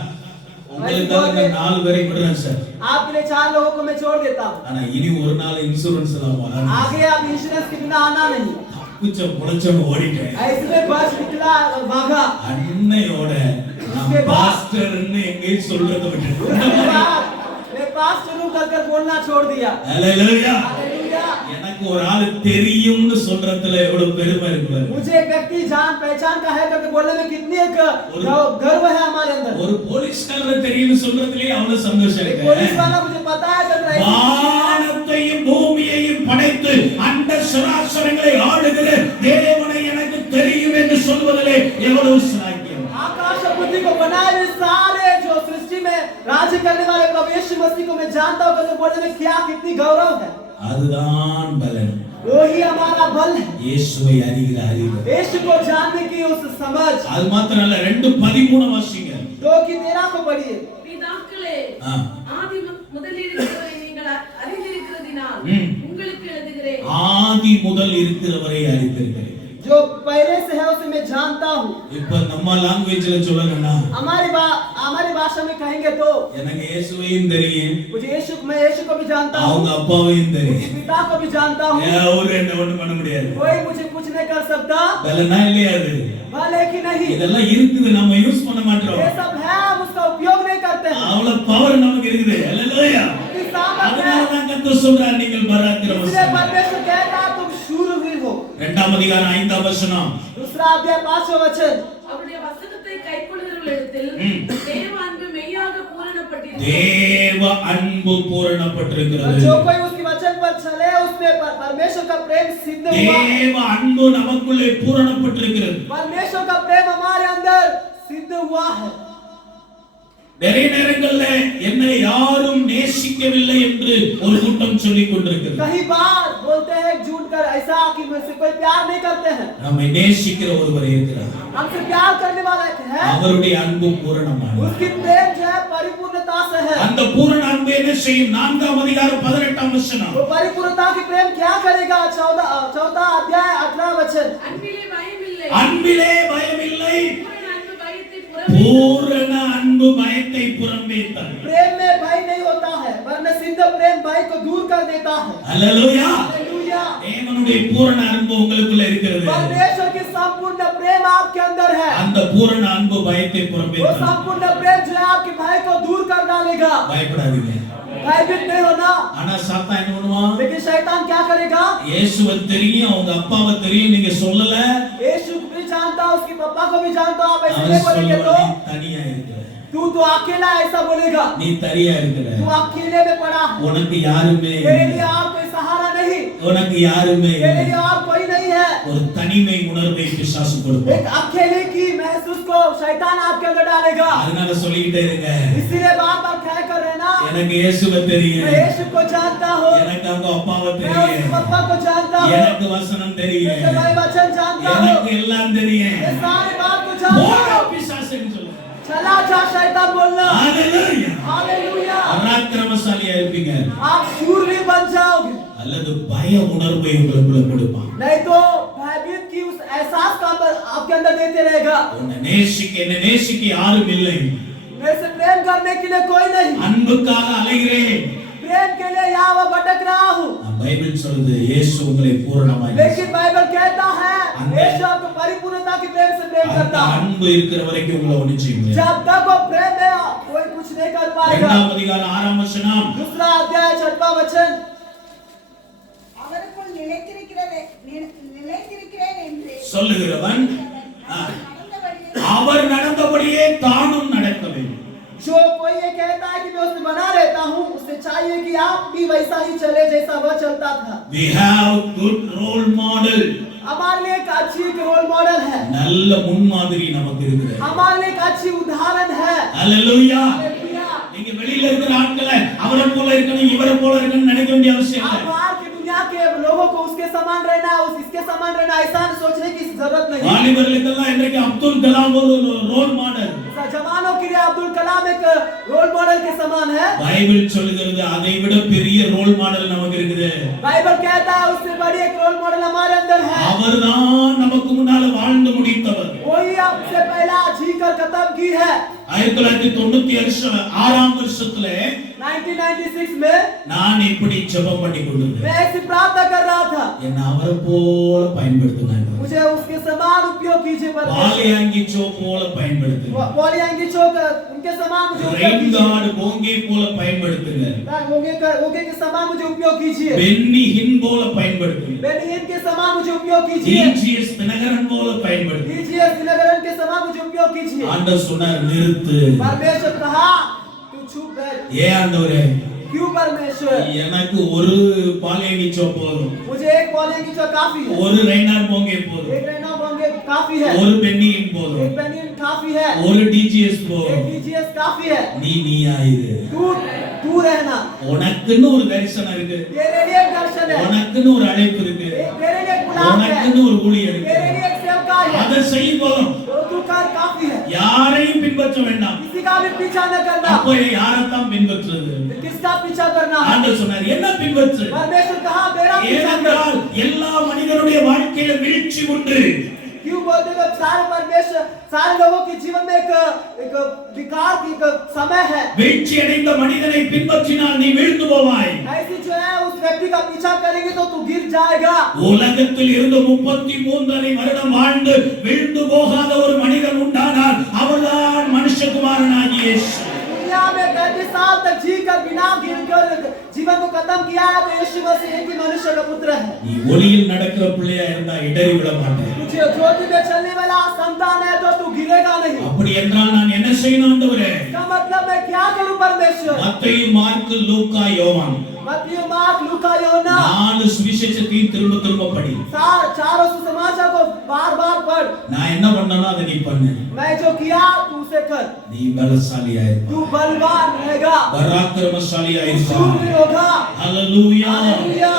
உங்களுக்காக நான் 4 பேரை விடுறேன் சார். आपके लिए 4 लोगों को मैं छोड़ देता हूँ। ஆனா இனி ஒரு நாள் இன்சூரன்ஸ் எல்லாம் வராது. आगे आप इंश्योरेंस के बिना आना नहीं। குச்ச புலச்சம் ஓடிட்டேன். ऐसे में बस निकला और भागा। அன்னையோட நான் பாஸ்டர்னு எங்கேயும் சொல்றத விட்டுட்டேன். उसके बाद मैं पास्टर हूं कर बोलना छोड़ दिया। ஹalleluya. हालेलुया। எனக்கு ஒரு ஆளு தெரியும்னு சொல்றதுல எவ்வளவு பெருமை இருக்கு. मुझे एक व्यक्ति जान पहचान का है करके बोलने में कितनी एक गर्व है हमारे अंदर। ஒரு போலீஸ்காரர் தெரியும்னு சொல்றதுலயே அவ்வளவு சந்தோஷம் एक இருக்கு. पुलिस वाला मुझे पता है कर रहा வானத்தையும் பூமியையும் படைத்து அந்த சராசரங்களை ஆளுகிற தேவனை எனக்கு தெரியும் என்று சொல்வதிலே எவ்வளவு சாக்கியம். आकाश और पृथ्वी को बनाए हुए सारे जो सृष्टि में राज्य करने वाले प्रभु यीशु मसीह को मैं जानता हूं करके बोलने में क्या कितनी गौरव है। அதுதான் பலன். वही हमारा बल है। இயேசுவை அறிகிற அறிவு. यीशु को जानने की उस समझ। அது மாத்திரம் இல்ல 2:13 வாசிங்க. 2:13 को पढ़िए। பிதாக்களே ஆ. ஆதி முதலில் இருக்கிறவரை நீங்கள் அறிந்திருக்கிறதினால் உங்களுக்கு எழுதுகிறேன். ஆதி முதல் இருக்கிறவரை அறிந்திருக்கிறேன். जो पहले से है उसे मैं जानता हूँ। இப்ப நம்ம லாங்குவேஜ்ல சொல்லணும்னா हमारी भाषा में कहेंगे तो எனக்கு இயேசுவையும் தெரியும். मैं यीशु को भी जानता हूँ। அவங்க அப்பாவையும் தெரியும். पिता को भी जानता हूँ। அவரு என்ன ஒண்ணும் பண்ண முடியாது. कोई मुझे कुछ नहीं कर सकता। பலனா இல்லையா அது? भले कि नहीं। இதெல்லாம் இருக்குது நம்ம யூஸ் பண்ண மாட்டோம். ये सब है हम उसका उपयोग नहीं करते हैं। அவ்வளவு பவர் நமக்கு இருக்குது. ஹalleluya. அதனால தான் கர்த்தர் சொல்றார் நீங்கள் इसलिए பராக்கிரமசாலி. परमेश्वर कहता है तुम शूरवीर हो। 2ஆம் அதிகாரம் 5ஆம் வசனம். दूसरा अध्याय 5वां वचन। அவருடைய வசனத்தை கைக்கொள்கிறவர்களிடத்தில் தேவ அன்பு மெய்யாக பூரணப்பட்டிருக்கிறது. தேவ அன்பு பூரணப்பட்டிருக்கிறது. जो कोई उसके वचन पर चले उसमें परमेश्वर का प्रेम सिद्ध हुआ। தேவ அன்பு நமக்குள்ளே பூரணப்பட்டிருக்கிறது. परमेश्वर का प्रेम हमारे अंदर सिद्ध हुआ है। நிறைய நேரங்கள்ல என்னை யாரும் நேசிக்கவில்லை என்று ஒரு கூட்டம் சொல்லிக் கொண்டிருக்கிறது. कई बार बोलते हैं झूठ कर ऐसा कि मुझसे कोई प्यार नहीं करते हैं। நம்மை நேசிக்கிற ஒருவர் இருக்கிறார். हमसे प्यार करने वाला एक है। அவருடைய அன்பு பூரணமானது. उसकी प्रेम जो है परिपूर्णता से है। அந்த பூரண அன்பு என்ன செய்யும்? 4ஆம் அதிகாரம் 18ஆம் வசனம். वो परिपूर्णता की प्रेम क्या करेगा? 14 अध्याय 18 वचन। அன்பிலே பயமில்லை. அன்பிலே பயமில்லை. பூரண அன்பு பயத்தை பூரண அன்பு பயத்தை புறம்பே புறம்பேத்தார். प्रेम में भय नहीं होता है वरना सिद्ध प्रेम भय को दूर कर देता है। ஹalleluya. हालेलुया। தேவனுடைய பூரண அன்பு உங்களுக்குள்ள இருக்கிறது. परमेश्वर की संपूर्ण प्रेम आपके अंदर है। அந்த பூரண அன்பு பயத்தை वो புறம்பேத்தார். संपूर्ण प्रेम जो है आपके भय को दूर कर डालेगा। பயப்படாதீங்க. भयभीत नहीं होना। ஆனா சாத்தான் என்ன பண்ணுவான்? लेकिन शैतान क्या करेगा? இயேசுவை தெரியும், அவங்க அப்பாவை தெரியும், நீங்க சொல்லல. यीशु को भी जानता हूं, उसके पापा को भी जानता हूं, आप ऐसे அவன் नहीं बोलेंगे तो சொல்லுவான், நீ தனியா இருக்கிற. तू तो अकेला ऐसा बोलेगा। நீ தனியா இருக்கிற. तू अकेले में पड़ा है। உனக்கு யாருமே तेरे लिए और कोई सहारा नहीं। உனக்கு யாருமே तेरे लिए और कोई नहीं है। ஒரு தனிமை உணர்வை பிசாசு கொடுப்பான். एक अकेले की महसूस को शैतान आपके अंदर डालेगा। அதனால சொல்லிட்டே இருங்க, इसीलिए बार-बार कह कर रहना, எனக்கு இயேசுவை தெரியும், मैं यीशु को जानता हूं, எனக்கு அவங்க अப்பாவை मैं उसके தெரியும், पापा को जानता हूं, எனக்கு वचனம் தெரியும், मैं वचन जानता हूं, எனக்கு எல்லாம் தெரியும். ये सारी बात को जानता போடா हूं। பிசாசுன்னு சொல்லுங்க. चला जा शैतान बोलना। ஹalleluya. हालेलुया। பராக்கிரமசாலியா இருப்பீங்க. आप शूरवीर बन जाओगे। அல்லது பய உணர்வை உங்களுக்குள்ள கொடுப்பான். नहीं तो भयभीत की उस एहसास का आपके अंदर देते रहेगा। உன்னை நேசிக்க என்ன நேசிக்க யாரும் இல்லை. मेरे से प्रेम करने के लिए कोई नहीं। அன்புக்காக அலைகிறேன். प्रेम के लिए यहाँ वहाँ भटक रहा हूँ, பைபிள் சொல்லுது இயேசு உங்களை பூரணமாய் लेकिन बाइबल कहता है यीशु आपको परिपूर्णता की प्रेम से प्रेम அந்த करता है। அன்பு இருக்கிற வரைக்கும் உங்களை ஒண்ணும் செய்ய முடியாது. जब तक वो प्रेम है कोई कुछ नहीं कर पाएगा। இரண்டாம் அதிகாரம் 6ஆம் வசனம். दूसरा अध्याय 6वां वचन, அவருக்குள் நிலைத்திருக்கிறேன் என்று சொல்லுகிறவன் நடந்தபடியே அவர் நடந்தபடியே தானும் நடக்க வேண்டும். जो कोई ये कहता है कि मैं उसमें बना रहता हूँ, उसे चाहिए कि आप भी वैसा ही चले जैसा वह चलता था। We have good role model. हमारे लिए एक अच्छी रोल मॉडल है, நல்ல முன்மாதிரி நமக்கு இருக்குது. हमारे लिए एक अच्छी उदाहरण है। ஹalleluya. हालेलुया। நீங்க வெளியில இருக்கிற ஆட்களை அவரை போல இருக்கணும் இவரை போல இருக்கணும் நினைக்க வேண்டிய அவசியம் आप இல்லை. बाहर की दुनिया के लोगों को उसके समान रहना, इसके समान रहना, ऐसा सोचने की जरूरत नहीं। வாலிபர்களுக்கெல்லாம் இன்றைக்கு அப்துல் கலாம் ஒரு ரோல் மாடல். जवानों के लिए अब्दुल कलाम एक रोल मॉडल के समान है। பைபிள் சொல்லுகிறது அதை விட பெரிய ரோல் மாடல் நமக்கு இருக்குது. बाइबल कहता है उससे बड़ी एक रोल मॉडल हमारे अंदर है। அவர்தான் நமக்கு முன்னால வாழ்ந்து முடித்தவர். वही हमसे पहला जी कर खत्म की है। 1996ஆம் வருஷத்துல 1996 में நான் இப்படி ஜெபம் பண்ணி கொண்டிருந்தேன். मैं ऐसी प्रार्थना कर रहा था, என்ன அவரை போல பயன்படுத்துனாங்க. मुझे उसके समान उपयोग कीजिए परमेश्वर। பாலியாங்கி சோ போல பயன்படுத்துங்க. पॉलियांगी चौक उनके समान मुझे उपयोग ரெயின் कीजिए। கார்டு போங்கே போல பயன்படுத்துங்க. ओके के समान मुझे उपयोग कीजिए। பென்னி ஹின் போல பயன்படுத்துங்க. बेनियन के समान मुझे उपयोग कीजिए। டிஜிஎஸ் தினகரன் போல பயன்படுத்துங்க. कीजिए दिनकरन के समान मुझे उपयोग कीजिए। ஆண்டவர் சொன்னார் நிறுத்து. परमेश्वर कहा तू चुप बैठ। ஏன் ஆண்டவரே? क्यों परमेश्वर? எனக்கு ஒரு பாலியாங்கி சோ போதும். मुझे एक पॉलियांगी चौक काफी है, ஒரு ரெய்னார் போங்கே போதும். एक रेना बोंगे काफी है, ஒரு பென்னி ஹின் போதும். एक बेनियन काफी है, ஒரு டிஜிஎஸ் एक போதும். टीजीएस काफी है। நீயாயிரு. तू रहना, உனக்குன்னு ஒரு தரிசனம் இருக்கு. तेरे लिए एक दर्शन है, உனக்குன்னு ஒரு அழைப்பு இருக்கு. तेरे लिए एक बुलावा है, உனக்குன்னு ஒரு ஊழியம் இருக்கு. तेरे लिए एक सेवकाई है। அதை செய் போதும். तो तू कर काफी है, யாரையும் பின்பற்ற வேண்டாம். किसी का भी पीछा न करना। அப்போ யாரைத்தான் பின்பற்றுறது? किसका पीछा करना है? ஆண்டவர் சொன்னார் என்ன பின்பற்று? परमेश्वर कहा मेरा पीछा कर। ஏனென்றால் எல்லா மனிதனுடைய வாழ்க்கையில வீழ்ச்சி உண்டு. क्यों बोलते हो? सारे परमेश्वर सारे लोगों के जीवन में एक विकार की एक समय है। வீழ்ச்சி அடைந்த மனிதனை பின்பற்றினால் நீ வீழ்ந்து போவாய். ऐसी जो है उस व्यक्ति का पीछा करेंगे तो तू गिर जाएगा। உலகத்தில் இருந்து 33 வருடம் வாழ்ந்து வீழ்ந்து போகாத ஒரு மனிதன் உண்டானால் அவர்தான் மனுஷகுமாரனாகிய இயேசு. दुनिया में 35 साल तक जीकर बिना गिरकर जीवन को खत्म किया है तो यीशु मसीह एक ही मनुष्य का पुत्र है। நீ ஒளியில் நடக்கிற பிள்ளையா இருந்தா இடறி விட மாட்டே. तुझे ज्योति में चलने वाला संतान है तो तू गिरेगा नहीं। அப்படி என்றால் நான் என்ன செய்யணும் ஆண்டவரே? इसका मतलब मैं क्या करूं परमेश्वर? மத்தேயு மார்க்கு லூக்கா யோவான் मत्ती मार्क लूका यूहन्ना 4 சுவிசேஷத்தையும் திரும்ப திரும்ப படி. चारों सुसमाचार को बार-बार पढ़। நான் என்ன பண்ணனோ அதை நீ பண்ணு. मैं जो किया तू उसे कर। நீ பலசாலியா இருப்ப. तू बलवान रहेगा, பராக்கிரமசாலியா இருப்ப. शूर होगा। ஹalleluya. हालेलुया।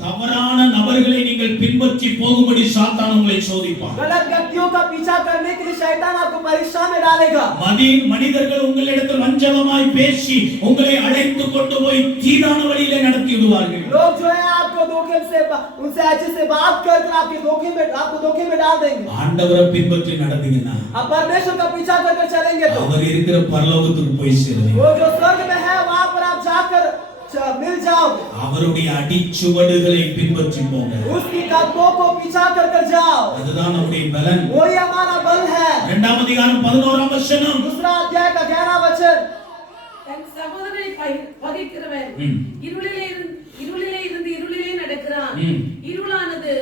தவறான நபர்களை நீங்கள் பின்பற்றி போகும்படி சாத்தான் உங்களை சோதிப்பான். गलत व्यक्तियों का पीछा करने के लिए शैतान आपको परीक्षा में डालेगा। மனிதர்கள் உங்களிடத்தில் வஞ்சகமாய் பேசி உங்களை அழைத்து கொண்டு போய் தீரான வழியிலே நடத்தி விடுவார்கள். लोग जो है आपको धोखे से उनसे अच्छे से बात करके आपको धोखे में डाल देंगे। ஆண்டவரை பின்பற்றி நடந்தீங்கன்னா आप परमेश्वर का पीछा करके चलेंगे तो அவர் இருக்கிற பரலோகத்துக்கு போய் சேருவீங்க. वो जो स्वर्ग में है वहां पर आप जाकर मिल जाओगे। அவருடைய அடிச்சுவடுகளை பின்பற்றி போங்க. उसकी कदमों को पीछा कर जाओ। அதுதான் நம்முடைய பலன். वही हमारा बल है। இரண்டாம் அதிகாரம் 11ஆம் வசனம். दूसरा अध्याय का 11वां वचन, தன் சகோதரனை பகைக்கிறவன் இருளிலே இருந்து இருளிலே நடக்கிறான். இருளானது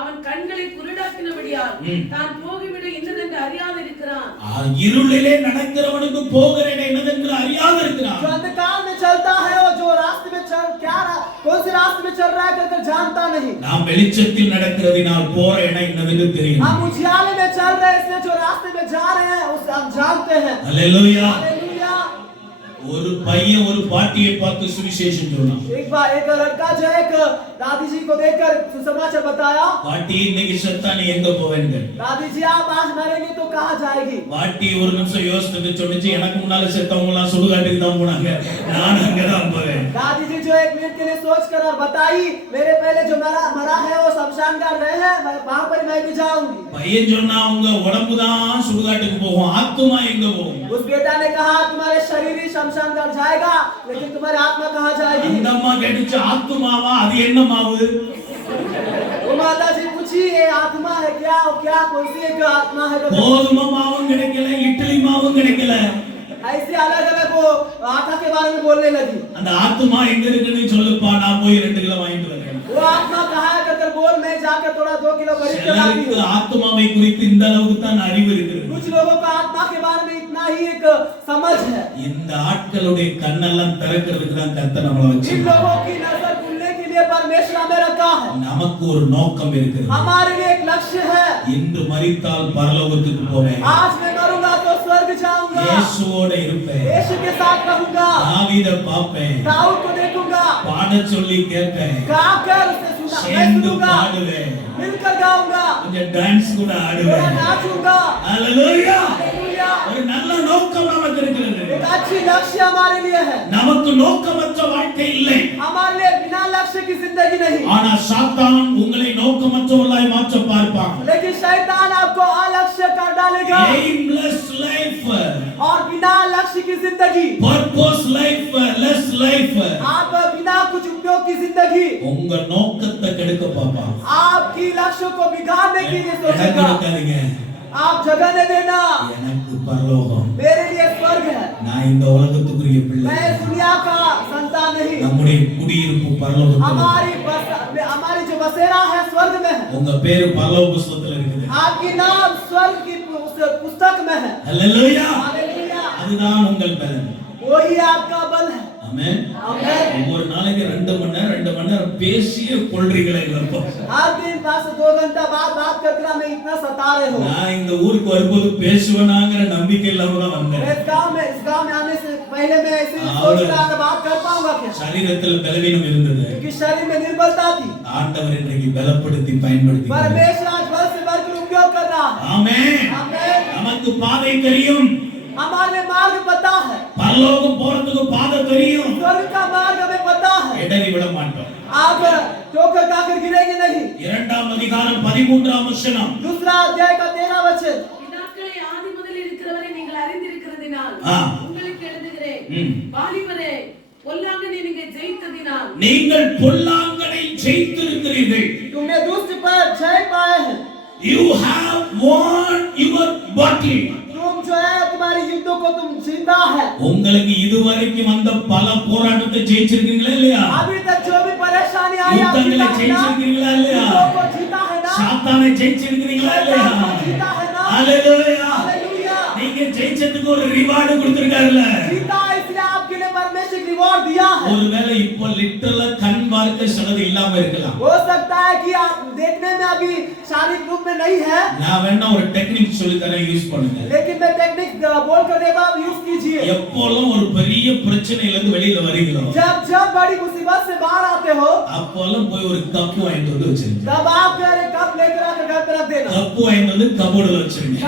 அவன் கண்களை குருடாக்கினபடியால் தான் போகிவிட இன்னதென்று அறியாது இருக்கிறான். இருளிலே நடக்கிறவனுக்கு போகிற இடம் என்னதென்று அறியாது இருக்கிறான். जो अंधकार में चलता है और जो रास्ते में कौन से रास्ते में चल रहा है कर जानता नहीं। நாம் வெளிச்சத்தில் நடக்கிறதினால் போற இடம் என்னதென்று தெரியும். हम उजियाले में चल रहे हैं इसलिए जो रास्ते में जा रहे हैं उसे हम जानते हैं। हालेलुया. हालेलुया। ஒரு பையன் ஒரு பாட்டியை பார்த்து சுவிசேஷம் சொன்னான். एक बार एक लड़का जो एक दादी जी को देखकर सुसमाचार बताया, பாட்டி இன்னைக்கு செத்தா நீ எங்க போவேங்க? दादी जी आप आज मरेंगे तो कहां जाएगी? பாட்டி ஒரு நிமிஷம் யோசிச்சுட்டு சொன்னிச்சு எனக்கு முன்னால செத்தவங்க எல்லாம் சுடுகாட்டுக்கு தான் போனாங்க, நான் அங்க தான் போவேன். दादी जी जो एक मिनट के लिए सोच कर और बताई मेरे पहले जो मरा है वो शमशान घाट गए हैं, वहां पर मैं भी जाऊंगी। பையன் சொன்னா உங்க உடம்பு தான் சுடுகாட்டுக்கு போகும், ஆத்துமா எங்க போகும்? उस बेटा ने कहा तुम्हारे शरीर ही शमशान घाट जाएगा, लेकिन तुम्हारी आत्मा कहाँ जाएगी? அந்த அம்மா கேட்டுச்சு ஆத்துமாவா அது என்ன மாவு वो माता जी पूछी ये आत्मा है क्या? क्या कौन सी एक आत्मा है? கோதுமை மாவும் கிடைக்கல இட்லி மாவும் கிடைக்கல ऐसे अलग अलग वो आत्मा के बारे में बोलने लगी। அந்த ஆத்துமா எங்க இருக்குன்னு சொல்லுப்பா நான் போய் 2 கிலோ வாங்கிட்டு வரேன் वो आत्मा कहाँ है करके बोल, मैं जाकर थोड़ा 2 किलो खरीद के लाती சிலருக்கு हूँ। ஆத்துமாவை குறித்து இந்த அளவுக்கு தான் அறிவு இருக்குது कुछ लोगों को आत्मा के बारे में इतना ही एक समझ है। இந்த ஆட்களுடைய கண்ணெல்லாம் திறக்கிறதுக்கு தான் கர்த்தர் நம்மள इन வச்சிருக்கார் लोगों की नजर खुलने के लिए परमेश्वर हमें रखा है। நமக்கு ஒரு நோக்கம் இருக்குது हमारे लिए एक लक्ष्य है। இன்று மரித்தால் பரலோகத்துக்கு போவேன் आज मैं मरूंगा तो स्वर्ग जाऊंगा, இயேசுவோட இருப்பேன் यीशु के साथ रहूंगा, தாவீதை பார்ப்பேன் दाऊद को देखूंगा, பாடச் சொல்லி கேட்பேன் गाकर उसे सुना, मैं சேர்ந்து सुनूंगा, பாடுவேன் मिलकर गाऊंगा, கொஞ்சம் டான்ஸ் கூட थोड़ा ஆடுவேன் नाचूंगा। ஹalleluya हालेलुया। ஒரு நல்ல நோக்கம் நமக்கு இருக்கிறது एक अच्छी लक्ष्य हमारे लिए है। நமக்கு நோக்கமற்ற வாழ்க்கை இல்லை हमारे लिए बिना लक्ष्य की जिंदगी नहीं। ஆனா சாத்தான் உங்களை நோக்கமற்றவர்களாய் மாற்ற பார்ப்பான் लेकिन शैतान आपको अलक्ष्य कर डालेगा aimless life और बिना लक्ष्य की जिंदगी, purpose life less life आप बिना कुछ उपयोग की जिंदगी, உங்க நோக்கத்தை கெடுக்க பார்ப்பான் आपकी लक्ष्य को बिगाड़ने के लिए எனக்கு सोचेगा। இருக்காதீங்க आप जगह नहीं देना, எனக்கு பரலோகம் मेरे लिए स्वर्ग है, நான் இந்த உலகத்துக்குரிய பிள்ளை मैं दुनिया का संतान नहीं। நம்முடைய குடியிருப்பு பரலோகத்தில் हमारी जो बसेरा है स्वर्ग में है। உங்க பேரு பரலோக புத்தகத்துல இருக்குது आपकी नाम स्वर्ग की पुस्तक में है। ஹalleluya हालेलुया। அதுதான் उங்கள் பலன் वही आपका बल है। ஆமென் आमीन। ஒவ்வொரு நாளைக்கு 2 மணி நேரம் பேசிய கொள்றீங்களே இல்லப்பா हर दिन 2 घंटा बात करके हमें इतना सता रहे हो। நான் இந்த ஊருக்கு வரும்போது பேசுவேனாங்கிற நம்பிக்கை இல்லாம தான் வந்தேன் इस गांव में आने से पहले मैं ऐसे ही सोच रहा था बात कर पाऊंगा क्या, சரீரத்தில் பலவீனம் இருந்தது क्योंकि शरीर में निर्बलता थी। ஆண்டவர் இன்றைக்கு பலப்படுத்தி பயன்படுத்தி परमेश्वर आज बल से बढ़कर उपयोग कर रहा है। ஆமென் आमीन। நமக்கு பாதை தெரியும் हमारे मार्ग पता है, பரலோகம் போறதுக்கு பாதை தெரியும் स्वर्ग का मार्ग हमें पता है। இடறி விட மாட்டோம் आप ठोकर खाकर गिरेंगे नहीं। 2ஆம் அதிகாரம் 13ஆம் வசனம் दूसरा अध्याय का 13 वचन। பிதாக்களை ஆதி முதல் இருக்கிறவரை நீங்கள் அறிந்திருக்கிறதினால் ஆ. உங்களுக்கு எழுதுகிறேன். ம். வாலிபரே, பொல்லாங்கனை நீங்கள் ஜெயித்ததினால் நீங்கள் பொல்லாங்கனை ஜெயித்திருக்கிறீர்கள் तुमने दुष्ट पर जय पाए हैं। you have won your battle तुम जो है तुम्हारी युद्धों को तुम जीता है। உங்களுக்கு இதுவரைக்கும் வந்த பல போராட்டத்தை ஜெயிச்சிருக்கீங்களா இல்லையா अभी तक जो भी परेशानी आई आप யுத்தங்களை जीता है ना? ஜெயிச்சிருக்கீங்களா இல்லையா युद्धों को जीता है ना? சாத்தானை ஜெயிச்சிருக்கீங்களா இல்லையா शैतान को जीता है ना? ஹalleluya हालेलुया। நீங்க ஜெயிச்சதுக்கு ஒரு ரிவார்டு கொடுத்திருக்காருல जीता इसलिए आपके लिए परमेश्वर रिवॉर्ड दिया है। ஒருவேளை இப்போ லிட்டரலா கண் பார்க்க சிலது இல்லாம இருக்கலாம் हो सकता है कि आप देखने में अभी शारीरिक रूप में नहीं है, நான் வேணா ஒரு டெக்னிக் சொல்லி தரேன் யூஸ் பண்ணுங்க लेकिन मैं टेक्निक बोल कर देगा आप यूज कीजिए। எப்போல்லாம் ஒரு பெரிய பிரச்சனையில இருந்து வெளியில வரீங்களோ जब बड़ी मुसीबत से बाहर आते हो அப்போல்லாம் போய் ஒரு கப்பு வாங்கிட்டு வந்து வச்சிருங்க तब आप घर एक कप लेकर आकर घर पे रख देना। கப்பு வாங்கிட்டு வந்து கபோர்டுல வச்சிருங்க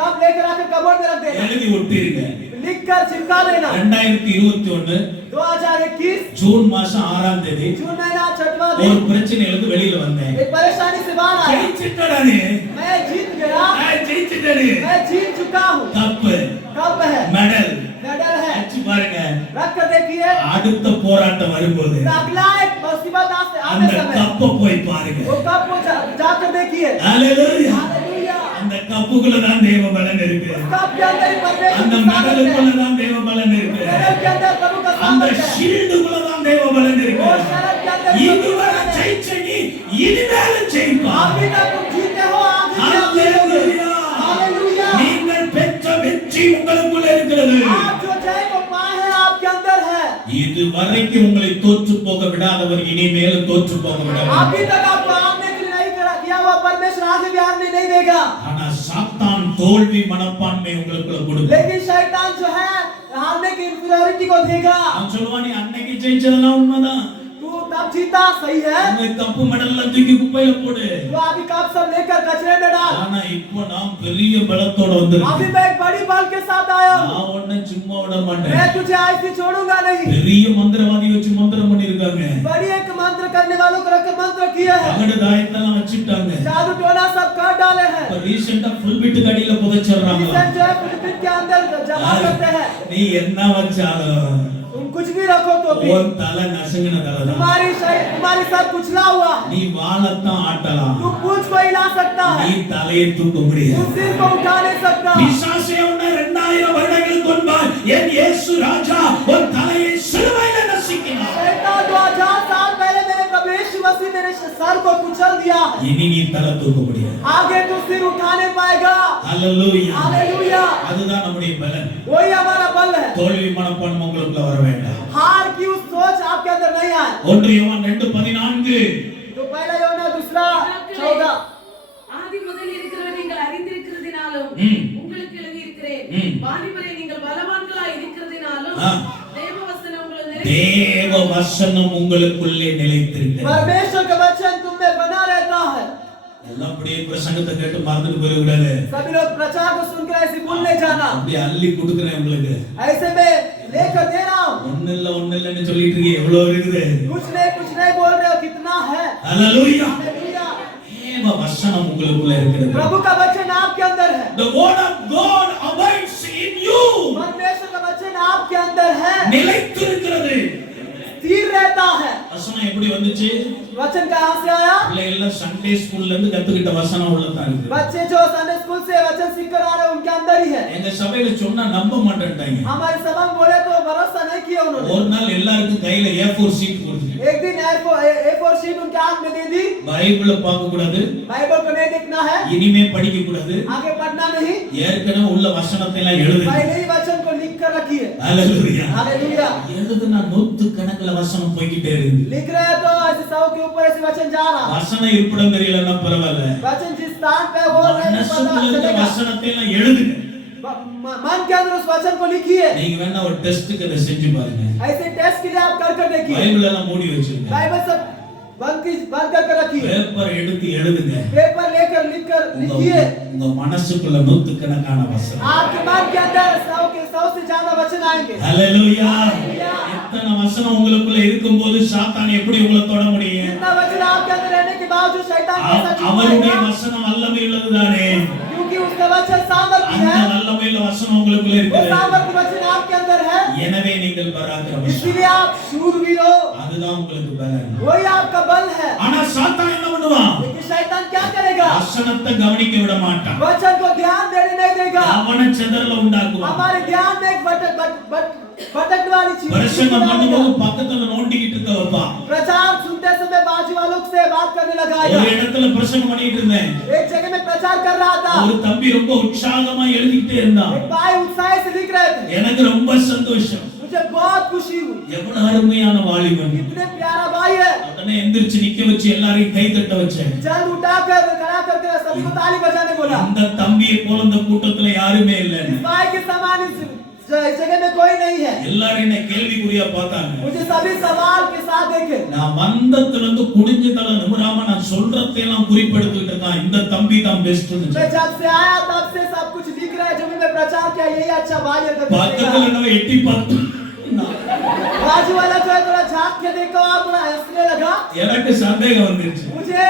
कप लेकर आकर कबोर्ड में रख देना, எழுதி ஒட்டிருங்க लिख कर चिपका देना। 2021 2021 ஜூன் மாசம் 6ஆம் தேதி जून महीना 6वां ஒரு दिन பிரச்சனையில இருந்து வெளியில வந்தேன் एक परेशानी से बाहर आया। ஜெயிச்சிட்டடா நீ मैं जीत गया, நான் ஜெயிச்சிட்டடி मैं जीत चुका हूँ। கப்பு कप है, மெடல் मेडल है, அச்சு பாருங்க रख कर देखिए। அடுத்த போராட்டம் வரும்போது अगला एक मुसीबत आते அந்த समय கப்பை போய் பாருங்க वो कप को जाकर देखिए। ஹalleluya हालेलुया। அந்த கப்புக்குள்ள தான் தேவ பலன் இருக்கு कप के अंदर ही परमेश्वर அந்த की सामर्थ மெடலுக்குள்ள है। தான் தேவ பலன் இருக்கு मेडल के अंदर प्रभु का அந்த सामर्थ है। ஷீல்டுக்குள்ள தான் தேவ பலன் இருக்கு वो शरद के अंदर இதுவரை ஜெயிச்ச நீ இனிமேலும் ஜெயிப்பா अभी तक तुम जीते हो, आगे भी आप ஹalleluya जीतोगे। हालेलुया। நீங்கள் பெற்ற வெற்றி உங்களுக்குள்ள இருக்கிறது आप जो जय को पाए हैं आपके अंदर है। இதுவரைக்கும் உங்களை தோற்று போக விடாதவர் இனிமேலும் தோற்று போக விடாதவர் अभी तक आपको आने के लिए नहीं किया हुआ परमेश्वर आगे भी आने नहीं देगा। ஆனா சாத்தான் தோல்வி மனப்பான்மை உங்களுக்குள்ள கொடுக்கும் लेकिन शैतान जो है हारने की इंफीरियरिटी को देगा। அவன் சொல்லுவான் நீ அன்னைக்கு ஜெயிச்சதெல்லாம் உண்மைதான் तू तब जीता, सही है, உங்க கப்பு மெடல்லாம் தூக்கி குப்பையில போடு तू अभी कप सब लेकर कचरे में डाल। ஆனா இப்போ நான் பெரிய பலத்தோட வந்திருக்கேன் अभी मैं एक बड़ी बल के साथ आया हूँ, நான் உன்னை சும்மா விட மாட்டேன் मैं तुझे ऐसे छोड़ूंगा नहीं। பெரிய மந்திரவாதி வச்சு மந்திரம் பண்ணிருக்காரு வச்சிருக்காங்க. बड़ी एक मंत्र करने वालों को रखकर मंत्र किया है, பகடு தாயத்தெல்லாம் வச்சிட்டாங்க. जादू टोना सब काट डाले हैं। இப்ப ரீசெண்டா ஃபுல் பிட் கடியில புதைச்சறாங்க. इसे जो है पिट के अंदर जमा करते हैं। நீ என்ன வச்சாலும் तुम कुछ भी रखो तो भी உன் தலை நசுங்கின தலை தான். तुम्हारी सर कुचला हुआ, நீ வாலத்தான் ஆட்டலாம், तुम पूंछ को हिला सकता நீ है, தலையை தூக்க முடியாது. तुम सिर को उठा नहीं सकता। பிசாசே உன்னை 2000 வருடங்களுக்கு முன்பாய் என் இயேசு ராஜா உன் தலையை சிலுவையில நசுக்கினார். शैतान 2000 साल पहले मेरे प्रभु यीशु मसीह मेरे सर को कुचल दिया, இனி நீ தலை தூக்க முடியாது. आगे तू सिर उठाने पाएगा। ஹalleluya. हालेलुया, அதுதான் நம்முடைய பலன். वही हमारा बल है। தோல்வி மனப்பான்மை உங்களுக்குள்ள வர வேண்டாம். हार की उस सोच आपके अंदर नहीं आए। 1 யோவான் 2:14 तो पहला योना दूसरा 14 ஆதி முதல் இருக்கிறவர் நீங்கள் அறிந்திருக்கிறதினாலும் உங்களுக்கு எழுதியிருக்கிறேன். வாலிபரே நீங்கள் பலவான்களாய் இருக்கிறதினாலும் தேவவசனம் உங்களை தேவ வசனம் உங்களுக்குள்ளே நிலைத்திருக்கிறது. परमेश्वर का वचन तुम में बना रहता है। எல்லாம் அப்படியே பிரசங்கத்தை கேட்டு மறந்துட்டு போயிட கூடாது. सभी लोग प्रचार को सुनकर ऐसे भूल नहीं जाना। அப்படியே அள்ளி கொடுக்கிறேன் உங்களுக்கு. ऐसे में लेकर दे रहा हूं। ஒண்ணு இல்லன்னு சொல்லிட்டு இருக்கீங்க, எவ்வளவு இருக்குது. कुछ नहीं बोल रहे हो, कितना है। ஹalleluya. हालेलुया, தேவ வசனம் உங்களுக்குள்ள இருக்கிறது. प्रभु का वचन आपके अंदर है। The word of God abides in you. परमेश्वर का वचन आपके अंदर है, நிலைத்திருக்கிறது. स्थिर रहता है। வசனம் எப்படி வந்துச்சு? वचन कहां से आया? பிள்ளைகள் சண்டே ஸ்கூல்ல இருந்து கத்துக்கிட்ட வசனம் உள்ளதான் இருக்கு. बच्चे जो संडे स्कूल से वचन सीख कर आ रहे हैं उनके अंदर ही है। எங்க சபையில சொன்னா நம்ப மாட்டேன்ட்டாங்க. हमारे सभा में बोले तो भरोसा नहीं किया उन्होंने। ஒரு நாள் எல்லாருக்கும் கையில A4 ஷீட் கொடுத்துட்டேன். एक दिन A4 शीट उनके हाथ में दे दी। பைபிள பார்க்க கூடாது, बाइबल को नहीं देखना है, இனிமே படிக்க கூடாது, आगे पढ़ना नहीं, ஏற்கனவே உள்ள வசனத்தை எல்லாம் எழுதுங்க. पहले ही वचन को लिख कर रखिए। ஹalleluya. हालेलुया, எழுதுனா நூத்து கணக்குல வசனம் போய்க்கிட்டே இருக்கு. लिख रहे हैं तो ऐसे सौ के ऊपर ऐसे वचन जा रहा है। வசனம் இருப்பிடம் தெரியலன்னா பரவாயில்ல, वचन जिस स्थान पे वो नहीं மனசுக்குள்ள पता இருக்க चलेगा। வசனத்தை எல்லாம் எழுதுங்க. मन के अंदर उस वचन को लिखिए। நீங்க வேணா ஒரு டெஸ்ட்க்கு இத செஞ்சு பாருங்க. ऐसे टेस्ट के लिए आप कर देखिए। பைபிள் எல்லாம் மூடி வச்சிருங்க. बाइबल सब बंद कर रखिए। பேப்பர் எடுத்து எழுதுங்க. पेपर लेकर लिखकर लिखिए। உங்க மனசுக்குள்ள நூத்து கணக்கான வசனம். आपके मन के अंदर 100 से ज्यादा वचन आएंगे। ஹalleluya. இத்தனை வசனம் உங்களுக்குள்ள இருக்கும்போது சாத்தான் எப்படி உங்களை தொட முடியும்? इतना वचन आपके अंदर रहने के बावजूद शैतान कैसा छू அவருடைய पाएगा? வசனம் வல்லமை உள்ளதுதானே. क्योंकि उसका वचन सामर्थ्य அந்த है। வல்லமையுள்ள வசனம் உங்களுக்குள்ள वो இருக்குது. सामर्थ्य वचन आपके अंदर है, எனவே நீங்கள் பராக்கிரமசாலி. इसलिए आप शूरवीर हो। அதுதான் உங்களுக்கு பலன். वही आपका बल है। ஆனா சாத்தான் என்ன பண்ணுவான்? लेकिन शैतान क्या करेगा? வசனத்தை கவனிக்க விட மாட்டான். वचन को ध्यान देने नहीं देगा। அவன செதறல உண்டாக்குவான். हमारे ध्यान में एक भटकने वाली चीज பிரசங்கம் பண்ணும்போது பக்கத்துல நோண்டிக்கிட்டு இருக்க வைப்பான். प्रचार सुनते समय बाजू वालों से बात करने लगाएगा। ஒரு இடத்துல பிரசங்கம் பண்ணிட்டு இருந்தேன். एक जगह में प्रचार कर रहा था, ஒரு தம்பி ரொம்ப உற்சாகமா எழுதிட்டே இருந்தான். एक भाई उत्साह से लिख रहे थे। எனக்கு ரொம்ப சந்தோஷம். मुझे बहुत खुशी हुई। எவ்வளவு அருமையான வாலிபன். कितने प्यारा भाई है। உடனே எந்திரிச்சு நிக்க வச்சு எல்லாரையும் கை தட்ட வச்சேன். चंद उठाकर खड़ा करके सभी को ताली बजाने बोला। அந்த தம்பியை போல இந்த கூட்டத்துல யாருமே இல்ல. इस भाई के समान इस जगह में कोई नहीं है। எல்லாரும் என்ன கேள்விக்குறியா பார்த்தாங்க. मुझे सभी सवाल के साथ देखे। நான் வந்தத்துல இருந்து குனிஞ்சு தலை நிமிராம நான் சொல்றதை எல்லாம் குறிப்பெடுத்துட்டு இருக்கான். இந்த தம்பி தான் பெஸ்ட். मैं जब से आया तब से सब कुछ दिख रहा है। जो मैंने प्रचार किया यही अच्छा भाई है। பக்கத்துல என்ன எட்டி பார்த்து बाजू वाला जो है थोड़ा झांक के देखा और थोड़ा हंसने लगा। எனக்கு சந்தேகம் வந்துருச்சு. मुझे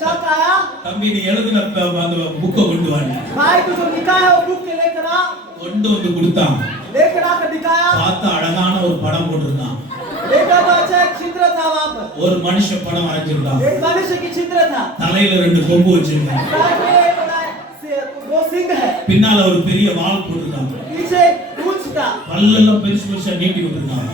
शक आया। தம்பி நீ எழுதுன அந்த புக்கை கொண்டு வாங்க. भाई तू जो लिखा है वो बुक लेकर आ। கொண்டு வந்து கொடுத்தான். लेकर आकर दिखाया। பார்த்து அழகான ஒரு படம் போட்டிருந்தான். देखा तो अच्छा एक चित्र था वहाँ पर। ஒரு மனுஷ படம் வரைஞ்சிருந்தான். एक मनुष्य की चित्र था। தலையில 2 கொம்பு வச்சிருக்கான். साथ में एक बड़ा दो सिंह है। பின்னால ஒரு பெரிய வால் போட்டிருக்கான். पीछे एक पूंछ था। பல்லெல்லாம் பெருசு பெருசா நீட்டி விட்டுருக்கான்.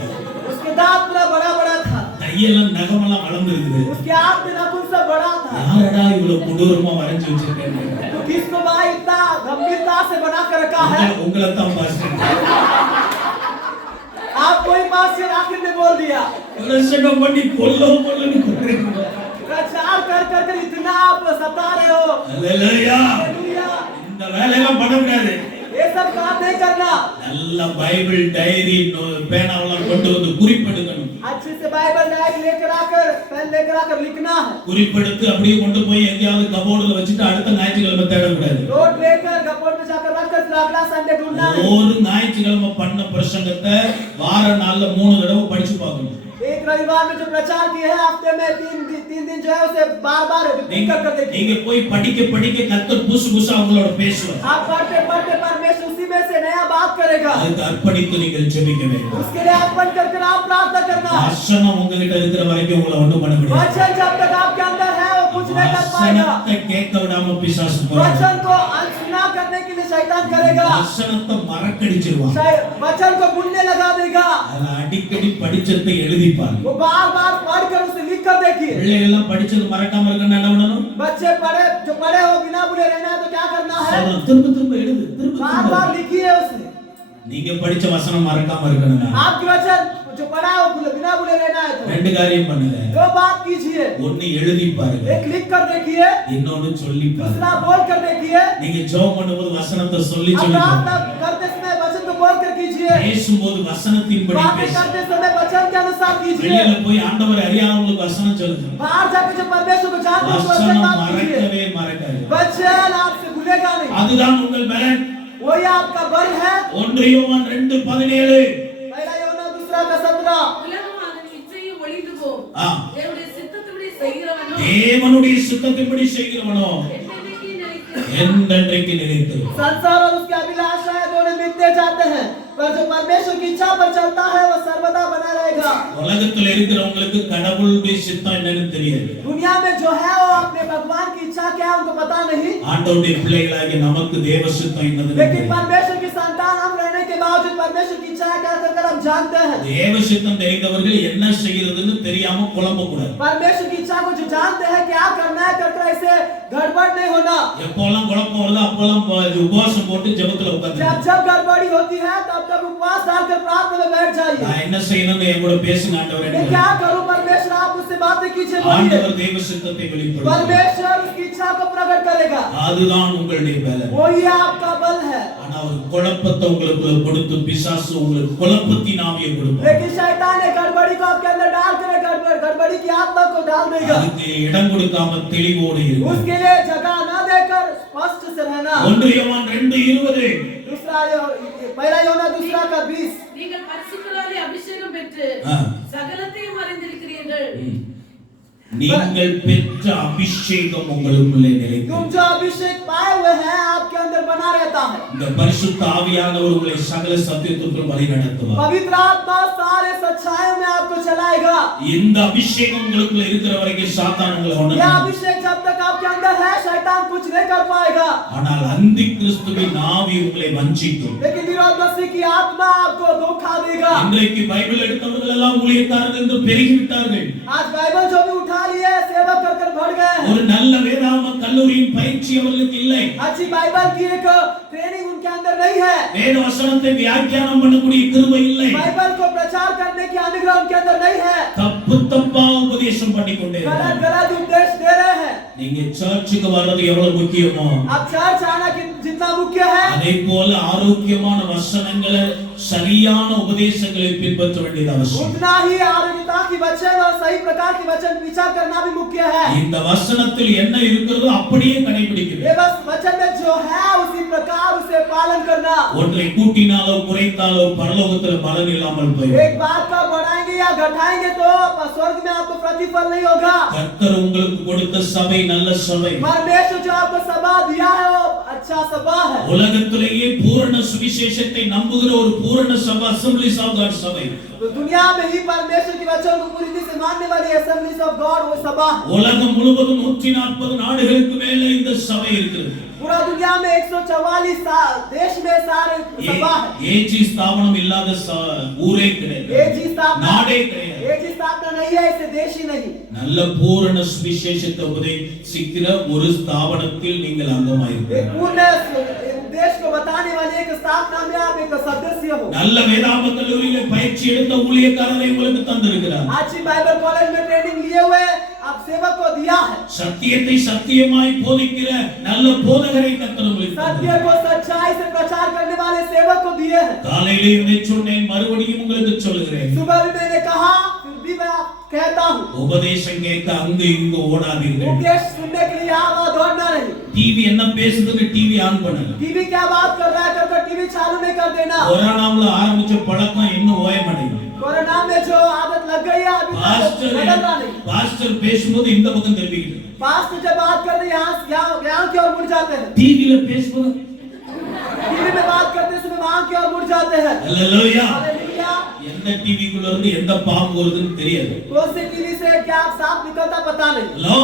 उसके दांत पूरा बड़ा बड़ा था। கையெல்லாம் நகமெல்லாம் வளர்ந்துருக்குது. उसके हाथ में नाखून सब बड़ा था। யாரடா இவ்வளவு கொடூரமா வரைஞ்சு வச்சிருக்கேன்னு. तो किसको भाई इतना गंभीरता से बना कर रखा है? உங்களை தான் பாஸ்டர். आपको ही पास से आखिर ने बोल दिया। பிரசங்கம் பண்ணி கொல்லுன்னு கொல்றீங்க. प्रचार कर कर कर इतना आप सता रहे हो। அல்லேலூயா. हालेलुया। இந்த வேலையெல்லாம் பண்ணக்கூடாது. ये सब काम नहीं करना। நல்ல பைபிள் டைரி பேனாவெல்லாம் கொண்டு வந்து குறிப்பெடுக்கணும். अच्छे से बाइबल डायरी लेकर आकर पेन लेकर आकर लिखना है। குறிப்பெடுத்து அப்படியே கொண்டு போய் எங்கேயாவது கபோர்டுல வச்சுட்டு அடுத்த ஞாயிற்றுக்கிழமை தேடக்கூடாது. नोट लेकर कपबोर्ड में जाकर रख कर छोड़कर फिर अगला संडे ढूंढना नहीं। ஒரு ஞாயிற்றுக்கிழமை பண்ண பிரசங்கத்தை வார நாள்ல 3 தடவை படிச்சு பார்க்கணும். एक रविवार में जो प्रचार किए हैं हफ्ते में तीन दिन जो है उसे बार-बार रिपीट कर देखिए। நீங்க போய் படிக்க கர்த்தர் புதுசா உங்களோட பேசுவார். आप पढ़ते परमेश्वर उसी में से नया बात करेगा। அதுக்கு அர்ப்பணித்து நீங்கள் ஜெபிக்க வேண்டும். उसके लिए अर्पण करके आप प्रार्थना करना है। வசனம் உங்ககிட்ட இருக்கிற வரைக்கும் உங்களை ஒண்ணும் பண்ண முடியாது. वचन जब तक आपके अंदर है वो कुछ नहीं कर पाएगा। வசனத்தை கேட்க விடாம பிசாசு போறான். वचन को अनसुना करने के लिए शैतान करेगा। வசனத்தை மறக்கடிச்சிருவான். वचन को भूलने लगा देगा। அத அடிக்கடி படிச்சதை எழுதி பாருங்க. वो बार-बार पढ़कर उसे लिख कर देखिए। பிள்ளைகள் எல்லாம் படிச்சது மறக்காம இருக்கணும் என்ன பண்ணணும்? बच्चे जो पढ़े हो बिना भूले रहना है तो क्या करना है? திரும்ப எழுது. बार-बार लिखिए उसे। நீங்க படிச்ச வசனம் மறக்காம இருக்கணும். आपके वचन जो पढ़ा है वो बिना भूले रहना है तो ரெண்டு காரியம் பண்ணுங்க. दो बात कीजिए। ஒன்னு எழுதி பாருங்க. एक लिख कर देखिए। இன்னொன்னு சொல்லி பாருங்க. दूसरा बोल कर देखिए। நீங்க ஜெபம் பண்ணும்போது வசனத்தை சொல்லி प्रार्थना करते समय वचन को बोल कर कीजिए। பேசும்போது வசனத்தின்படி बातें பேசுங்க. करते समय वचन के अनुसार कीजिए। வெளியில போய் ஆண்டவரை அறியாதவங்களுக்கு வசனம் சொல்லுங்க. बाहर जाकर जो परमेश्वर को जानते हैं उससे வசனம் बात कीजिए। மறக்காது. वचन आपसे भूलेगा नहीं। அதுதான் உங்கள் பலன். वही आपका बल है। 1 யோவான் 2:17 पहला யோனா दूसरा का 17 உலகம் அதன் இச்சையும் ஒழிந்து போம். ஆ. தேவனுடைய சித்தத்தின்படி செய்கிறவனோ தேவனுடைய சித்தத்தின்படி செய்கிறவனோ என்னைக்கு நிலைத்திருக்கும். என்றென்றைக்கு நிலைத்திருக்கும். संसार और उसकी अभिलाषाएं दोनों मिटते जाते हैं पर जो परमेश्वर की इच्छा पर चलता है वो सर्वदा बना रहेगा। உலகத்துல இருக்கிறவங்களுக்கு கடவுளுடைய சித்தம் என்னன்னு தெரியாது. दुनिया में जो है वो अपने भगवान की इच्छा क्या है उनको पता नहीं। ஆண்டவருடைய பிள்ளைகளாகிய நமக்கு தேவ சித்தம் என்னன்னு लेकिन தெரியும். परमेश्वर की संतान हम रहने के बावजूद परमेश्वर की इच्छा क्या कर हम जानते हैं। தேவ சித்தம் தெரிந்தவர்கள் என்ன செய்யறதுன்னு தெரியாம குழம்ப கூடாது. परमेश्वर की इच्छा को जो जानते हैं क्या करना है कर ऐसे गड़बड़ नहीं होना। எப்போல்லாம் குழப்பம் வருதோ அப்போல்லாம் உபவாசம் போட்டு ஜெபத்துல உட்கார்ந்து जब गड़बड़ी होती है तब उपवास डालकर प्रार्थना में बैठ जाइए। நான் என்ன செய்யணும்னு என் கூட பேசுங்க ஆண்டவரே. मैं क्या करूं परमेश्वर आप उससे बातें कीजिए बोलिए। ஆண்டவர் தேவ சித்தத்தை வெளிப்படுத்துவார். परमेश्वर उसकी इच्छा को प्रकट करेगा। அதுதான் உங்களுடைய பலன். वही आपका बल है। ஆனா ஒரு குழப்பத்தை உங்களுக்கு கொடுத்து பிசாசு உங்களுக்கு குழப்பத்தின் ஆவியை கொடுப்பார். लेकिन शैतान ने गड़बड़ी को आपके अंदर डाल कर गड़बड़ी की आत्मा को डाल देगा। அதுக்கு இடம் கொடுக்காம தெளிவோடு இருங்க. उसके लिए जगह न देकर स्पष्ट से रहना। 1 யோவான் 2:20 दूसरा पहला யோனா दूसरा का 20 நீங்கள் பரிசுத்தராலே அபிஷேகம் பெற்று சகலத்தையும் அறிந்திருக்கிறீர்கள். நீங்கள் பெற்ற அபிஷேகம் உங்களுக்குள்ளே நிலைக்கும். तुम जो अभिषेक पाए हुए हैं आपके अंदर बना रहता है। இந்த பரிசுத்த ஆவியானவர் உங்களை சகல சத்தியத்திற்குள் வழி நடத்துவார். पवित्र आत्मा सारे सच्चाइयों में आपको चलाएगा। இந்த அபிஷேகம் உங்களுக்குள்ள இருக்கிற வரைக்கும் சாத்தான் உங்களை ஒண்ணும் यह பண்ண முடியாது. अभिषेक जब तक आपके अंदर है शैतान कुछ नहीं कर पाएगा। ஆனால் அந்தி கிறிஸ்துவின் ஆவி உங்களை வஞ்சிக்கும். लेकिन विरोध मसीह की आत्मा आपको धोखा देगा। இன்றைக்கு பைபிள் எடுத்தவர்கள் எல்லாம் ஊழியக்காரர்கள் என்று பெருகி விட்டார்கள். आज बाइबल जो भी उठा लिए सेवक कर बढ़ गए हैं। ஒரு நல்ல வேதாகம கல்லூரியின் பயிற்சி அவர்களுக்கு இல்லை. अच्छी बाइबल की एक ट्रेनिंग उनके अंदर नहीं है। வேத வசனத்தை வியாக்கியானம் பண்ணக்கூடிய கிருபை இல்லை. बाइबल को प्रचार करने की अनुग्रह उनके अंदर नहीं है। தப்பா உபதேசம் பண்ணிக்கொண்டே गलत गलत उपदेश दे रहे हैं। நீங்க சர்ச்சுக்கு வர்றது எவ்வளவு முக்கியமோ अब चर्च आना जितना मुख्य है அதே போல ஆரோக்கியமான வசனங்களை சரியான உபதேசங்களை பின்பற்ற வேண்டியது அவசியம். उतना ही आरोग्यता की वचन और सही प्रकार की वचन विचार करना भी मुख्य है। இந்த வசனத்தில் என்ன இருக்கிறதோ அப்படியே கடைபிடிக்கிறது. ये बस वचन में जो है उसी प्रकार उसे पालन करना। ஒன்றை கூட்டினாலோ குறைத்தாலோ பரலோகத்தில் பலன் இல்லாமல் போய்விடும். एक बात का बढ़ाएंगे या घटाएंगे तो स्वर्ग में आपको प्रतिफल नहीं होगा। கர்த்தர் உங்களுக்கு கொடுத்த சபை நல்ல சபை. परमेश्वर जो आपको सभा दिया है वो अच्छा सभा है। உலகத்திலேயே பூரண சுவிசேஷத்தை நம்புகிற ஒரு பூரண சபை அசெம்பிளிஸ் ஆஃப் காட் சபை. तो दुनिया में ही परमेश्वर की वचन को पूरी तरह से मानने वाली असेंबलीज ऑफ गॉड वो सभा है। உலகம் முழுவதும் 140 நாடுகளுக்கு மேலே இந்த சபை இருக்கிறது. पूरा दुनिया में 144 देश में सारे सभा है। ஏஜி ஸ்தாபனம் இல்லாத ஊரே கிடையாது. ஏஜி ஸ்தாபனம் நாடே கிடையாது. ஏஜி ஸ்தாபனம் नहीं है इसे देश ही नहीं। நல்ல பூரண சுவிசேஷத்தை உபதேசிக்கிற ஒரு ஸ்தாபனத்தில் நீங்கள் அங்கமாயிருக்கிறீர்கள். एक पूर्ण देश को बताने वाले एक स्थापना में आप एक सदस्य हो। நல்ல வேதாகம கல்லூரியில பயிற்சி எடுத்த ஊழியக்காரரை உங்களுக்கு தந்திருக்கிறார். अच्छी बाइबल कॉलेज में ट्रेनिंग लिए हुए आप सेवक को दिया है। சத்தியத்தை சத்தியமாய் போதிக்கிற நல்ல போதகரை கர்த்தர் உங்களுக்கு सत्य को सच्चाई से प्रचार करने वाले सेवक को दिए हैं। காலையிலே இதை சொன்னேன், மறுபடியும் உங்களுக்கு சொல்லுகிறேன். सुबह भी मैंने कहा फिर भी मैं कहता हूँ உபதேசம் கேட்க அங்கு இங்கு ஓடாதீர்கள். उपदेश सुनने के लिए यहाँ दौड़ना नहीं। டிவி டிவி என்ன பேசுதுன்னு டிவி ஆன் பண்ணல. टीवी क्या बात कर रहा है करके टीवी चालू नहीं कर देना। கொரோனாவுல ஆரம்பிச்ச பழக்கம் இன்னும் ஓய மாட்டேங்குது. कोरोना में जो आदत लग गई है अभी तक बदलना नहीं। பாஸ்டர் பேசும்போது இந்த பக்கம் திரும்பிக்கிட்டு. पास्टर जब बात करते हैं यहाँ की ओर मुड़ जाते हैं। டிவில பேசும்போது टीवी में बात करते समय वहां की ओर मुड़ जाते हैं। ஹalleluya. हालेलुया। எந்த டிவிக்குள்ள இருந்து எந்த பாம்பு வருதுன்னு தெரியாது. कौन से टीवी से क्या सांप निकलता पता नहीं। ஹலோ,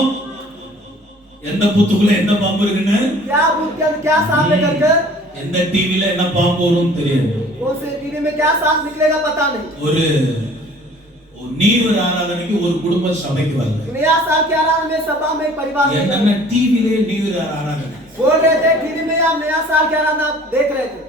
எந்த புத்துக்குள்ள எந்த பாம்பு இருக்குன்னு, क्या भूत के अंदर क्या सांप है करके, எந்த டிவில என்ன பாம்பு வரும்னு தெரியாது. कौन से टीवी में क्या सांप निकलेगा पता नहीं। ஒரு நீர் ஆராதனைக்கு ஒரு குடும்ப சபைக்கு வரல. नया साल के आराधना में सभा में परिवार में என்னன்னா டிவிலே நீர் ஆராதனை. बोल रहे थे टीवी में हम नया साल के आराधना देख रहे थे।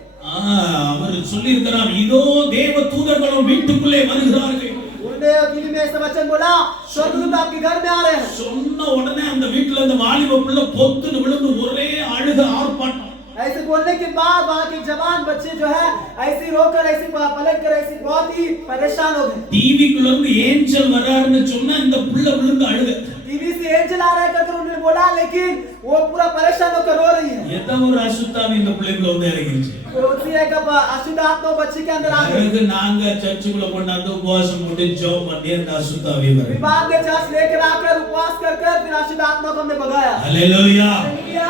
அவர் சொல்லி இருக்கிறார், இதோ தேவ தூதர்களும் வீட்டுக்குள்ளே வருகிறார்கள். उन्होंने टीवी में ऐसा वचन बोला, स्वर्गदूत आपके घर में आ रहे हैं। சொன்ன உடனே அந்த வீட்டுல அந்த வாலிப பிள்ளை பொத்துன்னு விழுந்து ஒரே அழுக ஆர்ப்பாட்டம். ऐसे बोलने के बाद वहाँ के जवान बच्चे जो है ऐसे रोकर ऐसे पलट कर ऐसे बहुत ही परेशान हो गए। டிவிக்குள்ள இருந்து ஏஞ்சல் வராருன்னு சொன்னா இந்த பிள்ளை விழுந்து அழுக. टीवी से एंजल आ रहा है करके उन्होंने बोला, लेकिन वो पूरा परेशान होकर रो रही है। ஏதோ ஒரு அசுத்தாவி இந்த பிள்ளைக்குள்ள வந்து இறங்கிருச்சு. रोती है कब अशुद्ध आत्मा बच्चे के अंदर आ गई। பிறகு நாங்க சர்ச்சுக்குள்ள கொண்டாந்து உபவாசம் போட்டு ஜெபம் பண்ணி அந்த அசுத்தாவி வர. बाद में चर्च लेकर आकर उपवास कर फिर अशुद्ध आत्मा को हमने भगाया। ஹalleluya. हालेलुया।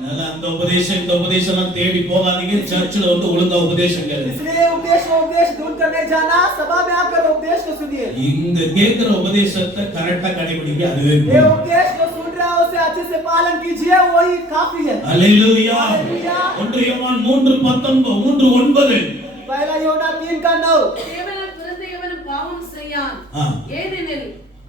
அதனால அந்த உபதேசம் இந்த உபதேசம் தேடி போகாதீங்க. சர்ச்சில் வந்து ஒழுங்கா உபதேசம் கேளுங்க. इसलिए उपदेश ढूंढ कर नहीं जाना, सभा में आकर उपदेश को सुनिए। இங்க கேக்குற உபதேசத்தை கரெக்ட்டா கடைபிடிங்க, அதுவே ये போதும். उपदेश जो सुन रहे हो उसे अच्छे से पालन कीजिए, वही काफी है। ஹalleluya. हालेलुया। 1 யோவான் 3:9 पहला यूहन्ना 3:9 தேவனால் பிறந்த எவனும் பாவம் செய்யான். ஆ. ஏனெனில்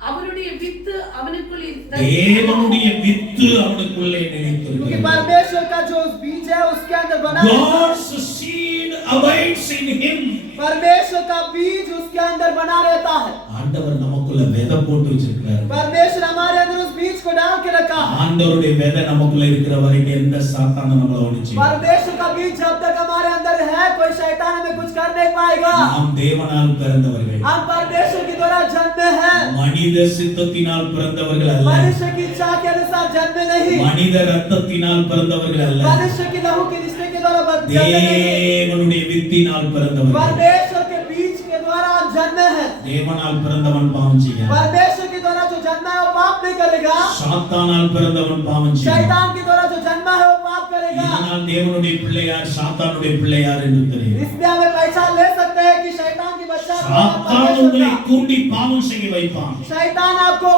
அவருடைய வித்து அவனுக்குள் தேவனுடைய வித்து அவனுக்குள்ளே क्योंकि நிலைத்திருக்கிறது. परमेश्वर का जो बीज है उसके अंदर बना है। God's seed abides in him. परमेश्वर का बीज उसके अंदर बना रहता है। ஆண்டவர் நமக்குள்ள விதை போட்டு வச்சிருக்காரு. परमेश्वर हमारे अंदर उस बीज को डाल के रखा है। ஆண்டவருடைய விதை நமக்குள்ள இருக்கிற வரைக்கும் எந்த சாத்தானும் நம்மள ஒளிச்சு. परमेश्वर का बीज जब तक हमारे अंदर है कोई शैतान हमें कुछ कर नहीं पाएगा। நாம் தேவனால் பிறந்தவர்கள். हम परमेश्वर के द्वारा जन्मे हैं, மனித சித்தத்தினால் பிறந்தவர்கள் அல்ல. मनुष्य की इच्छा के अनुसार जन्मे नहीं, மனித ரத்தத்தினால் பிறந்தவர்கள் அல்ல. मनुष्य की लहू के रिश्ते के द्वारा जन्मे नहीं, தேவனுடைய வித்தினால் பிறந்தவர்கள். परमेश्वर के बीज के द्वारा हम जन्मे हैं। தேவனால் பிறந்தவன் பாவம் செய்யான். परमेश्वर के द्वारा जो जन्मा है वो पाप नहीं करेगा, சாத்தானால் பிறந்தவன் பாவம் செய்யான். शैतान के द्वारा जो जन्मा है वो पाप करेगा। இதனால் தேவனுடைய பிள்ளையார் சாத்தானுடைய பிள்ளையார் என்று தெரியும். इसमें हमें पहचान ले सकते हैं कि शैतान की बच्चा कौन है, சாத்தான் परमेश्वर உங்களை का। தூண்டி பாவம் செய்ய வைப்பான். शैतान आपको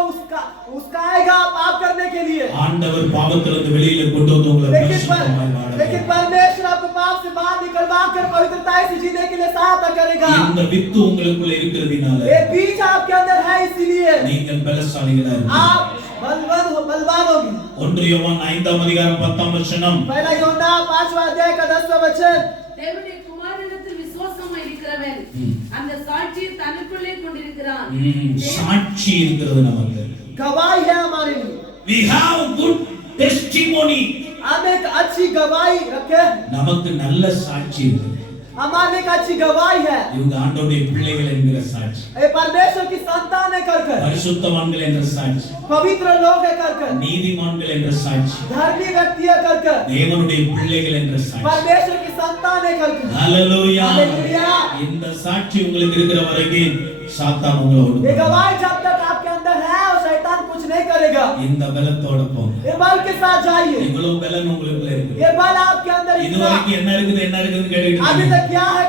उसका आएगा पाप करने के लिए, ஆண்டவர் பாவத்திலிருந்து வெளியில கொண்டு வந்து உங்களை பரிசுத்தமாய் வாழ लेकिन परमेश्वर आपको पाप से बाहर निकलवा कर पवित्रता से जीने के लिए सहायता करेगा। இந்த வித்து உங்களுக்குள்ள இருக்கிறதுனால ये बीज आपके अंदर है, इसीलिए நீங்கள் பலசாலிகளா இருக்கீங்க. आप बलवान होगी। 1 யோவான் 5:10 पहला यूहन्ना 5वां अध्याय का 10वां वचन, தேவனுடைய குமாரனிடத்தில் விசுவாசமாய் இருக்கிறவன் அந்த சாட்சியை தனக்குள்ளே கொண்டிருக்கிறான். சாட்சி இருக்கிறது நமக்கு. गवाही है हमारे लिए। We have good testimony. हम एक अच्छी गवाही रखे, நமக்கு நல்ல சாட்சி இருக்குது. हमारे एक अच्छी गवाही है। இவங்க ஆண்டவருடைய பிள்ளைகள் என்கிற சாட்சி, ये परमेश्वर की संतान है करके, பரிசுத்தவான்கள் என்ற சாட்சி, पवित्र लोग है करके, நீதிமான்கள் என்ற சாட்சி, धर्मी व्यक्ति है करके, தேவனுடைய பிள்ளைகள் என்ற சாட்சி. परमेश्वर की संतान है करके। ஹalleluya. हालेलुया। இந்த சாட்சி உங்களுக்கு இருக்கிற வரைக்கும் சாத்தான் உங்களை ये ஒடுக்க. गवाही जब तक आपके अंदर है और शैतान कुछ नहीं करेगा। இந்த பலத்தோட போங்க. ये बल के साथ जाइए, இவ்வளவு பலன் உங்களுக்குள்ள இருக்கு. ये बल आपके अंदर इतना, இதுவரைக்கும் என்ன இருக்குதுன்னு கேட்டுட்டு अभी இருக்கீங்க. तक क्या है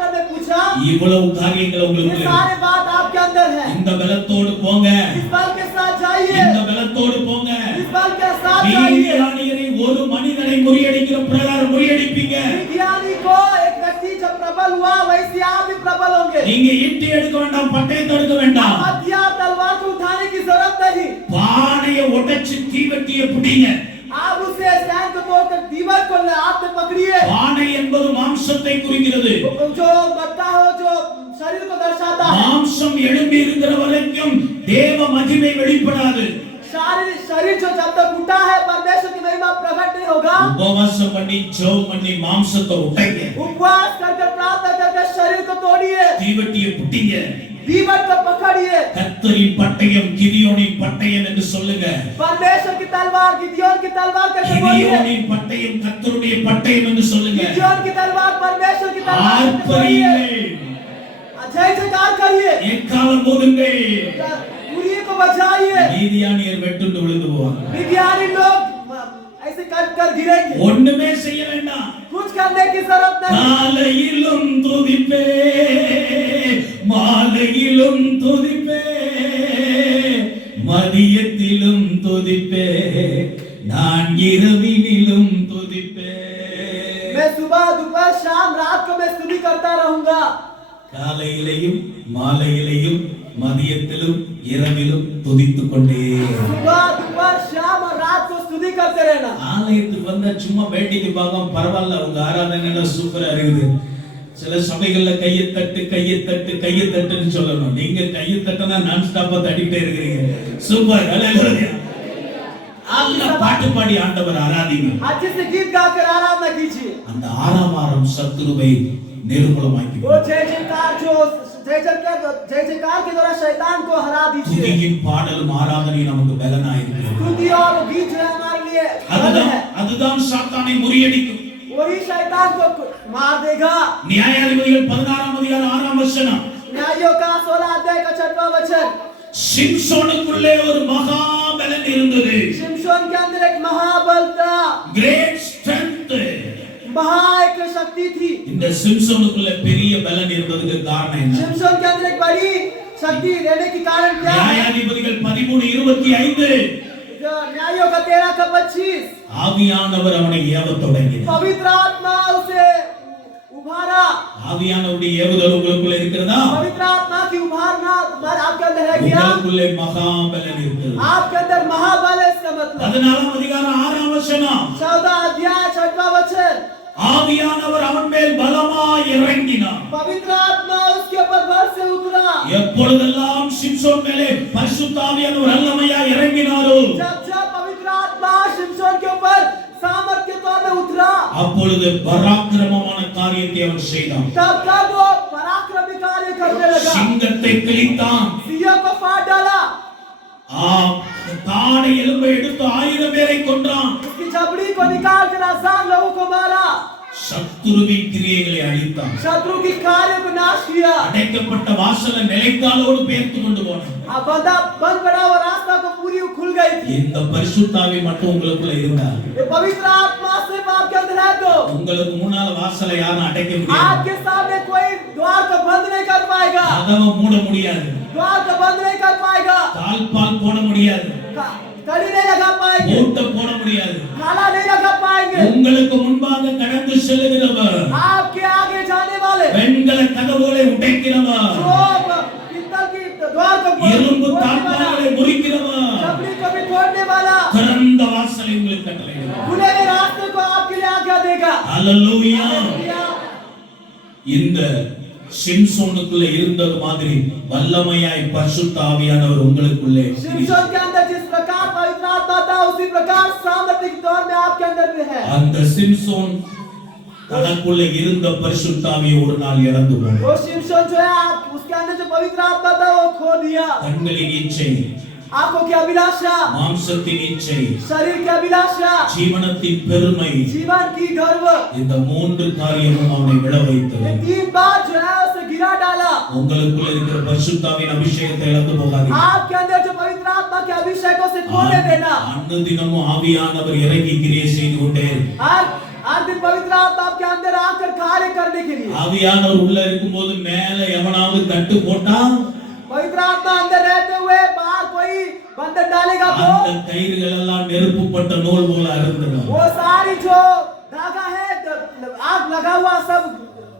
करके पूछा, இவ்வளவு காரியங்கள் ये உங்களுக்குள்ள இருக்கு. सारे बात आपके अंदर है। இந்த பலத்தோடு போங்க. इस बल के साथ जाइए, இந்த பலத்தோடு போங்க. इस बल के साथ जाइए। நீதியானியரை ஒரு மனிதனை முறியடிக்கிற பிரகாரம் முறியடிப்பீங்க. विज्ञानी को एक व्यक्ति जब प्रबल हुआ वैसे आप भी प्रबल होंगे। நீங்க ஈட்டி எடுக்க வேண்டாம், பட்டயத்தை எடுக்க வேண்டாம். हथियार तलवार को उठाने की जरूरत नहीं, பானையை உடைச்சு தீவெட்டியை பிடிங்க. आप उसे सैन को तोड़कर दीवार को हाथ में पकड़िए। பானை என்பது மாம்சத்தை குறிக்கிறது. जो मट्टा हो जो शरीर को दर्शाता है, மாம்சம் எழும்பி இருக்கிற வரைக்கும் தேவ மகிமை வெளிப்படாது. शरीर जो जब तक उठा है परमेश्वर की महिमा प्रकट नहीं होगा। உபவாசம் பண்ணி ஜெபம் பண்ணி மாம்சத்தை உடைங்க. उपवास करके प्रार्थना करके शरीर को तोड़िए, தீவெட்டியை பிடிங்க. बीबट को पकड़िए। கர்த்தரின் பட்டயம் கிதியோனின் பட்டயம் என்று சொல்லுங்க. परमेश्वर की तलवार गिदियोन की तलवार करके बोलिए। கிதியோனின் பட்டயம் கர்த்தருடைய பட்டயம் என்று சொல்லுங்க. गिदियोन की तलवार परमेश्वर की तलवार करके बोलिए। ஆர்ப்பரியுங்கள், जय जयकार करिए, எக்காலம் ஊதுங்கள். उरिये को बजाइए। மீதியானியர் வெட்டுண்டு விழுந்து போவாங்க. विज्ञानी लोग ऐसे कट कर गिरेंगे। ஒண்ணுமே செய்ய வேண்டாம். कुछ करने की जरूरत नहीं। காலையிலும் துதிப்பே, மாலையிலும் துதிப்பே, மதியத்திலும் துதிப்பே, நான் இரவினிலும் துதிப்பே. मैं सुबह दोपहर शाम रात को मैं स्तुति करता रहूंगा। காலையிலையும் மாலையிலையும் மதியத்திலும் இரவிலும் துதித்துக் கொண்டே. सुबह दोपहर शाम और रात को स्तुति करते रहना। ஆலயத்துக்கு வந்தா சும்மா வேடிக்கை பார்க்காம பரவாயில்ல, உங்க ஆராதனை எல்லாம் சூப்பரா இருக்குது. சில சபைகள்ல கையை தட்டு கையை தட்டு கையை தட்டுன்னு சொல்லணும். நீங்க கையை தட்டினா நான் ஸ்டாப்பா தட்டிக்கிட்டே இருக்கிறீங்க. சூப்பர், ஹalleluya. நல்லா பாட்டு பாடி ஆண்டவர் ஆராதிங்க. अच्छे से गीत गाकर आराधना कीजिए। அந்த ஆரவாரம் சத்துருவை நிர்மூலமாக்கி वो जय जयकार जो जय जयकार के द्वारा शैतान को हरा दीजिए। துதியின் பாடலும் ஆராதனையும் நமக்கு பலனாயிருக்கு. स्तुति और गीत जो है हमारे लिए बल है। அதுதான் சாத்தானை முறியடிக்கும். वही शैतान को मार देगा। நியாயாதிபதிகள் 16ஆம் அதிகாரம் 6ஆம் வசனம். न्यायों का 16 अध्याय का 6वां वचन। சிம்சோனுக்குள்ளே ஒரு மகாபலன் இருந்தது. शिमशोन के अंदर एक महाबल था, கிரேட் ஸ்ட்ரெngth. महा एक शक्ति थी। இந்த சிம்சோனுக்குள்ள பெரிய பலன் இருந்ததுக்கு காரணம் என்ன? शिमशोन के अंदर एक बड़ी शक्ति रहने के कारण क्या है? நியாயாதிபதிகள் 13:25. न्यायों का 13 का 25। ஆவியானவர் அவனை ஏவத் தொடங்கினார். पवित्र आत्मा उसे उभारा। ஆவியானவருடைய ஏவுதல் உங்களுக்குள்ள இருக்கிறதா? पवित्र आत्मा की उभारना आपके अंदर है क्या? உங்களுக்குள்ளே மகாபலன் இருக்கிறது. आपके अंदर महाबल है इसका मतलब। 14ஆம் அதிகாரம் 6ஆம் வசனம். 14 अध्याय 6वां वचन। ஆவியானவர் அவன் மேல் பலமாய் இறங்கினார். पवित्र आत्मा उसके ऊपर बल से उतरा। எப்பொழுதெல்லாம் சிம்சோன் மேலே பரிசுத்த ஆவியானவர் வல்லமையாய் இறங்கினாரோ, जब जब पवित्र आत्मा शिमशोन के ऊपर सामर्थ के तौर में उतरा, அப்பொழுது பராக்கிரமமான காரியத்தை அவன் செய்தான். तब तब वो पराक्रमी कार्य करने लगा। சிங்கத்தை கிழித்தான். सिंह को फाड़ डाला। தாடை எலும்பை எடுத்து 1000 பேரை கொன்றான். उसकी जबड़ी को निकाल कर 1000 लोगों को मारा। சத்துருவின் கிரியைகளை அழித்தான். शत्रु की कार्य को नाश किया। அடைக்கப்பட்ட வாசலை நிலைக்காலோடு பெயர்த்து கொண்டு போனான். बंद पड़ा हुआ रास्ता को पूरी खुल गई थी। இந்த பரிசுத்தாவி மட்டும் உங்களுக்குள்ள இருந்தா, ये पवित्र आत्मा सिर्फ आपके अंदर है तो உங்களுக்கு முன்னால வாசலை யாரும் அடைக்க முடியாது. आपके सामने कोई द्वार को बंद नहीं कर पाएगा। கதவை மூட முடியாது. द्वार को बंद नहीं कर पाएगा। தாழ்பால் போட முடியாது. कड़ी नहीं लगा पाएंगे। மூட்டை போட முடியாது. ताला नहीं लगा पाएंगे। உங்களுக்கு முன்பாக கடந்து செல்லுகிறவர், आपके आगे जाने वाले வெண்கல கதவுகளை உடைக்கிறவர், जो पित्तल की द्वार को இரும்பு तोड़ने वाला, தாழ்பால்களை முறிக்கிறவர், जबड़ी को भी तोड़ने वाला, திறந்த வாசலை உங்களுக்கு கட்டளையிடுவார். खुले हुए रास्ते को आपके लिए आज्ञा देगा। அல்லேலூயா. हालेलुया। இந்த சிம்சோனுக்குள்ள இருந்தது மாதிரி வல்லமையாய் பரிசுத்த ஆவியானவர் உங்களுக்குள்ளே शिमशोन के अंदर जिस प्रकार पवित्र आत्मा था उसी प्रकार सामर्थ्य के तौर में आपके अंदर भी है। அந்த சிம்சோன் தனக்குள்ள இருந்த பரிசுத்த ஆவியை ஒரு நாள் இழந்து போனார். वो शिमशोन जो है आप उसके अंदर जो पवित्र आत्मा था वो खो दिया। கண்களின் இச்சை, आंखों की अभिलाषा, மாம்சத்தின் இச்சை, शरीर की अभिलाषा, ஜீவனத்தின் பெருமை, जीवन की गर्व, இந்த மூன்று காரியமும் அவனை விழ வைத்தது. ये 3 बात जो है उसे गिरा डाला। உங்களுக்குள்ள இருக்கிற பரிசுத்த ஆவியின் அபிஷேகத்தை இழந்து போகாதீங்க. आपके अंदर जो पवित्र आत्मा के अभिषेकों से खोने देना। அனுதினமும் ஆவியானவர் இறங்கி கிரியை செய்து கொண்டே हर दिन पवित्र आत्मा आपके अंदर आकर कार्य करने के लिए। ஆவியானவர் உள்ள இருக்கும்போது மேல எவனாவது கட்டு போட்டா पवित्र आत्मा अंदर रहते हुए बाहर कोई बंधन डालेगा तो அந்த கயிறுகள் எல்லாம் நெருப்புப்பட்ட நூல் போல அறுந்துடும். वो सारी जो धागा है आग लगा हुआ सब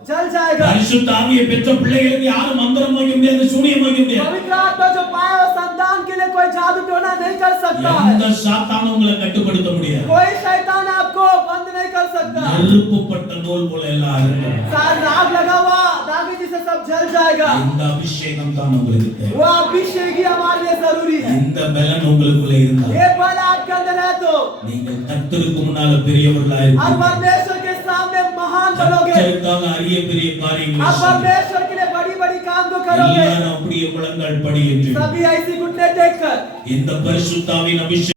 जल जाएगा। பரிசுத்த ஆவியை பெற்ற பிள்ளைகளுக்கு யாரும் மந்திரம் வைக்க முடியாது, சூனியம் வைக்க முடியாது. पवित्र आत्मा जो पाया वो संतान के लिए कोई जादू टोना नहीं कर सकता है। எந்த சாத்தானும் உங்களை கட்டுப்படுத்த முடியாது. कोई शैतान आपको बंद नहीं कर सकता। நெருப்புப்பட்ட நூல் போல எல்லாம் அறுந்துடும். सारा आग लगा हुआ धागे जिसे सब जल जाएगा। இந்த அபிஷேகம் தான் உங்களுக்கு தேவை. वो अभिषेक ही हमारे लिए जरूरी है। இந்த பலன் உங்களுக்குள்ள இருந்தா ये बल आपके अंदर है तो நீங்கள் கர்த்தருக்கு முன்னால பெரியவர்களா आप இருப்பீங்க. परमेश्वर के सामने महान बनोगे। கர்த்தருக்காக அரிய பெரிய காரியங்களை आप செய்வீங்க. परमेश्वर के लिए बड़ी बड़ी काम को करोगे எல்லாரும் அப்படியே முழங்கால் படியிட்டு सभी ऐसी घुटने टेक कर இந்த பரிசுத்தாவின் அபிஷேகம்